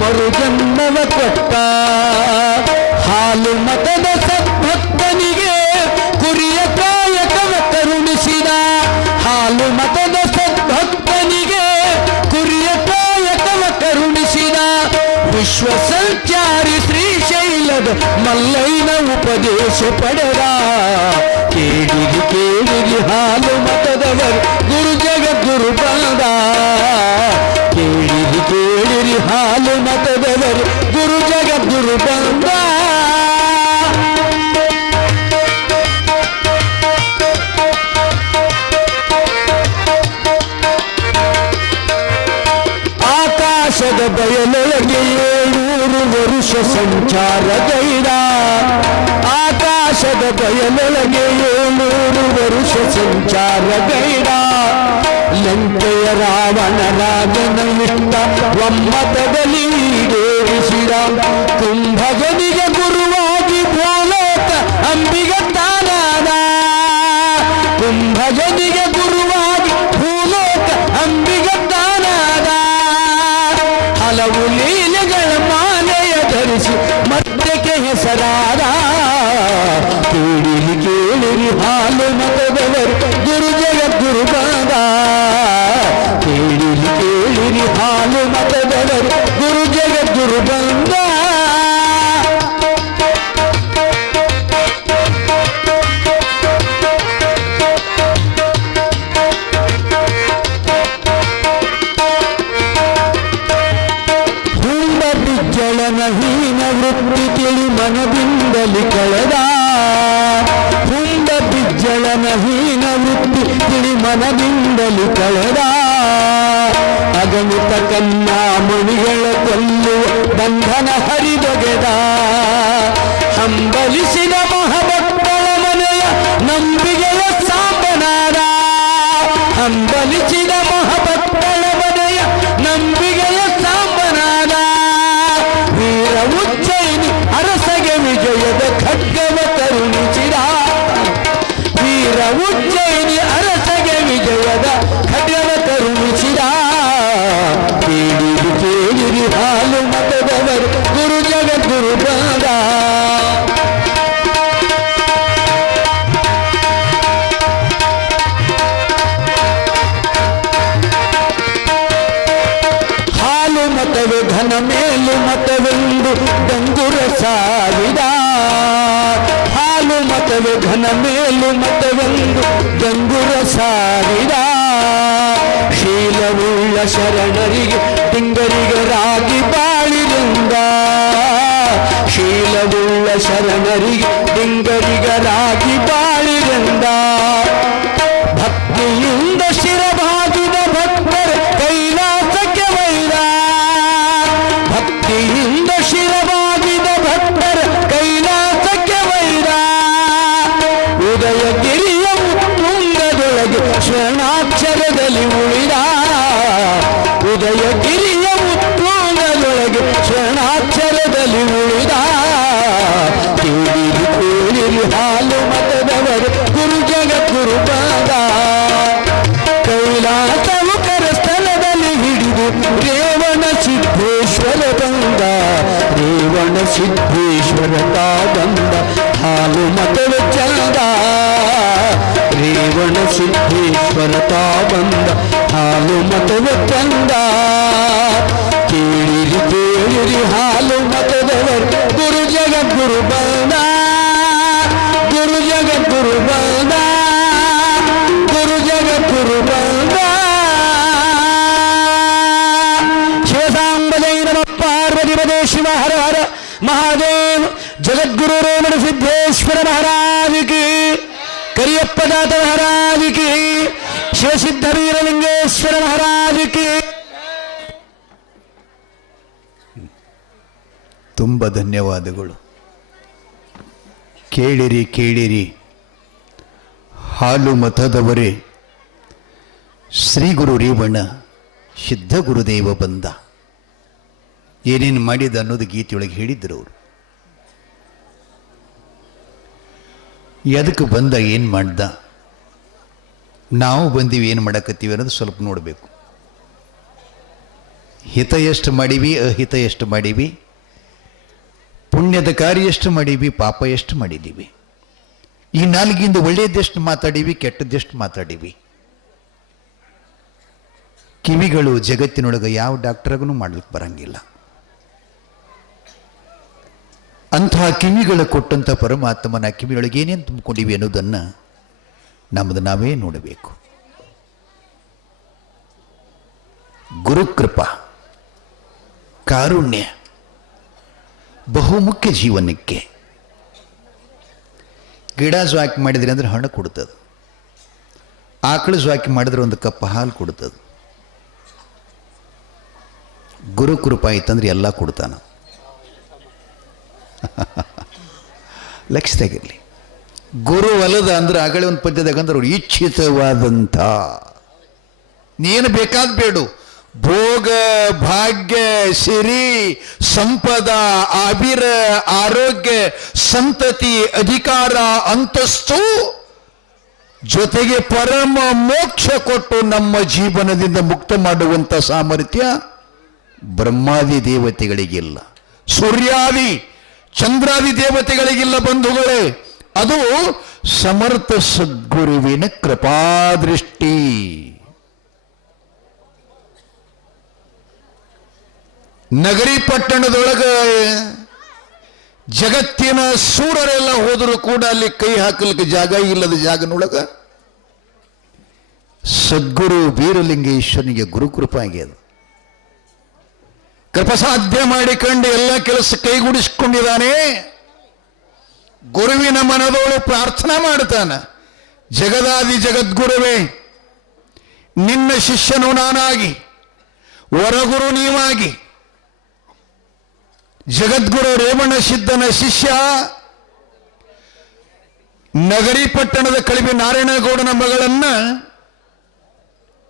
ಮರುಜನ್ಮವ ಕೊಟ್ಟ. ಹಾಲು ಮತದ ಸದ್ಭಕ್ತನಿಗೆ ಕುರಿಯ ಕಾಯಕವ ಕರುಣಿಸಿದ. ಹಾಲು ಮತದ ಸದ್ಭಕ್ತನಿಗೆ ಕುರಿಯ ಕಾಯಕವ ಕರುಣಿಸಿದ. ವಿಶ್ವ ಸಂಚಾರಿ ಶ್ರೀಶೈಲದ ಮಲ್ಲೈನ ಉಪದೇಶ ಪಡೆದ. ಕೇಳಿರಿ ಕೇಳಿರಿ ಹಾಲು ಮತದವರು ಗುರು ಜಗದ್ಗುರು ಬಂದ. ಕೇಳಿರಿ ಕೇಳಿರಿ ಹಾಲು ಮತದವರು ಗುರು ಜಗದ್ಗುರು ಬಂದ. ಆಕಾಶದ ಬಯಲೊಳಗೆ 700 ವರುಷ ಸಂಚಾರಗೈದ. ಆಕಾಶದ ಬಯಲೊಳಗೆ 700 ವರುಷ ಸಂಚಾರಗೈದ. ಲಂಕೆಯ ರಾವಣ ರಾಜನ ಇಷ್ಟ ಒಮ್ಮತದಲ್ಲಿ ಈಡೇರಿಸಿದ. ಕುಂಭಜನಿಗೆ ಗುರುವಾಗಿ ಭೂಲೋಕ ಅಂಬಿಗ ತಾನಾದ. ಕುಂಭಜನಿಗೆ ಗುರುವಾಗಿ ಭೂಲೋಕ ಅಂಬಿಗ ತಾನಾದ. ಹಲವು ಲೀಲೆಗಳ ಮಾಲೆಯ ಧರಿಸಿ ಮಧ್ಯಕ್ಕೆ ಹೆಸರಾದ. ಕೇಳಿರಿ ಕೇಳಿರಿ ಹಾಲು ಮತದವರು ಗುರು ಜಗದ್ಗುರು ಬಂದ. ಕೇಳಿರಿ ಕೇಳಿರಿ ಹಾಲು ಮತದವರು ಗುರು ಜಗದ್ಗುರು ಬಂದ. ಹೀನ ವೃತ್ತಿ ತಿಳಿ ಮನದಿಂದಲಿ ಕಳೆದ. ಹುಂಡ ಬಿಜ್ಜಳನ ಹೀನ ವೃತ್ತಿ ತಿಳಿ ಮನದಿಂದಲಿ ಕಳೆದ. ಅಗಣಿತ ಸುತ ಕನ್ಯಾಮಣಿಗಳ ಕೊಲ್ಲುವ ಬಂಧನ ಹರಿದೊಗೆದ ಹಂಬಲಿಸಿದ ಮಹಾಭಕ್ತಳ ಮನೆಯ ನಂಬಿಗೆಯ ಸಾಂಬನಾದ ಹಂಬಲಿಸಿದ ಮಹಾಭಕ್ತಳ ಮನೆಯ ನಂಬಿಗೆಯ ಸಾಂಬನಾದ ವೀರ ಉಜ್ಜಯಿನಿ ಅರಸಗೆ ವಿಜಯದ ಖಡ್ಗವ ಕರುಣಿಸಿದ ವೀರ ಉಜ್ಜಯಿನಿ ಅರಸಗೆ ವಿಜಯದ ಖಡ್ಗವ ಕರುಣಿಸಿದ ಕೇಳಿರಿ ಕೇಳಿರಿ ಹಾಲು ಮತದವರು ಗುರು ಜಗದ್ಗುರು ಬಂದ ಹಾಲು ಮತವೇ ಘನ ಮೇಲು ಮತವೆಂದು ಡಂಗುರ ಸಾವಿದ ಹಾಲು ಮತವೇ ಘನ ಮೇಲು ಮತವೆಂದು ಡಂಗುರ ಸಾವಿದ ಶೀಲವುಳ್ಳ ಶರಣರಿಗೆ ಡಿಂಗರಿಗರಾಗಿ ಬಾಳಿರಿಂದ ಶೀಲವುಳ್ಳ ಶರಣರಿಗೆ ಡಿಂಗರಿಗರಾಗಿ ಬಾಳಿರಿಂದ ಭಕ್ತಿಯಿಂದ ಶಿರಬಾಗಿದ ಭಕ್ತರು ಕೈಲಾಸಕ್ಕೆ ವೈದ ಭಕ್ತಿಯಿಂದ ಶಿರಬಾಗಿದ ಭಕ್ತರ ಕೈಲಾಸಕ್ಕೆ ವೈದ ಉದಯಗಿರಿಯ ಉತ್ತುಂಗದೊಳಗೆ ಶರಣಾಕ್ಷರದಲ್ಲಿ ಉಳಿದ ಉದಯಗಿರಿಯ ಉತ್ತುಂಗದೊಳಗೆ ಶರಣಾಕ್ಷರದಲ್ಲಿ ಉಳಿದ ಕೇಳಿರಿ ಕೇಳಿರಿ ಹಾಲು ಮತದವರು ಗುರು ಜಗದ್ಗುರು ಪಾದ ಕೈಲಾಸವು ಕರಸ್ಥಳದಲ್ಲಿ ಹಿಡಿದು ರೇವಣ ಸಿದ್ದೇಶ್ವರ ಬಂದ ರೇವಣ ಸಿದ್ದೇಶ್ವರ ತಾ ಬಂದ ಹಾಲು ಮತವ ಚಂದ ರೇವಣ ಸಿದ್ದೇಶ್ವರ ತಾ ಬಂದ ಹಾಲು ಮತವ ಚಂದ ಕೇಳಿರಿ ಕೇಳಿರಿ ಹಾಲು ಮತದವರು ಗುರು ಜಗದ್ಗುರು ಬಂದ ಗುರು ಜಗದ್ಗುರು ಬಂದ ಗುರು ಜಗದ್ಗುರು ಬಂದ ಶಿವಸಾಂಬದೈ ನಮಃ ಪಾರ್ವತಿಪದೇ ಶಿವ ಹರ ಹರ ಮಹಾದೇವ್ ಜಗದ್ಗುರು ರೇವಣ ಸಿದ್ದೇಶ್ವರ ಮಹಾರಾಜ ಕಿ ಕರಿಯಪ್ಪ ದಾತ ಮಹಾರಾಜ ಕಿ ಶಿವಸಿದ್ಧ ವೀರಲಿಂಗೇಶ್ವರ ಮಹಾರಾಜ ಕಿ ತುಂಬ ಧನ್ಯವಾದಗಳು. ಕೇಳಿರಿ ಕೇಳಿರಿ ಹಾಲು ಮತದವರೇ ಶ್ರೀ ಗುರು ರೇವಣ ಸಿದ್ಧ ಗುರುದೇವ ಬಂದ ಏನೇನು ಮಾಡಿದ ಅನ್ನೋದು ಗೀತೆಯೊಳಗೆ ಹೇಳಿದ್ರು ಅವರು. ಎದಕ್ಕೆ ಬಂದ ಏನು ಮಾಡ್ದ ನಾವು ಬಂದೀವಿ ಏನು ಮಾಡಕತ್ತೀವಿ ಅನ್ನೋದು ಸ್ವಲ್ಪ ನೋಡಬೇಕು. ಹಿತ ಎಷ್ಟು ಮಾಡೀವಿ ಅಹಿತ ಎಷ್ಟು ಮಾಡೀವಿ ಪುಣ್ಯದ ಕಾರ್ಯ ಎಷ್ಟು ಮಾಡೀವಿ ಪಾಪ ಎಷ್ಟು ಮಾಡಿದ್ದೀವಿ ಈ ನಾಲ್ಗಿಂದ ಒಳ್ಳೆಯದೆಷ್ಟು ಮಾತಾಡೀವಿ ಕೆಟ್ಟದ್ದೆಷ್ಟು ಮಾತಾಡೀವಿ. ಕಿವಿಗಳು ಜಗತ್ತಿನೊಳಗೆ ಯಾವ ಡಾಕ್ಟರ್ಗೂ ಮಾಡ್ಲಿಕ್ಕೆ ಬರಂಗಿಲ್ಲ. ಅಂತಹ ಕಿವಿಗಳು ಕೊಟ್ಟಂಥ ಪರಮಾತ್ಮನ ಕಿವಿಯೊಳಗೆ ಏನೇನು ತುಂಬಿಕೊಂಡಿವಿ ಅನ್ನೋದನ್ನು ನಮ್ಮದು ನಾವೇ ನೋಡಬೇಕು. ಗುರುಕೃಪಾ ಕಾರುಣ್ಯ ಬಹುಮುಖ್ಯ ಜೀವನಕ್ಕೆ. ಗಿಡ ಜ್ವಾಕಿ ಮಾಡಿದ್ರಿ ಅಂದ್ರೆ ಹಣ್ಣು ಕೊಡ್ತದೆ, ಆಕಳು ಜ್ವಾಕಿ ಮಾಡಿದ್ರೆ ಒಂದು ಕಪ್ ಹಾಲು ಕೊಡ್ತದೆ. ಗುರುಕೃಪಾ ಇತ್ತಂದ್ರೆ ಎಲ್ಲ ಕೊಡ್ತಾನ. ಲಕ್ಷ್ಯದಾಗಿರಲಿ. ಗುರು ಒಲದ ಅಂದ್ರೆ ಆಗಲೇ ಒಂದು ಪದ್ಯದಾಗ ಅಂದ್ರೆ ಅವ್ರು ಇಚ್ಛಿತವಾದಂಥ ನೀನು ಬೇಕಾದ ಬೇಡು ಭೋಗ ಭಾಗ್ಯ ಸಿರಿ ಸಂಪದ ಆಬಿರ ಆರೋಗ್ಯ ಸಂತತಿ ಅಧಿಕಾರ ಅಂತಸ್ತು ಜೊತೆಗೆ ಪರಮ ಮೋಕ್ಷ ಕೊಟ್ಟು ನಮ್ಮ ಜೀವನದಿಂದ ಮುಕ್ತ ಮಾಡುವಂಥ ಸಾಮರ್ಥ್ಯ ಬ್ರಹ್ಮಾದಿ ದೇವತೆಗಳಿಗಿಲ್ಲ, ಸೂರ್ಯಾದಿ ಚಂದ್ರಾದಿ ದೇವತೆಗಳಿಗಿಲ್ಲ ಬಂಧುಗಳೇ. ಅದು ಸಮರ್ಥ ಸದ್ಗುರುವಿನ ಕೃಪಾದೃಷ್ಟಿ. ನಗರಿ ಪಟ್ಟಣದೊಳಗೆ ಜಗತ್ತಿನ ಸೂರರೆಲ್ಲ ಹೋದರೂ ಕೂಡ ಅಲ್ಲಿ ಕೈ ಹಾಕಲಿಕ್ಕೆ ಜಾಗ ಇಲ್ಲದ ಜಾಗನೊಳಗ ಸದ್ಗುರು ವೀರಲಿಂಗೇಶ್ವರನಿಗೆ ಗುರುಕೃಪಾ ಆಗ್ಯದ. ಕೃಪ ಸಾಧ್ಯ ಮಾಡಿಕೊಂಡು ಎಲ್ಲ ಕೆಲಸ ಕೈಗೂಡಿಸಿಕೊಂಡಿದ್ದಾನೆ. ಗುರುವಿನ ಮನದೋಳು ಪ್ರಾರ್ಥನಾ ಮಾಡ್ತಾನ, ಜಗದಾದಿ ಜಗದ್ಗುರುವೇ, ನಿನ್ನ ಶಿಷ್ಯನು ನಾನಾಗಿ ವರಗುರು ನೀವಾಗಿ ಜಗದ್ಗುರು ರೇವಣ ಸಿದ್ಧನ ಶಿಷ್ಯ ನಗರಿ ಪಟ್ಟಣದ ಕಳಿವೆ ನಾರಾಯಣಗೌಡನ ಮಗಳನ್ನ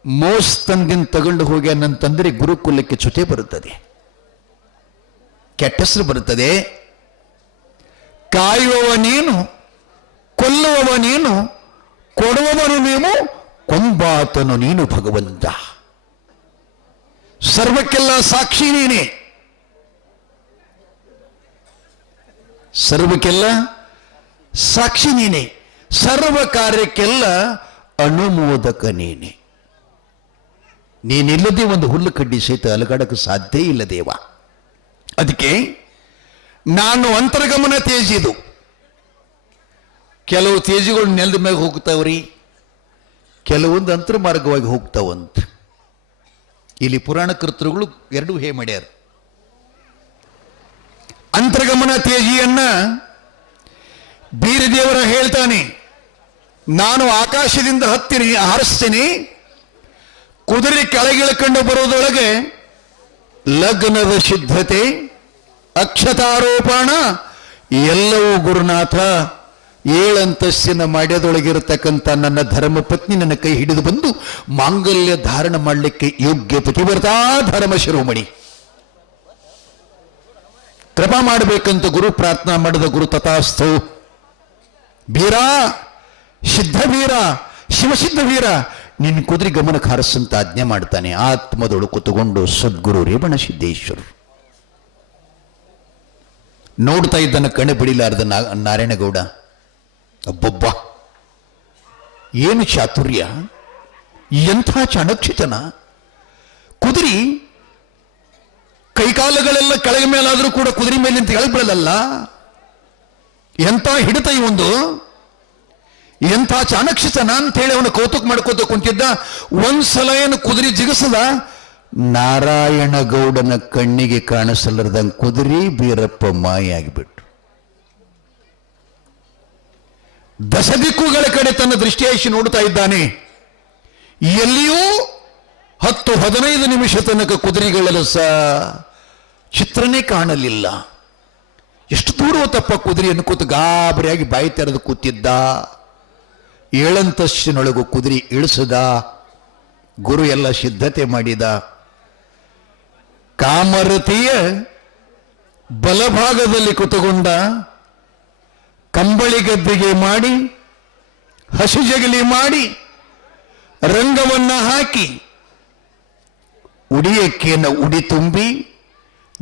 ಮೋಸ್ತಂದಿನ ತಗೊಂಡು ಹೋಗಿ ಅನ್ನಂತಂದ್ರೆ ಗುರುಕುಲಕ್ಕೆ ಚ್ಯುತಿ ಬರುತ್ತದೆ, ಕೆಟ್ಟ ಹೆಸರು ಬರುತ್ತದೆ. ಕಾಯುವವ ನೀನು, ಕೊಲ್ಲುವವ ನೀನು, ಕೊಡುವವನು ನೀನು, ಕೊಂಬಾತನು ನೀನು ಭಗವಂತ. ಸರ್ವಕ್ಕೆಲ್ಲ ಸಾಕ್ಷಿ ನೀನೆ, ಸರ್ವಕ್ಕೆಲ್ಲ ಸಾಕ್ಷಿ ನೀನೆ, ಸರ್ವ ಕಾರ್ಯಕ್ಕೆಲ್ಲ ಅನುಮೋದಕ ನೀನೆ. ನೀನಿಲ್ಲದೆ ಒಂದು ಹುಲ್ಲು ಕಡ್ಡಿ ಸಹಿತ ಅಲಗಾಡಕ್ಕೆ ಸಾಧ್ಯ ಇಲ್ಲ ದೇವ. ಅದಕ್ಕೆ ನಾನು ಅಂತರ್ಗಮನ ತೇಜಿದು. ಕೆಲವು ತೇಜಿಗಳು ನೆಲದ ಮ್ಯಾಗ ಹೋಗ್ತಾವ್ರಿ, ಕೆಲವೊಂದು ಅಂತರ್ಮಾರ್ಗವಾಗಿ ಹೋಗ್ತಾವಂತ. ಇಲ್ಲಿ ಪುರಾಣ ಕರ್ತೃಗಳು ಎರಡೂ ಹೇ ಮಾಡ್ಯಾರ. ಅಂತರ್ಗಮನ ತೇಜಿಯನ್ನ ಬೀರದೇವರ ಹೇಳ್ತಾನೆ, ನಾನು ಆಕಾಶದಿಂದ ಹತ್ತಿರಿ ಹಾರಿಸ್ತೀನಿ, ಕುದುರೆ ಕೆಳಗಿಳ್ಕೊಂಡು ಬರೋದೊಳಗೆ ಲಗ್ನದ ಸಿದ್ಧತೆ, ಅಕ್ಷತಾರೋಪಣ ಎಲ್ಲವೂ ಗುರುನಾಥ. 7 ಅಂತಸ್ತಿನ ಮಾಡ್ಯದೊಳಗಿರತಕ್ಕಂಥ ನನ್ನ ಧರ್ಮಪತ್ನಿ ನನ್ನ ಕೈ ಹಿಡಿದು ಬಂದು ಮಾಂಗಲ್ಯ ಧಾರಣ ಮಾಡಲಿಕ್ಕೆ ಯೋಗ್ಯ ಪತಿವ್ರತಾ ಧರ್ಮ ಶಿರೋಮಣಿ ಕೃಪಾ ಮಾಡಬೇಕಂತ ಗುರು ಪ್ರಾರ್ಥನಾ ಮಾಡಿದ. ಗುರು ತಥಾಸ್ತು. ವೀರ, ಸಿದ್ಧ ವೀರ, ಶಿವಸಿದ್ಧ ವೀರ, ನಿನ್ನ ಕುದುರೆ ಗಮನಕ್ಕೆ ಹಾರಿಸಂತ ಆಜ್ಞೆ ಮಾಡ್ತಾನೆ. ಆತ್ಮದೊಳು ಕೂತುಕೊಂಡು ಸದ್ಗುರು ರೇವಣ ಸಿದ್ದೇಶ್ವರು ನೋಡ್ತಾ ಇದ್ದನ ಕಣ್ಣು ಬಿಡಿಲಾರ್ದ ನಾರಾಯಣಗೌಡ. ಅಬ್ಬೊಬ್ಬ, ಏನು ಚಾತುರ್ಯ, ಎಂಥ ಚಾಣಕ್ಷತನ! ಕುದುರೆ ಕೈಕಾಲುಗಳೆಲ್ಲ ಕೆಳಗೆ ಮೇಲಾದರೂ ಕೂಡ ಕುದುರೆ ಮೇಲಿಂದ ಕೆಳಗೆ ಬೀಳಲ್ಲ. ಎಂಥ ಹಿಡಿತ ಇವೊಂದು, ಎಂಥ ಚಾಣಕ್ಷತನ ಅಂತೇಳಿ ಅವನು ಕೌತುಕ ಮಾಡ್ಕೋತ ಕುಂತಿದ್ದ. ಒಂದ್ಸಲ ಏನು ಕುದುರೆ ಜಿಗಿಸದ, ನಾರಾಯಣಗೌಡನ ಕಣ್ಣಿಗೆ ಕಾಣಿಸಲರ್ದಂಗೆ ಕುದುರೆ ಬೀರಪ್ಪ ಮಾಯಾಗಿಬಿಟ್ಟು ದಶದಿಕ್ಕುಗಳ ಕಡೆ ತನ್ನ ದೃಷ್ಟಿಯಾಯಿಸಿ ನೋಡ್ತಾ ಇದ್ದಾನೆ. ಎಲ್ಲಿಯೂ 10-15 ನಿಮಿಷ ತನಕ ಕುದುರೆಗಳೆಲ್ಲ ಚಿತ್ರನೇ ಕಾಣಲಿಲ್ಲ. ಎಷ್ಟು ದೂರ ತಪ್ಪ ಕುದುರೆಯನ್ನು ಕೂತು ಗಾಬರಿಯಾಗಿ ಬಾಯಿ ತೆರೆದು ಕೂತಿದ್ದ. 7 ಅಂತಸ್ತಿನೊಳಗೂ ಕುದುರೆ ಇಳಿಸದ. ಗುರು ಎಲ್ಲ ಸಿದ್ಧತೆ ಮಾಡಿದ. ಕಾಮರತಿಯ ಬಲಭಾಗದಲ್ಲಿ ಕೂತುಕೊಂಡ, ಕಂಬಳಿ ಗದ್ದಿಗೆ ಮಾಡಿ, ಹಸು ಜಗಲಿ ಮಾಡಿ, ರಂಗವನ್ನ ಹಾಕಿ, ಉಡಿಯಕ್ಕಿಯನ್ನು ಉಡಿ ತುಂಬಿ,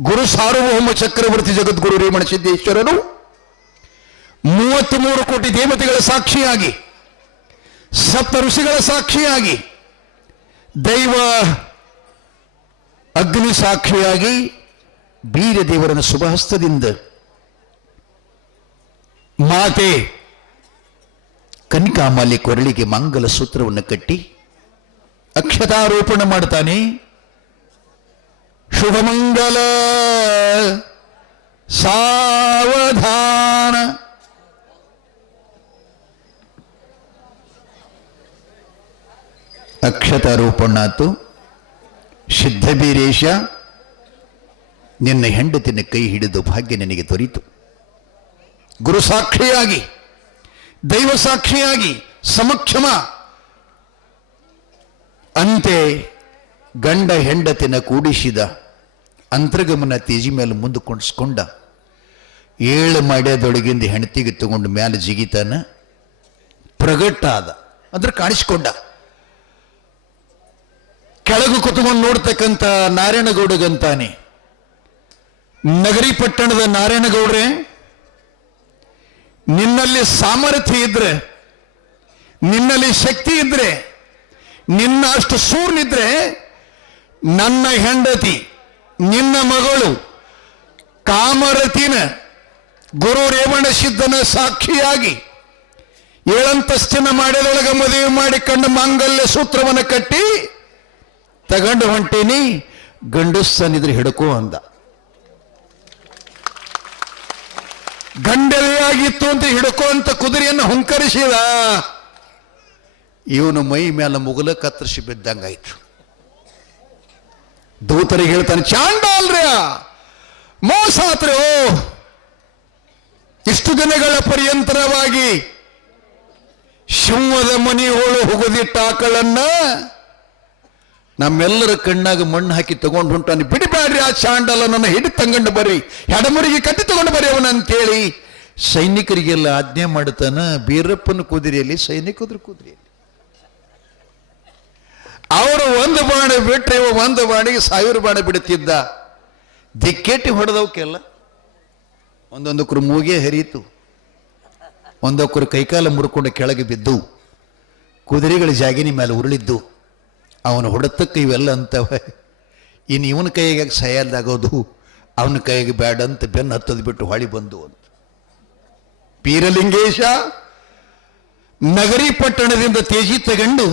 ಗುರು ಸಾರ್ವಭೌಮ ಚಕ್ರವರ್ತಿ ಜಗದ್ಗುರು ರೇವಣ ಸಿದ್ದೇಶ್ವರರು 33 ಕೋಟಿ ದೇವತೆಗಳ ಸಾಕ್ಷಿಯಾಗಿ, ಸಪ್ತ ಋಷಿಗಳ ಸಾಕ್ಷಿಯಾಗಿ, ದೈವ ಅಗ್ನಿ ಸಾಕ್ಷಿಯಾಗಿ, ಬೀರದೇವರನ ಶುಭಹಸ್ತದಿಂದ ಮಾತೆ ಕನಿಕಾಮಾಲಿ ಕೊರಳಿಗೆ ಮಂಗಲ ಸೂತ್ರವನ್ನು ಕಟ್ಟಿ ಅಕ್ಷತಾರೋಪಣ ಮಾಡ್ತಾನೆ. ಶುಭಮಂಗಲ ಸಾವಧಾನ. ಅಕ್ಷತಾರೋಪಣಾತು. ಸಿದ್ಧಬೀರೇಶ, ನಿನ್ನ ಹೆಂಡತಿನ ಕೈ ಹಿಡಿದು ಭಾಗ್ಯ ನನಗೆ ದೊರೀತು. ಗುರು ಸಾಕ್ಷಿಯಾಗಿ, ದೈವ ಸಾಕ್ಷಿಯಾಗಿ, ಸಮಕ್ಷಮ ಅಂತೆ ಗಂಡ ಹೆಂಡತಿನ ಕೂಡಿಸಿದ. ಅಂತರ್ಗಮನ ತೇಜಿ ಮೇಲೆ ಮುಂದೆ ಕೊಂಡಿಸ್ಕೊಂಡ. 7 ಮಾಡ್ಯದೊಳಗಿಂದ ಹೆಂಡತಿಗೆ ತಗೊಂಡು ಮೇಲೆ ಜಿಗಿತಾನ. ಪ್ರಗಟ್ಟ ಆದ ಅಂದ್ರೆ ಕಾಣಿಸ್ಕೊಂಡ. ಕೆಳಗೆ ಕುತ್ಕೊಂಡು ನೋಡ್ತಕ್ಕಂಥ ನಾರಾಯಣಗೌಡಗಂತಾನೆ, ನಗರಿ ಪಟ್ಟಣದ ನಾರಾಯಣಗೌಡ್ರೆ, ನಿನ್ನಲ್ಲಿ ಸಾಮರ್ಥ್ಯ ಇದ್ರೆ, ನಿನ್ನಲ್ಲಿ ಶಕ್ತಿ ಇದ್ರೆ, ನಿನ್ನ ಅಷ್ಟು ಸೂರ್ನಿದ್ರೆ, ನನ್ನ ಹೆಂಡತಿ ನಿನ್ನ ಮಗಳು ಕಾಮರತಿನ ಗುರು ರೇವಣ ಸಿದ್ಧನ ಸಾಕ್ಷಿಯಾಗಿ 7 ಅಂತಸ್ತಿನ ಮಾಡ್ಯದೊಳಗೆ ಮದುವೆ ಮಾಡಿಕೊಂಡು ಮಾಂಗಲ್ಯ ಸೂತ್ರವನ್ನು ಕಟ್ಟಿ ತಗೊಂಡು ಹೊಂಟೀನಿ. ಗಂಡಸ್ಸನಿದ್ರೆ ಹಿಡ್ಕೋ ಅಂದ. ಗಂಡವೆಯಾಗಿತ್ತು ಅಂತ ಹಿಡ್ಕೋ ಅಂತ ಕುದುರೆಯನ್ನು ಹುಂಕರಿಸಿದ. ಇವನು ಮೈ ಮೇಲೆ ಮುಗಲ ಕತ್ತರಿಸಿ ಬಿದ್ದಂಗಾಯ್ತು. ದೂತರಿಗೆ ಹೇಳ್ತಾನೆ, ಚಾಂಡಾಲ್ರ್ಯ ಮೋಸ ಆತ್ರಿ. ಓ, ಇಷ್ಟು ದಿನಗಳ ಪರ್ಯಂತರವಾಗಿ ಸಿಂಹದ ಮನೆಯೋಳು ಹೋಗೋದಿಟ್ಟ ಆಕಳನ್ನ ನಮ್ಮೆಲ್ಲರ ಕಣ್ಣಾಗ ಮಣ್ಣು ಹಾಕಿ ತಗೊಂಡು ಹೊಂಟಾನೆ. ಬಿಡಿಬ್ಯಾಡ್ರಿ ಆ ಚಾಂಡಲನನ್ನು ಹಿಡಿ ತಂಗಂಡು ಬರ್ರಿ, ಎಡಮುರಿಗೆ ಕಟ್ಟಿ ತಗೊಂಡು ಬರ್ರಿ ಅವನ ಅಂತೇಳಿ ಸೈನಿಕರಿಗೆಲ್ಲ ಆಜ್ಞೆ ಮಾಡುತ್ತಾನ. ಬೀರಪ್ಪನ ಕುದುರೆಯಲ್ಲಿ, ಸೈನಿಕದ್ರ ಕುದುರೆಯಲ್ಲಿ ಅವರು ಒಂದು ಬಾಣ ಬಿಟ್ರೆ ಇವ ಒಂದು ಬಾಣಿಗೆ 1000 ಬಾಣ ಬಿಡುತ್ತಿದ್ದ. ದಿಕ್ಕೆಟ್ಟಿ ಹೊಡೆದವಕ್ಕೆಲ್ಲ ಒಂದೊಂದಕ್ಕರು ಮೂಗೆ ಹರಿಯಿತು, ಒಂದೊಕ್ಕರು ಕೈಕಾಲ ಮುರ್ಕೊಂಡು ಕೆಳಗೆ ಬಿದ್ದು, ಕುದುರೆಗಳ ಜಾಗಿನಿ ಮೇಲೆ ಉರುಳಿದ್ದು. ಅವನು ಹೊಡೆತಕ್ಕೆ ಇವೆಲ್ಲ ಅಂತವ. ಇನ್ನು ಇವನ ಕೈಗೆ ಸಯಾಲ್ದಾಗೋದು, ಅವನ ಕೈಗೆ ಬ್ಯಾಡ ಅಂತ ಬೆನ್ನು ಹತ್ತದ್ ಬಿಟ್ಟು ಹೊಳಿ ಬಂದು ಅಂತ. ಬೀರಲಿಂಗೇಶ ನಗರಿ ಪಟ್ಟಣದಿಂದ ತೇಜಿ ತಗೊಂಡು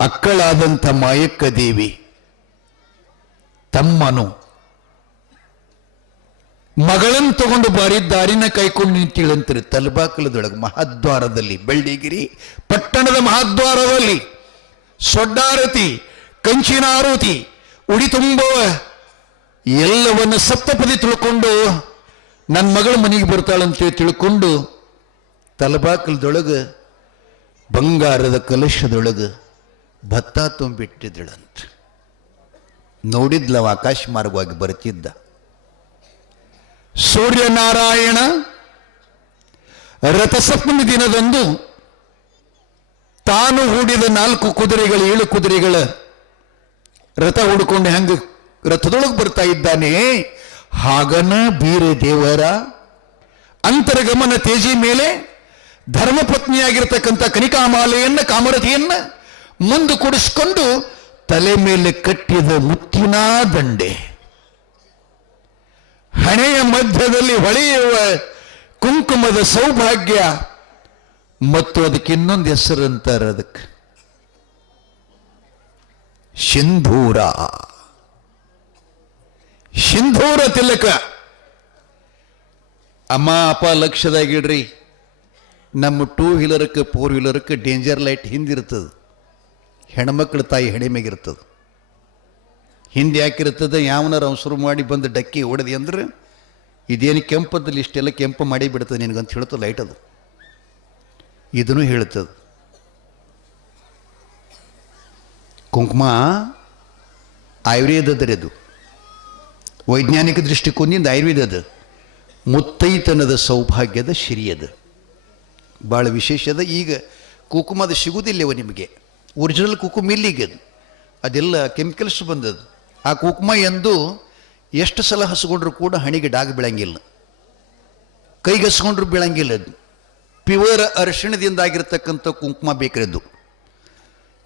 ಅಕ್ಕಳಾದಂಥ ಮಾಯಕ್ಕ ದೇವಿ ತಮ್ಮನು ಮಗಳನ್ನು ತಗೊಂಡು ಬಾರಿ ದಾರಿನ ಕೈಕೊಂಡು ನಿಂತಿಳಂತಾರೆ. ತಲಬಾಕಲದೊಳಗೆ ಮಹಾದ್ವಾರದಲ್ಲಿ, ಬೆಳ್ಳಿಗಿರಿ ಪಟ್ಟಣದ ಮಹಾದ್ವಾರದಲ್ಲಿ ಸೊಡ್ಡಾರತಿ, ಕಂಚಿನ ಆರತಿ, ಉಡಿ ತುಂಬುವ ಎಲ್ಲವನ್ನು ಸಪ್ತಪದಿ ತಿಳ್ಕೊಂಡು ನನ್ನ ಮಗಳ ಮನೆಗೆ ಬರ್ತಾಳಂತೆ ತಿಳ್ಕೊಂಡು ತಲಬಾಕಲದೊಳಗೆ ಬಂಗಾರದ ಕಲಶದೊಳಗೆ ಭತ್ತ ತುಂಬಿಟ್ಟಿದ್ದಳಂತ. ನೋಡಿದ್ಲವ ಆಕಾಶ ಮಾರ್ಗವಾಗಿ ಬರುತ್ತಿದ್ದ ಸೂರ್ಯನಾರಾಯಣ ರಥಸಪ್ತಮಿ ದಿನದಂದು ತಾನು ಹೂಡಿದ 4 ಕುದುರೆಗಳು 7 ಕುದುರೆಗಳ ರಥ ಹುಡ್ಕೊಂಡು ಹೆಂಗ ರಥದೊಳಗೆ ಬರ್ತಾ ಇದ್ದಾನೆ, ಹಾಗನ ಬೀರ ದೇವರ ಅಂತರ್ಗಮನ ತೇಜಿ ಮೇಲೆ ಧರ್ಮಪತ್ನಿಯಾಗಿರ್ತಕ್ಕಂಥ ಕನಿಕಾಮಾಲೆಯನ್ನ, ಕಾಮರತಿಯನ್ನ ಮುಂದೆ ಕೂಡಿಸ್ಕೊಂಡು ತಲೆ ಮೇಲೆ ಕಟ್ಟಿದ ಮುತ್ತಿನ ದಂಡೆ, ಹಣೆಯ ಮಧ್ಯದಲ್ಲಿ ಹೊಳೆಯುವ ಕುಂಕುಮದ ಸೌಭಾಗ್ಯ, ಮತ್ತು ಅದಕ್ಕೆ ಇನ್ನೊಂದು ಹೆಸರು ಅಂತಾರೆ, ಅದಕ್ಕೆ ಸಿಂಧೂರ. ಸಿಂಧೂರ ತಿಲಕ. ಅಮ್ಮ ಅಪ್ಪ ಲಕ್ಷದಾಗಿಡ್ರಿ, ನಮ್ಮ 2 ವೀಲರ್ಕ್ಕೆ 4 ವೀಲರ್ಕ್ಕೆ ಡೇಂಜರ್ ಲೈಟ್ ಹಿಂದಿರ್ತದೆ, ಹೆಣ್ಮಕ್ಳ ತಾಯಿ ಹೆಣಿಮೆಗಿರ್ತದೆ. ಹಿಂದೆ ಯಾಕಿರ್ತದೆ, ಯಾವನಾರ ಅವಸರು ಮಾಡಿ ಬಂದು ಡಕ್ಕಿ ಹೊಡೆದಿ ಅಂದ್ರೆ ಇದೇನು ಕೆಂಪದಲ್ಲಿ ಇಷ್ಟೆಲ್ಲ ಕೆಂಪು ಮಾಡಿ ಬಿಡ್ತದೆ ನಿನಗಂತ ಹೇಳ್ತದೆ ಲೈಟ್. ಅದು ಇದನ್ನು ಹೇಳ್ತದೆ. ಕುಂಕುಮ ಆಯುರ್ವೇದದರೆ, ಅದು ವೈಜ್ಞಾನಿಕ ದೃಷ್ಟಿಕೋನದಿಂದ ಆಯುರ್ವೇದದ ಮುತ್ತೈತನದ ಸೌಭಾಗ್ಯದ ಶಿರಿಯದ ಭಾಳ ವಿಶೇಷದ. ಈಗ ಕುಂಕುಮದ ಸಿಗುವುದಿಲ್ಲವ ನಿಮಗೆ, ಒರಿಜಿನಲ್ ಕುಂಕುಮ ಇಲ್ಲಿಗೆ ಅದೆಲ್ಲ ಕೆಮಿಕಲ್ಸ್ ಬಂದದ್ದು. ಆ ಕುಂಕುಮ ಎಂದು ಎಷ್ಟು ಸಲ ಹಸ್ಕೊಂಡ್ರು ಕೂಡ ಹಣಿಗೆ ಡಾಗ್ ಬೀಳಂಗಿಲ್ಲ, ಕೈಗೆ ಹಸ್ಕೊಂಡ್ರು ಬೀಳಂಗಿಲ್ಲ. ಅದು ಪ್ಯೂರ್ ಅರಿಶಿಣದಿಂದ ಆಗಿರ್ತಕ್ಕಂಥ ಕುಂಕುಮ ಬೇಕರದ್ದು.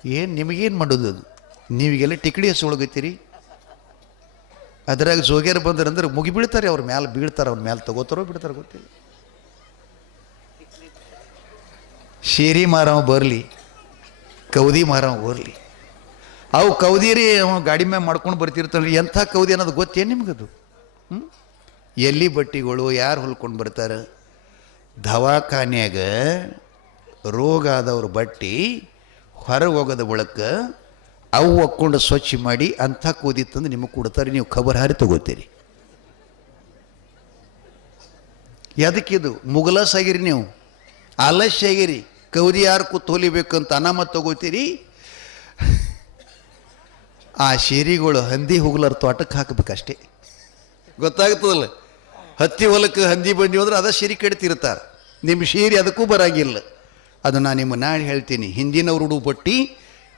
ಏನು ನಿಮಗೇನು ಮಾಡೋದು, ಅದು ನೀವಿಗೆಲ್ಲ ಟಿಕಡಿ ಹಸ್ಕೊಳಗತ್ತೀರಿ. ಅದ್ರಾಗ ಜೋಗ್ಯಾರ ಬಂದ್ರಂದ್ರೆ ಮುಗಿ ಬೀಳ್ತಾರೆ, ಅವ್ರ ಮ್ಯಾಲೆ ಬೀಳ್ತಾರೆ, ಅವ್ರ ಮ್ಯಾಲೆ ತಗೋತಾರೋ ಬಿಡ್ತಾರೋ ಗೊತ್ತಿಲ್ಲ. ಶೇರಿ ಮಾರವ ಬರಲಿ, ಕೌದಿ ಮಾರವ ಬರಲಿ, ಅವು ಕೌದಿರಿ ಅವ ಗಾಡಿ ಮ್ಯಾಗ ಮಾಡ್ಕೊಂಡು ಬರ್ತಿರ್ತಾನೆ. ಎಂಥ ಕೌದಿ ಅನ್ನೋದು ಗೊತ್ತೇನು ನಿಮ್ಗದು? ಎಲ್ಲಿ ಬಟ್ಟಿಗಳು ಯಾರು ಹೊಲ್ಕೊಂಡು ಬರ್ತಾರೆ? ದವಾಖಾನ್ಯಾಗ ರೋಗ ಆದವ್ರ ಬಟ್ಟಿ ಹೊರಗೆ ಹೋಗೋದ ಬಳಕ ಅವು ಹಾಕ್ಕೊಂಡು ಸ್ವಚ್ಛ ಮಾಡಿ ಅಂಥ ಕೌದಿ ತಂದು ನಿಮಗೆ ಕೊಡ್ತಾರೆ, ನೀವು ಖಬರ್ ಹಾರಿ ತಗೋತೀರಿ. ಎದಕ್ಕಿದು ಮುಗಲಸ್ ಆಗಿರಿ, ನೀವು ಆಲಸ್ಯ ಆಗಿರಿ. ಕೌದಿ ಯಾರು ಕೂತ್ ಹೊಲಿಬೇಕಂತ ಅನಾಮತ್ ತಗೋತೀರಿ. ಆ ಶೇರಿಗಳು ಹಂದಿ ಹೋಗ್ಲಾರ ತೋಟಕ್ಕೆ ಹಾಕಬೇಕಷ್ಟೇ, ಗೊತ್ತಾಗ್ತದಲ್ಲ. ಹತ್ತಿ ಹೊಲಕ್ಕೆ ಹಂದಿ ಬಂದಿ ಅಂದ್ರೆ ಅದ ಶೇರಿ ಕಟ್ತಿರ್ತಾರೆ, ನಿಮ್ಮ ಶೇರಿ ಅದಕ್ಕೂ ಬರಂಗಿಲ್ಲ. ಅದು ನಾನು ನಿಮ್ಮ ನಾಳೆ ಹೇಳ್ತೀನಿ. ಹಿಂದಿನವ್ರು ಉಡು ಬಟ್ಟಿ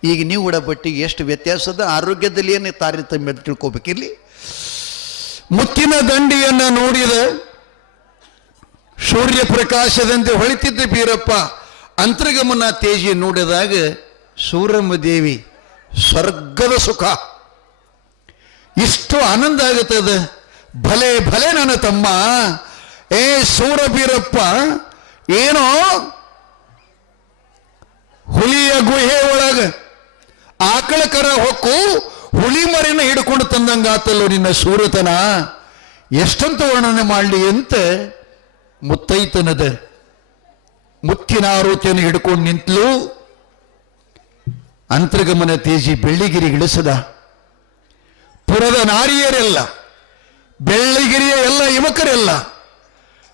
ಈಗ ನೀವು ಉಡೋ ಬಟ್ಟಿಗೆ ಎಷ್ಟು ವ್ಯತ್ಯಾಸದ, ಆರೋಗ್ಯದಲ್ಲಿ ಏನು ತಾರತಮ್ಯ ತಿಳ್ಕೊಬೇಕಿರ್ಲಿ. ಮುತ್ತಿನ ದಂಡಿಯನ್ನು ನೋಡಿದ ಸೂರ್ಯ ಪ್ರಕಾಶದಂತೆ ಹೊಳಿತಿದ್ದ ಬೀರಪ್ಪ ಅಂತರ್ಗಮನ ತೇಜಿ ನೋಡಿದಾಗ ಸೂರಮ್ಮ ದೇವಿ ಸ್ವರ್ಗದ ಸುಖ, ಇಷ್ಟು ಆನಂದ ಆಗುತ್ತದೆ. ಭಲೆ ಭಲೆ ನನ್ನ ತಮ್ಮ, ಏ ಸೂರ ಬೀರಪ್ಪ, ಏನೋ ಹುಲಿಯ ಗುಹೆ ಒಳಗ ಆಕಳ ಕರ ಹೊಕ್ಕು ಹುಲಿ ಮರಿನ ಹಿಡ್ಕೊಂಡು ತಂದಂಗಾತಲ್ಲೋ ನಿನ್ನ ಸೂರತನ, ಎಷ್ಟಂತ ವರ್ಣನೆ ಮಾಡಲಿ ಅಂತ ಮುತ್ತೈತನದ. ಮುತ್ತಿನ ಆರೋತಿಯನ್ನು ಹಿಡ್ಕೊಂಡು ನಿಂತಲು. ಅಂತರ್ಗಮನ ತೇಜಿ ಬೆಳ್ಳಿಗಿರಿಗಿಳಿಸದ ಪುರದ ನಾರಿಯರೆಲ್ಲ, ಬೆಳ್ಳಿಗಿರಿಯ ಎಲ್ಲ ಯುವಕರೆಲ್ಲ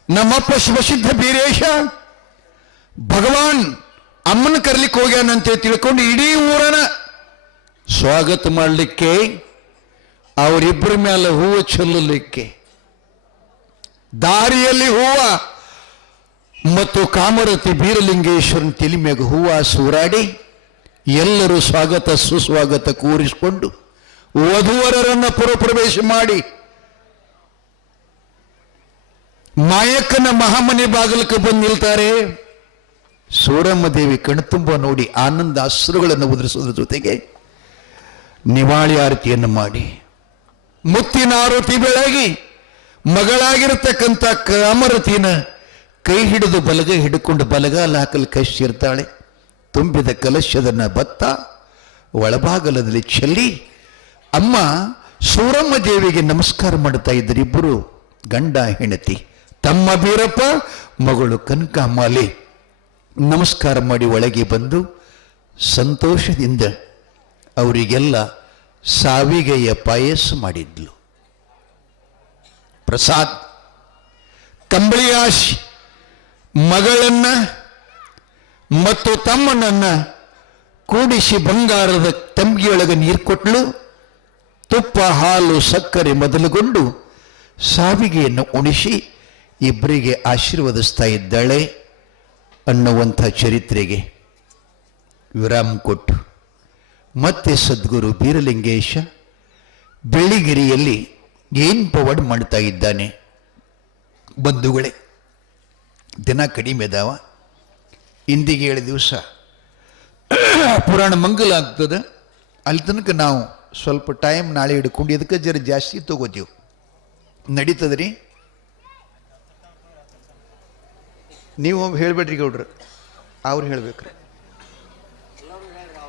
ನಮ್ಮಪ್ಪ ಶಿವಸಿದ್ಧ ಬೀರೇಶ ಭಗವಾನ್ ಅಮ್ಮನ ಕರ್ಲಿಕ್ಕೆ ಹೋಗ್ಯಾನಂತೆ ತಿಳ್ಕೊಂಡು ಇಡೀ ಊರನ ಸ್ವಾಗತ ಮಾಡಲಿಕ್ಕೆ, ಅವರಿಬ್ಬರ ಮೇಲೆ ಹೂವು ಚೆಲ್ಲಲಿಕ್ಕೆ, ದಾರಿಯಲ್ಲಿ ಹೂವ ಮತ್ತು ಕಾಮರತಿ ಬೀರಲಿಂಗೇಶ್ವರನ ತಲೆ ಮ್ಯಾಗ ಹೂವ ಸೂರಾಡಿ ಎಲ್ಲರೂ ಸ್ವಾಗತ ಸುಸ್ವಾಗತ ಕೂರಿಸಿಕೊಂಡು ವಧುವರರನ್ನ ಪುರಪ್ರವೇಶ ಮಾಡಿ ಮಾಯಕ್ಕನ ಮಹಾಮನೆ ಬಾಗಿಲಕ್ಕೆ ಬಂದು ನಿಲ್ತಾರೆ. ಸೂರಮ್ಮ ದೇವಿ ಕಣ್ತುಂಬ ನೋಡಿ ಆನಂದ ಅಶ್ರುಗಳನ್ನು ಉದುರಿಸೋದ್ರ ಜೊತೆಗೆ ನಿವಾಳಿ ಆರತಿಯನ್ನು ಮಾಡಿ ಮುತ್ತಿನ ಆರತಿ ಬೆಳಗಿ ಮಗಳಾಗಿರತಕ್ಕಂಥ ಕಾಮರತಿನ ಕೈ ಹಿಡಿದು ಬಲಗೈ ಹಿಡ್ಕೊಂಡು ಬಲಗಾಲ ಹಾಕಲು ಕಶ್ಚಿರ್ತಾಳೆ. ತುಂಬಿದ ಕಲಶದನ್ನ ಭತ್ತ ಒಳಭಾಗಲದಲ್ಲಿ ಚೆಲ್ಲಿ ಅಮ್ಮ ಸೂರಮ್ಮ ದೇವಿಗೆ ನಮಸ್ಕಾರ ಮಾಡ್ತಾ ಇದ್ದರು. ಇಬ್ಬರು ಗಂಡ ಹೆಂಡತಿ, ತಮ್ಮ ಬೀರಪ್ಪ, ಮಗಳು ಕನಕಾಂಬಾಲಿ ನಮಸ್ಕಾರ ಮಾಡಿ ಒಳಗೆ ಬಂದು ಸಂತೋಷದಿಂದ ಅವರಿಗೆಲ್ಲ ಸಾವಿಗೆಯ ಪಾಯಸ ಮಾಡಿದ್ಲು. ಪ್ರಸಾದ್ ಕಂಬಳಿಯಾಶ್ ಮಗಳನ್ನ ಮತ್ತು ತಮ್ಮನನ್ನ ಕೂಡಿಸಿ ಬಂಗಾರದ ತಂಬಿಗೆಯೊಳಗೆ ನೀರು ಕೊಟ್ಟಲು. ತುಪ್ಪ ಹಾಲು ಸಕ್ಕರೆ ಮೊದಲುಗೊಂಡು ಸಾವಿಗೆಯನ್ನು ಉಣಿಸಿ ಇಬ್ಬರಿಗೆ ಆಶೀರ್ವದಿಸ್ತಾ ಇದ್ದಾಳೆ ಅನ್ನುವಂಥ ಚರಿತ್ರೆಗೆ ವಿರಾಮ ಕೊಟ್ಟು ಮತ್ತೆ ಸದ್ಗುರು ಬೀರಲಿಂಗೇಶ ಬೆಳ್ಳಿಗಿರಿಯಲ್ಲಿ ಏನು ಪವಾಡ ಮಾಡ್ತಾ ಇದ್ದಾನೆ. ಬಂಧುಗಳೇ, ದಿನ ಕಡಿಮೆ ಅದಾವ. ಇಂದಿಗೆ 7 ದಿವಸ ಪುರಾಣ ಮಂಗಲ ಆಗ್ತದೆ. ಅಲ್ಲಿ ತನಕ ನಾವು ಸ್ವಲ್ಪ ಟೈಮ್ ನಾಳೆ ಹಿಡ್ಕೊಂಡು ಇದಕ್ಕೆ ಜರ ಜಾಸ್ತಿ ತಗೋತೀವಿ. ನಡೀತದ್ರಿ? ನೀವು ಹೇಳ್ಬೇಡ್ರಿ ಗೌಡ್ರ, ಅವ್ರು ಹೇಳ್ಬೇಕ್ರಿ.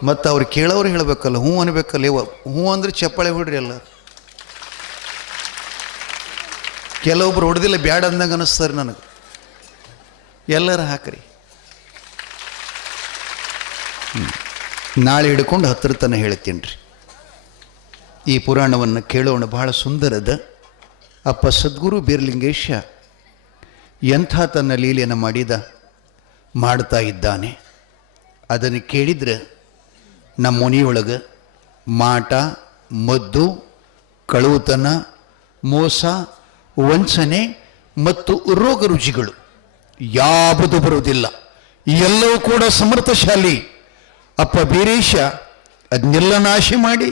ಮತ್ತು ಅವ್ರು ಕೇಳೋರು ಹೇಳ್ಬೇಕಲ್ಲ, ಹ್ಞೂ ಅನ್ಬೇಕಲ್ಲ. ಇವ ಹ್ಞೂ ಅಂದ್ರೆ ಚಪ್ಪಾಳೆ ಹೊಡ್ರಿ ಎಲ್ಲ. ಕೆಲವೊಬ್ರು ಹೊಡೆದಿಲ್ಲ, ಬ್ಯಾಡ ಅಂದಂಗೆ ಅನ್ನಿಸ್ತಾರೆ ನನಗೆ. ಎಲ್ಲರೂ ಹಾಕ್ರಿ. ನಾಳೆ ಹಿಡ್ಕೊಂಡು 10 ತನಕ ಹೇಳ್ತೀನಿ ರೀ. ಈ ಪುರಾಣವನ್ನು ಕೇಳೋಣ, ಬಹಳ ಸುಂದರದ. ಅಪ್ಪ ಸದ್ಗುರು ಬೀರಲಿಂಗೇಶ ಎಂಥ ತನ್ನ ಲೀಲೆಯನ್ನು ಮಾಡ್ತಾ ಇದ್ದಾನೆ. ಅದನ್ನು ಕೇಳಿದ್ರೆ ನಮ್ಮ ಮನೆಯೊಳಗೆ ಮಾಟ, ಮದ್ದು, ಕಳುತನ, ಮೋಸ, ವಂಚನೆ ಮತ್ತು ರೋಗ ರುಚಿಗಳು ಯಾವುದು ಬರುವುದಿಲ್ಲ. ಎಲ್ಲವೂ ಕೂಡ ಸಮರ್ಥಶಾಲಿ ಅಪ್ಪ ಬೀರೇಶ ಅದನ್ನೆಲ್ಲ ನಾಶ ಮಾಡಿ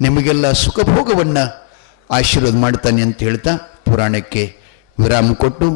ನಿಮಗೆಲ್ಲ ಸುಖಭೋಗವನ್ನು ಆಶೀರ್ವಾದ ಮಾಡ್ತಾನೆ ಅಂತ ಹೇಳ್ತಾ ಪುರಾಣಕ್ಕೆ ವಿರಾಮ ಕೊಟ್ಟು